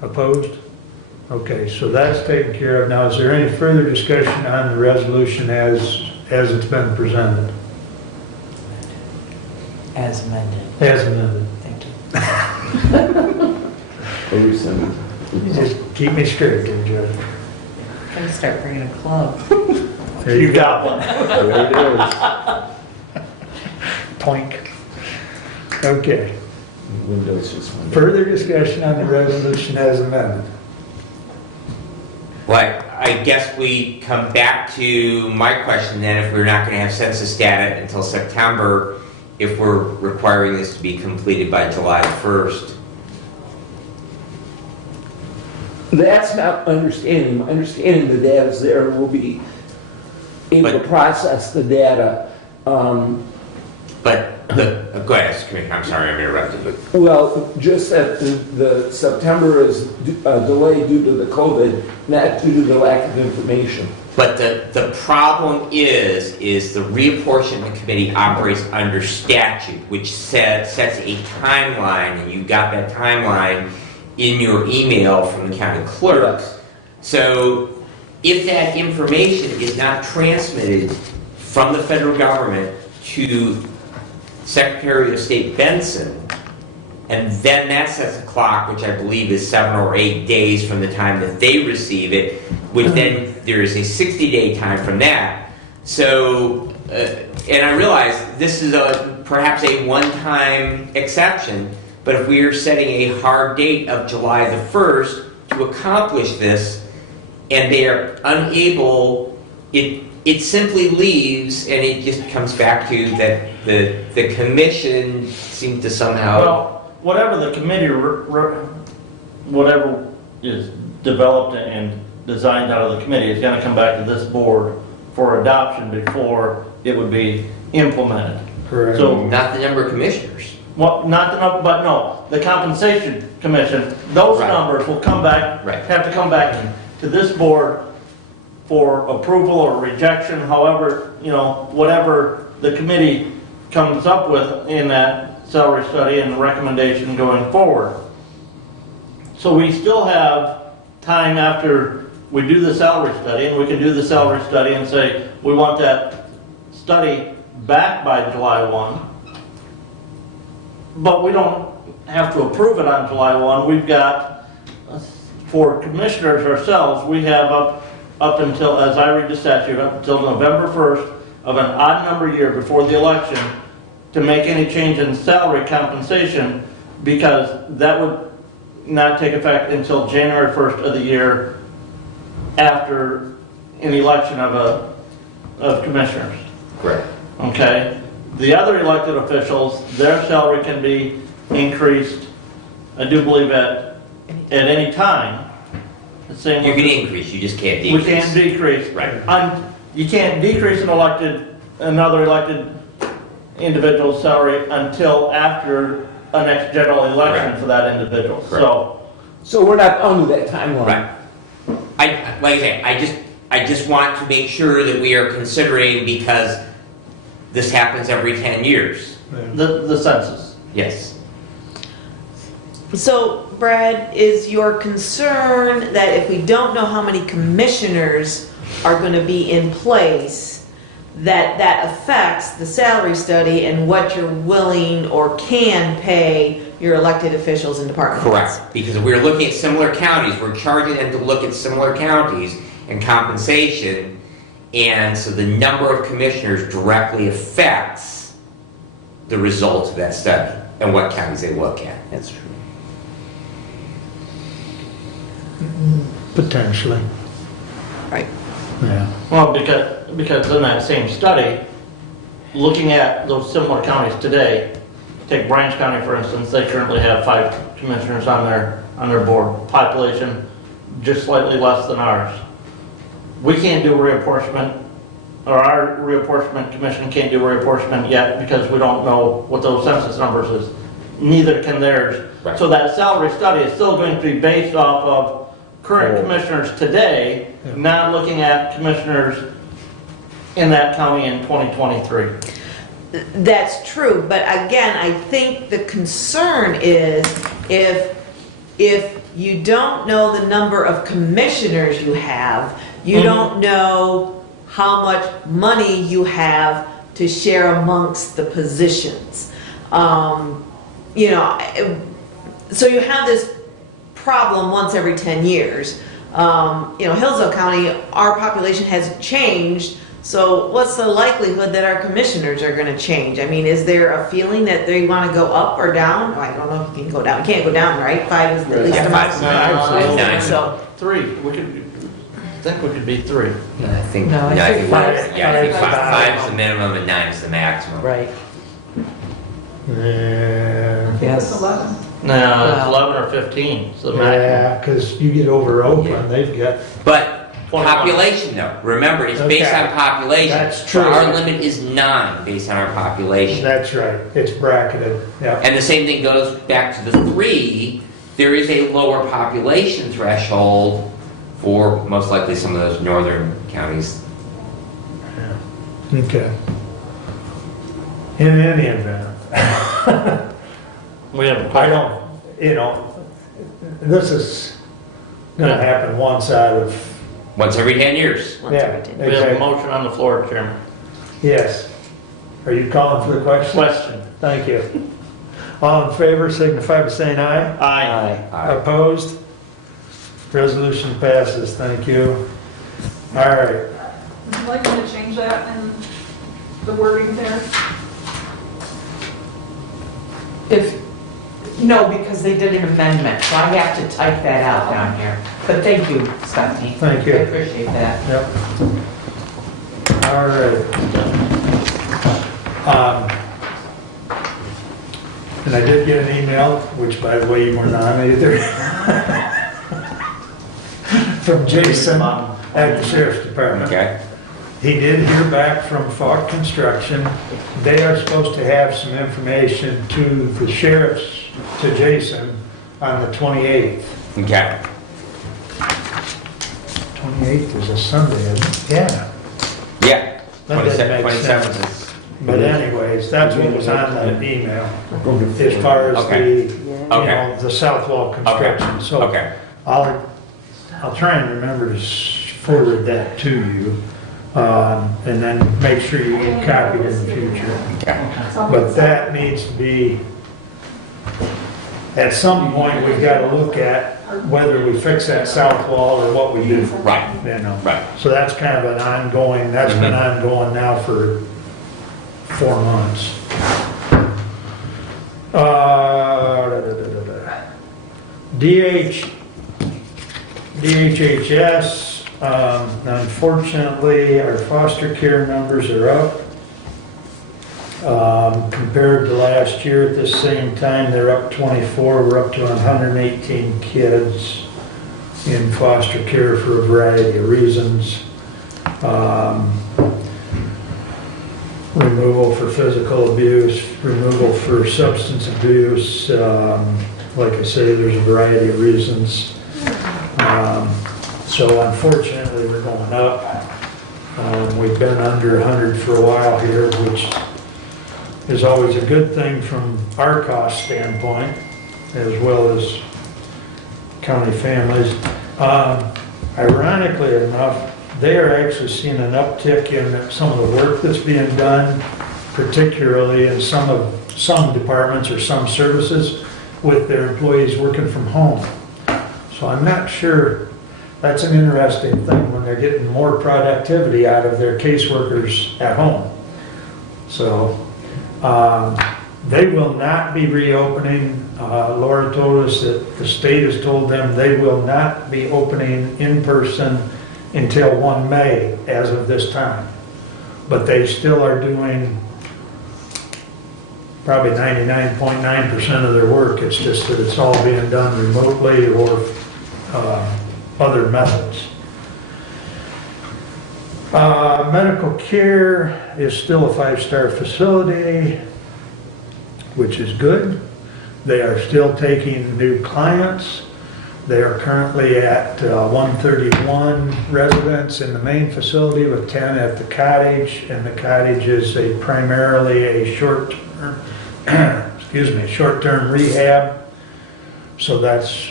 Opposed? Okay, so that's taken care of. Now, is there any further discussion on the resolution as it's been presented? as amended. As amended. Thank you. Or rescind. You just keep me straight, there, Judge. I'm gonna start bringing a club. There You got one. There it is. Twink. Okay. Windows just went. Further discussion on the resolution as amended. Well, I guess we come back to my question then, if we're not going to have census data until September, if we're requiring this to be completed by July 1st. That's not understanding. My understanding the data's there, we'll be able to But- process the data. But Go ahead, Commissioner, I'm sorry, I'm interrupted, but Well, just that the September is delayed due to the COVID, not due to the lack of information. But the problem is the reapportionment committee operates under statute, which sets a timeline, and you got that timeline in your email from the county clerk. So if that information is not transmitted from the federal government to Secretary of State Benson, and then that sets a clock, which I believe is 7 or 8 days from the time that they receive it, which then there is a 60-day time from that. So, and I realize this is perhaps a one-time exception, but if we are setting a hard date of July the 1st to accomplish this, and they are unable, it simply leaves, and it just comes back to that the commission seems to somehow... Well, whatever the committee, whatever is developed and designed out of the committee is gonna come back to this board for adoption before it would be implemented. Correct. So, Not the number of commissioners. well, not the number, but no, the compensation commission, those Right. numbers will come back, Right. have to come back to this board for approval or rejection, however, whatever the committee comes up with in that salary study and the recommendation going forward. So we still have time after we do the salary study, and we can do the salary study and say, we want that study back by July 1. But we don't have to approve it on July 1. We've got, for commissioners ourselves, we have up until, as I read the statute, up until November 1st of an odd number year before the election to make any change in salary compensation, because that would not take effect until January 1st of the year after an election of commissioners. Correct. Okay? The other elected officials, their salary can be increased, I do believe at any time. The same You with- can increase, you just can't We decrease. can't decrease. Right. You can't decrease another elected individual's salary until after a next general election Correct. for that individual. Correct. So we're not under that timeline. Right. Like I say, I just want to make sure that we are considering, because this happens every 10 years. The census. Yes. So, Brad, is your concern that if we don't know how many commissioners are going to be in place, that affects the salary study and what you're willing or can pay your elected officials and department heads? Correct. Because if we're looking at similar counties, we're charging them to look at similar counties and compensation, and so the number of commissioners directly affects the results of that study and what counties they look at. That's true. Potentially, Right. yeah. Well, because in that same study, looking at those similar counties today, take Branch County for instance, they currently have 5 commissioners on their board, population just slightly less than ours. We can't do reapportionment, or our reapportionment commission can't do reapportionment yet because we don't know what those census numbers is. Neither can theirs. Right. So that salary study is still going to be based off of current commissioners today, not looking at commissioners in that county in 2023. That's true, but again, I think the concern is if you don't know the number of commissioners you have, you don't know how much money you have to share amongst the positions. So you have this problem once every 10 years. Hillsdale County, our population has changed, so what's the likelihood that our commissioners are gonna change? I mean, is there a feeling that they wanna go up or down? Well, I don't know if you can go down, you can't go down, right? 5 is the least Yeah, amount. 5's Nine. So, 3, I think we could be 3. I think, No, I think five is the minimum and 9 is the maximum. Right. Yeah, Yes. 11. No, it's Wow. 11 or 15, so the maximum. yeah, because you get over Oakland, they've got, But Population though, remember, it's based Okay. on population. That's So true. our limit is 9 based on our population. That's right, it's bracketed, yeah. And the same thing goes back to the 3. There is a lower population threshold for most likely some of those northern counties. Okay. In any event, We have a I don't, this is gonna happen once out of, Once every 10 years. yeah, We have a okay, motion on the floor, Chairman. yes. Are you calling for the question? Question. Thank you. All in favor signify by saying aye. Aye. Opposed? Resolution passes, thank you. All right, Would you like me to change that in the wording there? No, because they did an amendment, so I have to type that out down here. But thank you, Stephanie. Thank you. I appreciate that. yep. All right. And I did get an email, which by the way, you weren't on either, from Jason at the Sheriff's Department. Okay? He did hear back from Falk Construction. They are supposed to have some information to the sheriffs, to Jason, on the 28th. Okay. 28th is a Sunday, isn't it? Yeah. Yeah. That doesn't make 27th sense. is. But anyways, that's what was on the email, as far as Okay. the south wall construction. So Okay. I'll try and remember to forward that to you, and then make sure you get copied in the future. Okay. But that needs to be, at some point, we've got to look at whether we fix that south wall or what we do. Right. You know? Right. So that's kind of an ongoing, that's been ongoing now for 4 months. DHHS, unfortunately, our foster care numbers are up. Compared to last year at this same time, they're up 24. We're up to 118 kids in foster care for a variety of reasons. Removal for physical abuse, removal for substance abuse. Like I say, there's a variety of reasons. So unfortunately, we're going up. We've been under 100 for a while here, which is always a good thing from our cost standpoint, as well as county families. Ironically enough, they are actually seeing an uptick in some of the work that's being done, particularly in some departments or some services with their employees working from home. So I'm not sure, that's an interesting thing when they're getting more productivity out of their caseworkers at home. So they will not be reopening. Laura told us that the state has told them they will not be opening in person until 1 May as of this time. But they still are doing probably 99.9% of their work. It's just that it's all being done remotely or other methods. Medical care is still a 5-star facility, which is good. They are still taking new clients. They are currently at 131 residents in the main facility with 10 at the cottage, and the cottage is primarily a short-term rehab. So that's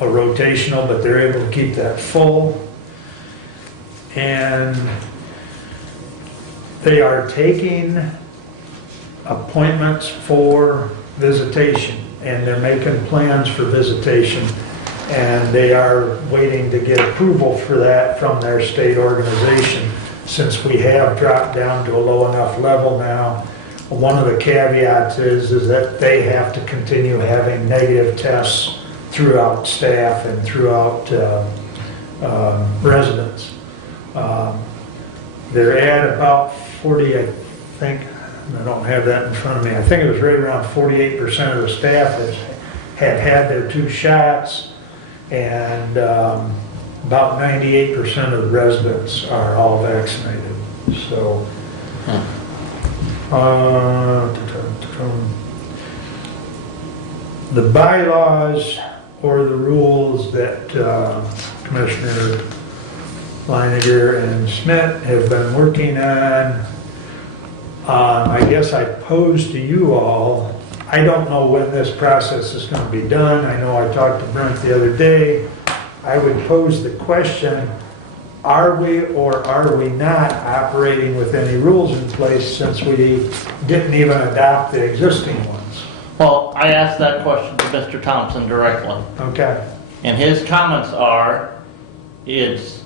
a rotational, but they're able to keep that full. And they are taking appointments for visitation, and they're making plans for visitation. And they are waiting to get approval for that from their state organization. Since we have dropped down to a low enough level now, one of the caveats is that they have to continue having negative tests throughout staff and throughout residents. They're at about 40, I think, I don't have that in front of me. I think it was right around 48% of the staff have had their 2 shots. And about 98% of the residents are all vaccinated, so. The bylaws or the rules that Commissioner Leininger and Schmidt have been working on, I guess I posed to you all, I don't know when this process is going to be done. I know I talked to Brent the other day. I would pose the question, are we or are we not operating with any rules in place since we didn't even adopt the existing ones? Well, I asked that question to Mr. Thompson directly, Okay, and his comments are, it's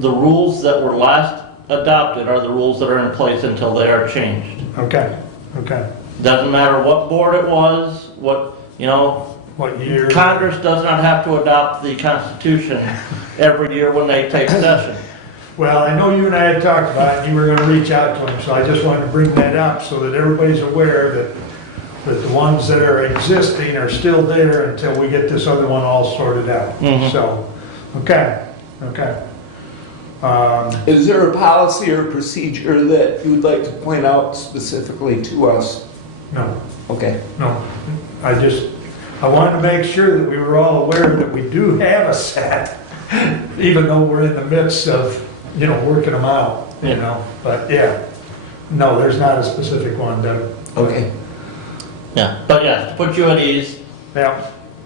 the rules that were last adopted are the rules that are in place until they are changed. okay, okay. Doesn't matter what board it was, what year? Congress does not have to adopt the Constitution every year when they take session. Well, I know you and I had talked about it, and you were going to reach out to him, so I just wanted to bring that up so that everybody's aware that the ones that are existing are still there until we get this other one all sorted out. Mhm. So, okay. Is there a policy or procedure that you would like to point out specifically to us? No, Okay. no. I wanted to make sure that we were all aware that we do have a set, even though we're in the midst of, working them out, But yeah, no, there's not a specific one, Doug. Okay. Yeah, but yes, to put you at ease, Yeah.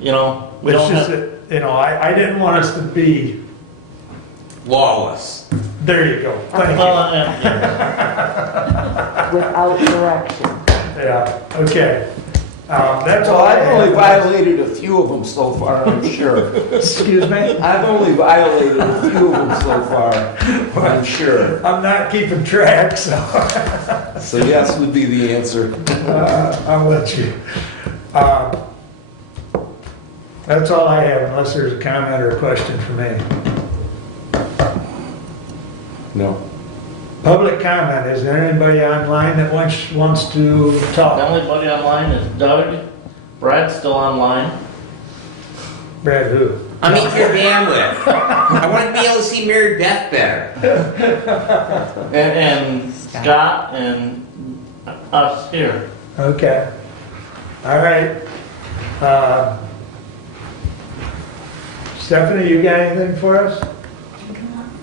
we It's don't just have, that, I didn't want us to be, Lawless. there you go. Thank you. well, Without direction. Yeah, okay. That's all Well, I I've only have. violated a few of them so far, I'm sure. Excuse me? I've only violated a few of them so far, I'm sure. I'm not keeping track, so So yes would be the answer. I'll let you. That's all I have, unless there's a comment or a question for me. No. Public comment, is there anybody online that wants to the talk? only buddy online is Doug. Brad's still online. Brad, who? I'm eating your bandwidth. I want to be able to see Mary Beth better. And Scott and us here. Okay. All right. Stephanie, you got anything for us?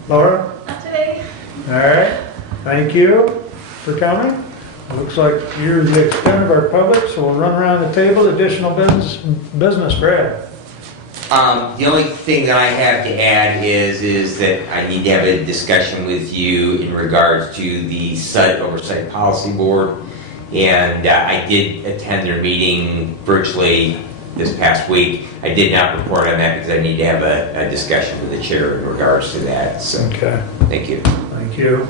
Laura? Not today. All right. Thank you for coming. Looks like you're the extent of our public, so we'll run around the table. Additional business, Brad. The only thing that I have to add is that I need to have a discussion with you in regards to the Site Oversight Policy Board. And I did attend their meeting virtually this past week. I did not report on that because I need to have a discussion with the chair in regards to that. So, Okay. thank you. Thank you.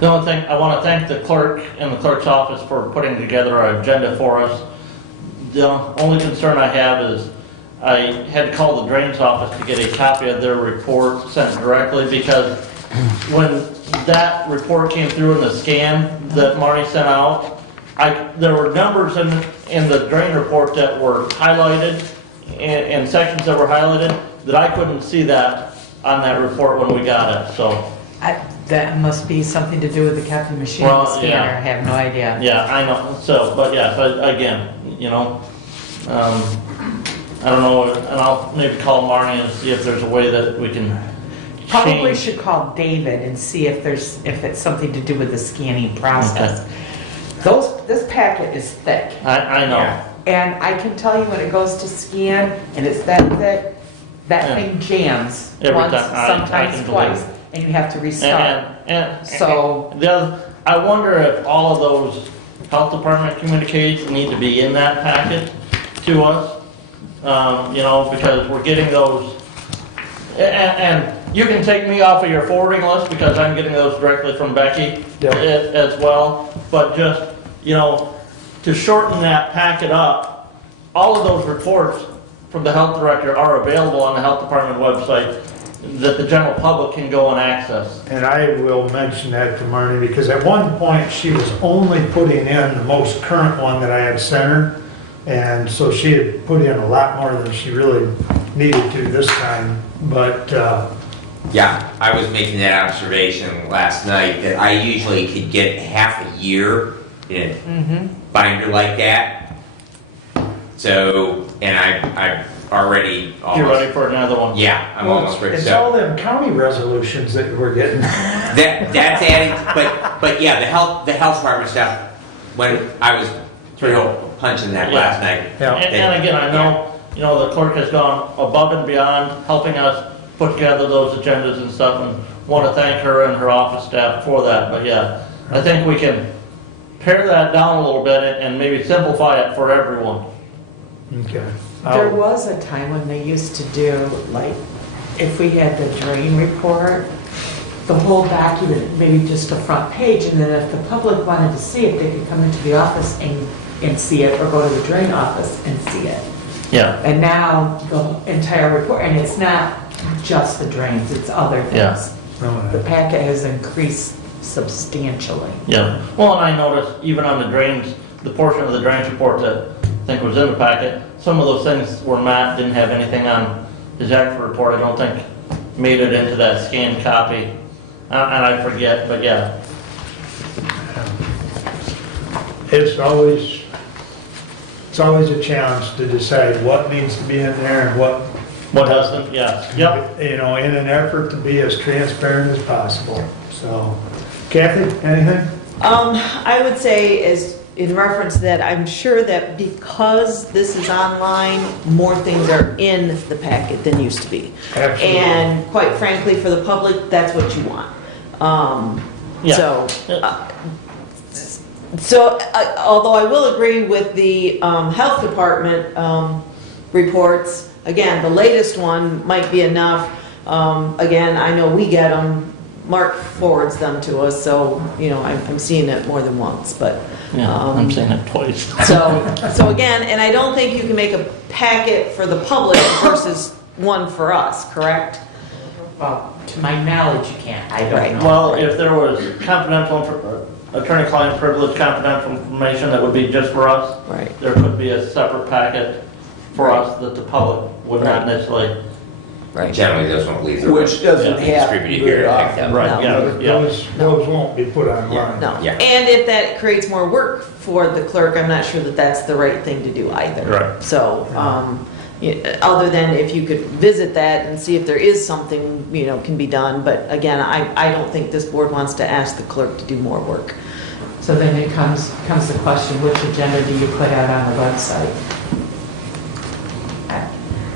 The only thing, I want to thank the clerk and the clerk's office for putting together our agenda for us. The only concern I have is I had to call the drains office to get a copy of their report sent directly, because when that report came through in the scan that Marty sent out, there were numbers in the drain report that were highlighted and sections that were highlighted that I couldn't see that on that report when we got it, so. That must be something to do with the copy machine Well, scanner, yeah. I have no idea. Yeah, I know, so, but yeah, but again, I don't know, and I'll maybe call Marnie and see if there's a way that we can Probably change. should call David and see if it's something to do with the scanning process. This packet is thick. I know. And I can tell you when it goes to scan and it's that thick, that Yeah. thing jams Every once, time. I sometimes can twice, believe and you have to restart. So- the other, I wonder if all of those health department communications need to be in that packet to us, because we're getting those, and you can take me off of your forwarding list because I'm getting those directly from Becky as well, but just, to shorten that packet up, all of those reports from the health director are available on the health department website that the general public can go and access. And I will mention that to Marnie, because at one point she was only putting in the most current one that I had sent her. And so she had put in a lot more than she really needed to this time, but, Yeah, I was making that observation last night, that I usually could get half a year in a binder like that. So, and I've already You're ready almost, for another one? yeah, I'm well, almost ready. it's So all them county resolutions that we're getting. that's adding, but yeah, the health department stuff, when I was punching that last night. Yeah. And again, I know, the clerk has gone above and beyond helping us put together those agendas and stuff, and want to thank her and her office staff for that, but yeah, I think we can pare that down a little bit and maybe simplify it for everyone. Okay. There was a time when they used to do, like, if we had the drain report, the whole document, maybe just a front page, and then if the public wanted to see it, they could come into the office and see it, or go to the drain office and see it. Yeah. And now the entire report, and it's not just the drains, it's other things. Yeah. The packet has increased substantially. Yeah, well, and I noticed even on the drains, the portion of the drains report that I think was in the packet, some of those things where Matt didn't have anything on his actual report, I don't think made it into that scanned copy. And I forget, but yeah. It's always a challenge to decide what needs to be in there and what, Doesn't, yes, yep. in an effort to be as transparent as possible. So, Kathy, anything? I would say, as in reference to that, I'm sure that because this is online, more things are in the packet than used to be. Absolutely. And quite frankly, for the public, that's what you want. Yeah. So, although I will agree with the health department reports, again, the latest one might be enough. Again, I know we get them, Mark forwards them to us, so, I'm seeing it more than once, but. Yeah, I'm saying it twice. So again, and I don't think you can make a packet for the public versus one for us, correct? Well, to my knowledge, you can't, I Right. don't know. Well, if there was confidential, attorney-client privilege confidential information that would be just for us, Right. there could be a separate packet for us that the public would not necessarily. Right. Generally, those won't leave the Which doesn't be happen distributed very here. often. Right, No. yeah. Those won't be put online. No. Yeah. And if that creates more work for the clerk, I'm not sure that that's the right thing to do either. Right. So, other than if you could visit that and see if there is something, can be done. But again, I don't think this board wants to ask the clerk to do more work. So then it comes the question, which agenda do you put out on the website?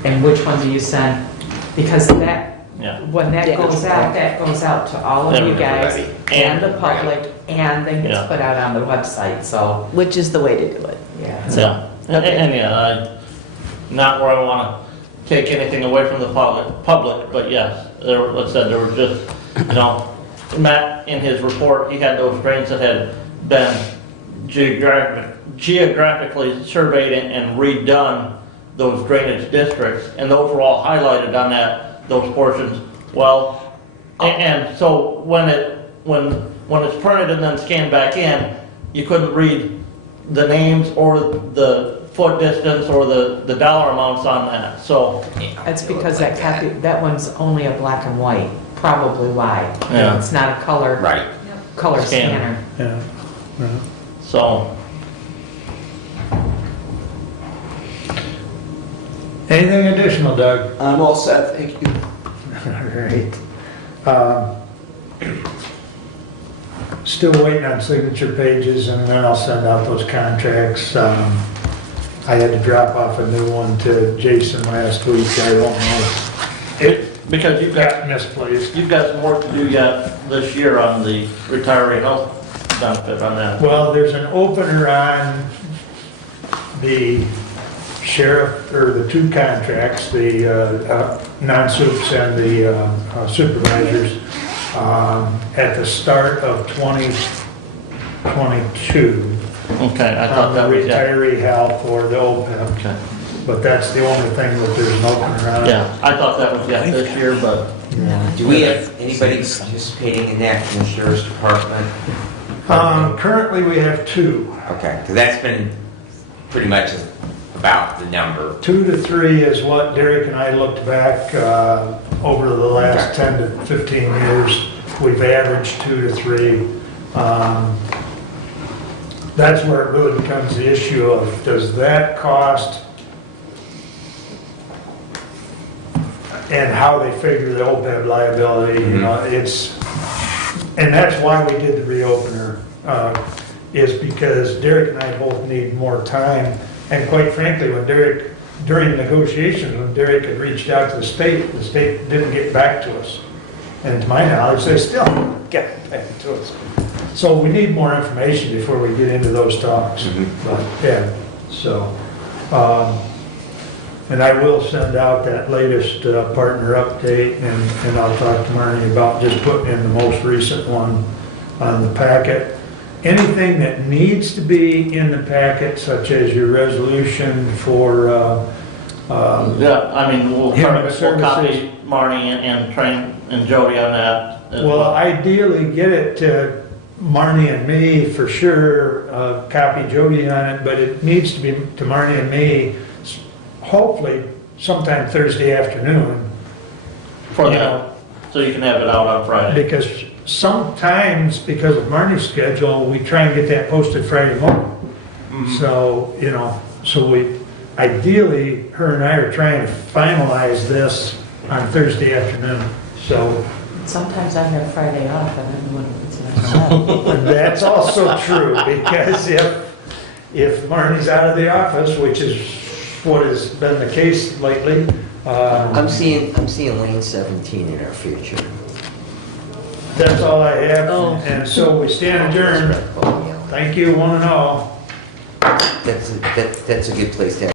And which one do you send? Because that, Yeah. when that Yeah. goes out, that goes out to all of you guys Everybody. and the public, and then gets Yeah. put out on the website, so, Which is the way to do it. yeah. Yeah, and yeah, not where I want to take anything away from the public, but yes, like I said, there were just, Matt, in his report, he had those drains that had been geographically surveyed and redone, those drainage districts, and those were all highlighted on those portions. Well, and so when it's printed and then scanned back in, you couldn't read the names or the foot distance or the dollar amounts on that, so. That's because that one's only a black and white, probably why. Yeah. It's not a color Right. scanner. Yeah. So, Anything additional, Doug? I'm all set, thank you. All right. Still waiting on signature pages, and then I'll send out those contracts. I had to drop off a new one to Jason last week. I don't know. because you've got Misplaced. some work to do yet this year on the retiree health benefit on that. Well, there's an opener on the sheriff, or the two contracts, the non-supes and the supervisors, at the start of 2022. Okay, I thought that was, yeah. Retiree health or the OPEB. Okay. But that's the only thing that there's an opener on. Yeah, I thought that was, yeah, this year, but, Do we have anybody participating in that from the sheriff's department? Currently, we have two. Okay, because that's been pretty much about the number. 2 to 3 is what Derek and I looked back over the last 10 to 15 years. We've averaged 2 to 3. That's where it really becomes the issue of, does that cost and how they figure the OPEB liability, you know, and that's why we did the reopener, is because Derek and I both need more time. And quite frankly, when Derek, during negotiations, when Derek had reached out to the state didn't get back to us. And to my knowledge, they still get back to us. So we need more information before we get into those talks. But, yeah, so, and I will send out that latest partner update, and I'll talk to Marnie about just putting in the most recent one on the packet. Anything that needs to be in the packet, such as your resolution for, Yeah, I mean, we'll Human copy Marnie and train and Jody on that as well, well. ideally get it to Marnie and me for sure, copy Jody on it, but it needs to be to Marnie and me, hopefully sometime Thursday afternoon. For you that, know, so you can have it out on Friday. because sometimes, because of Marnie's schedule, we try and get that posted Friday morning. So, you know, so ideally, her and I are trying to finalize this on Thursday afternoon. So Sometimes I have Friday off and then when it's in a that's also true, because if Marnie's out of the office, which is what has been the case lately, I'm seeing lane 17 in our future. that's all I have. And so we stand adjourned. Thank you, one and all. That's a good place to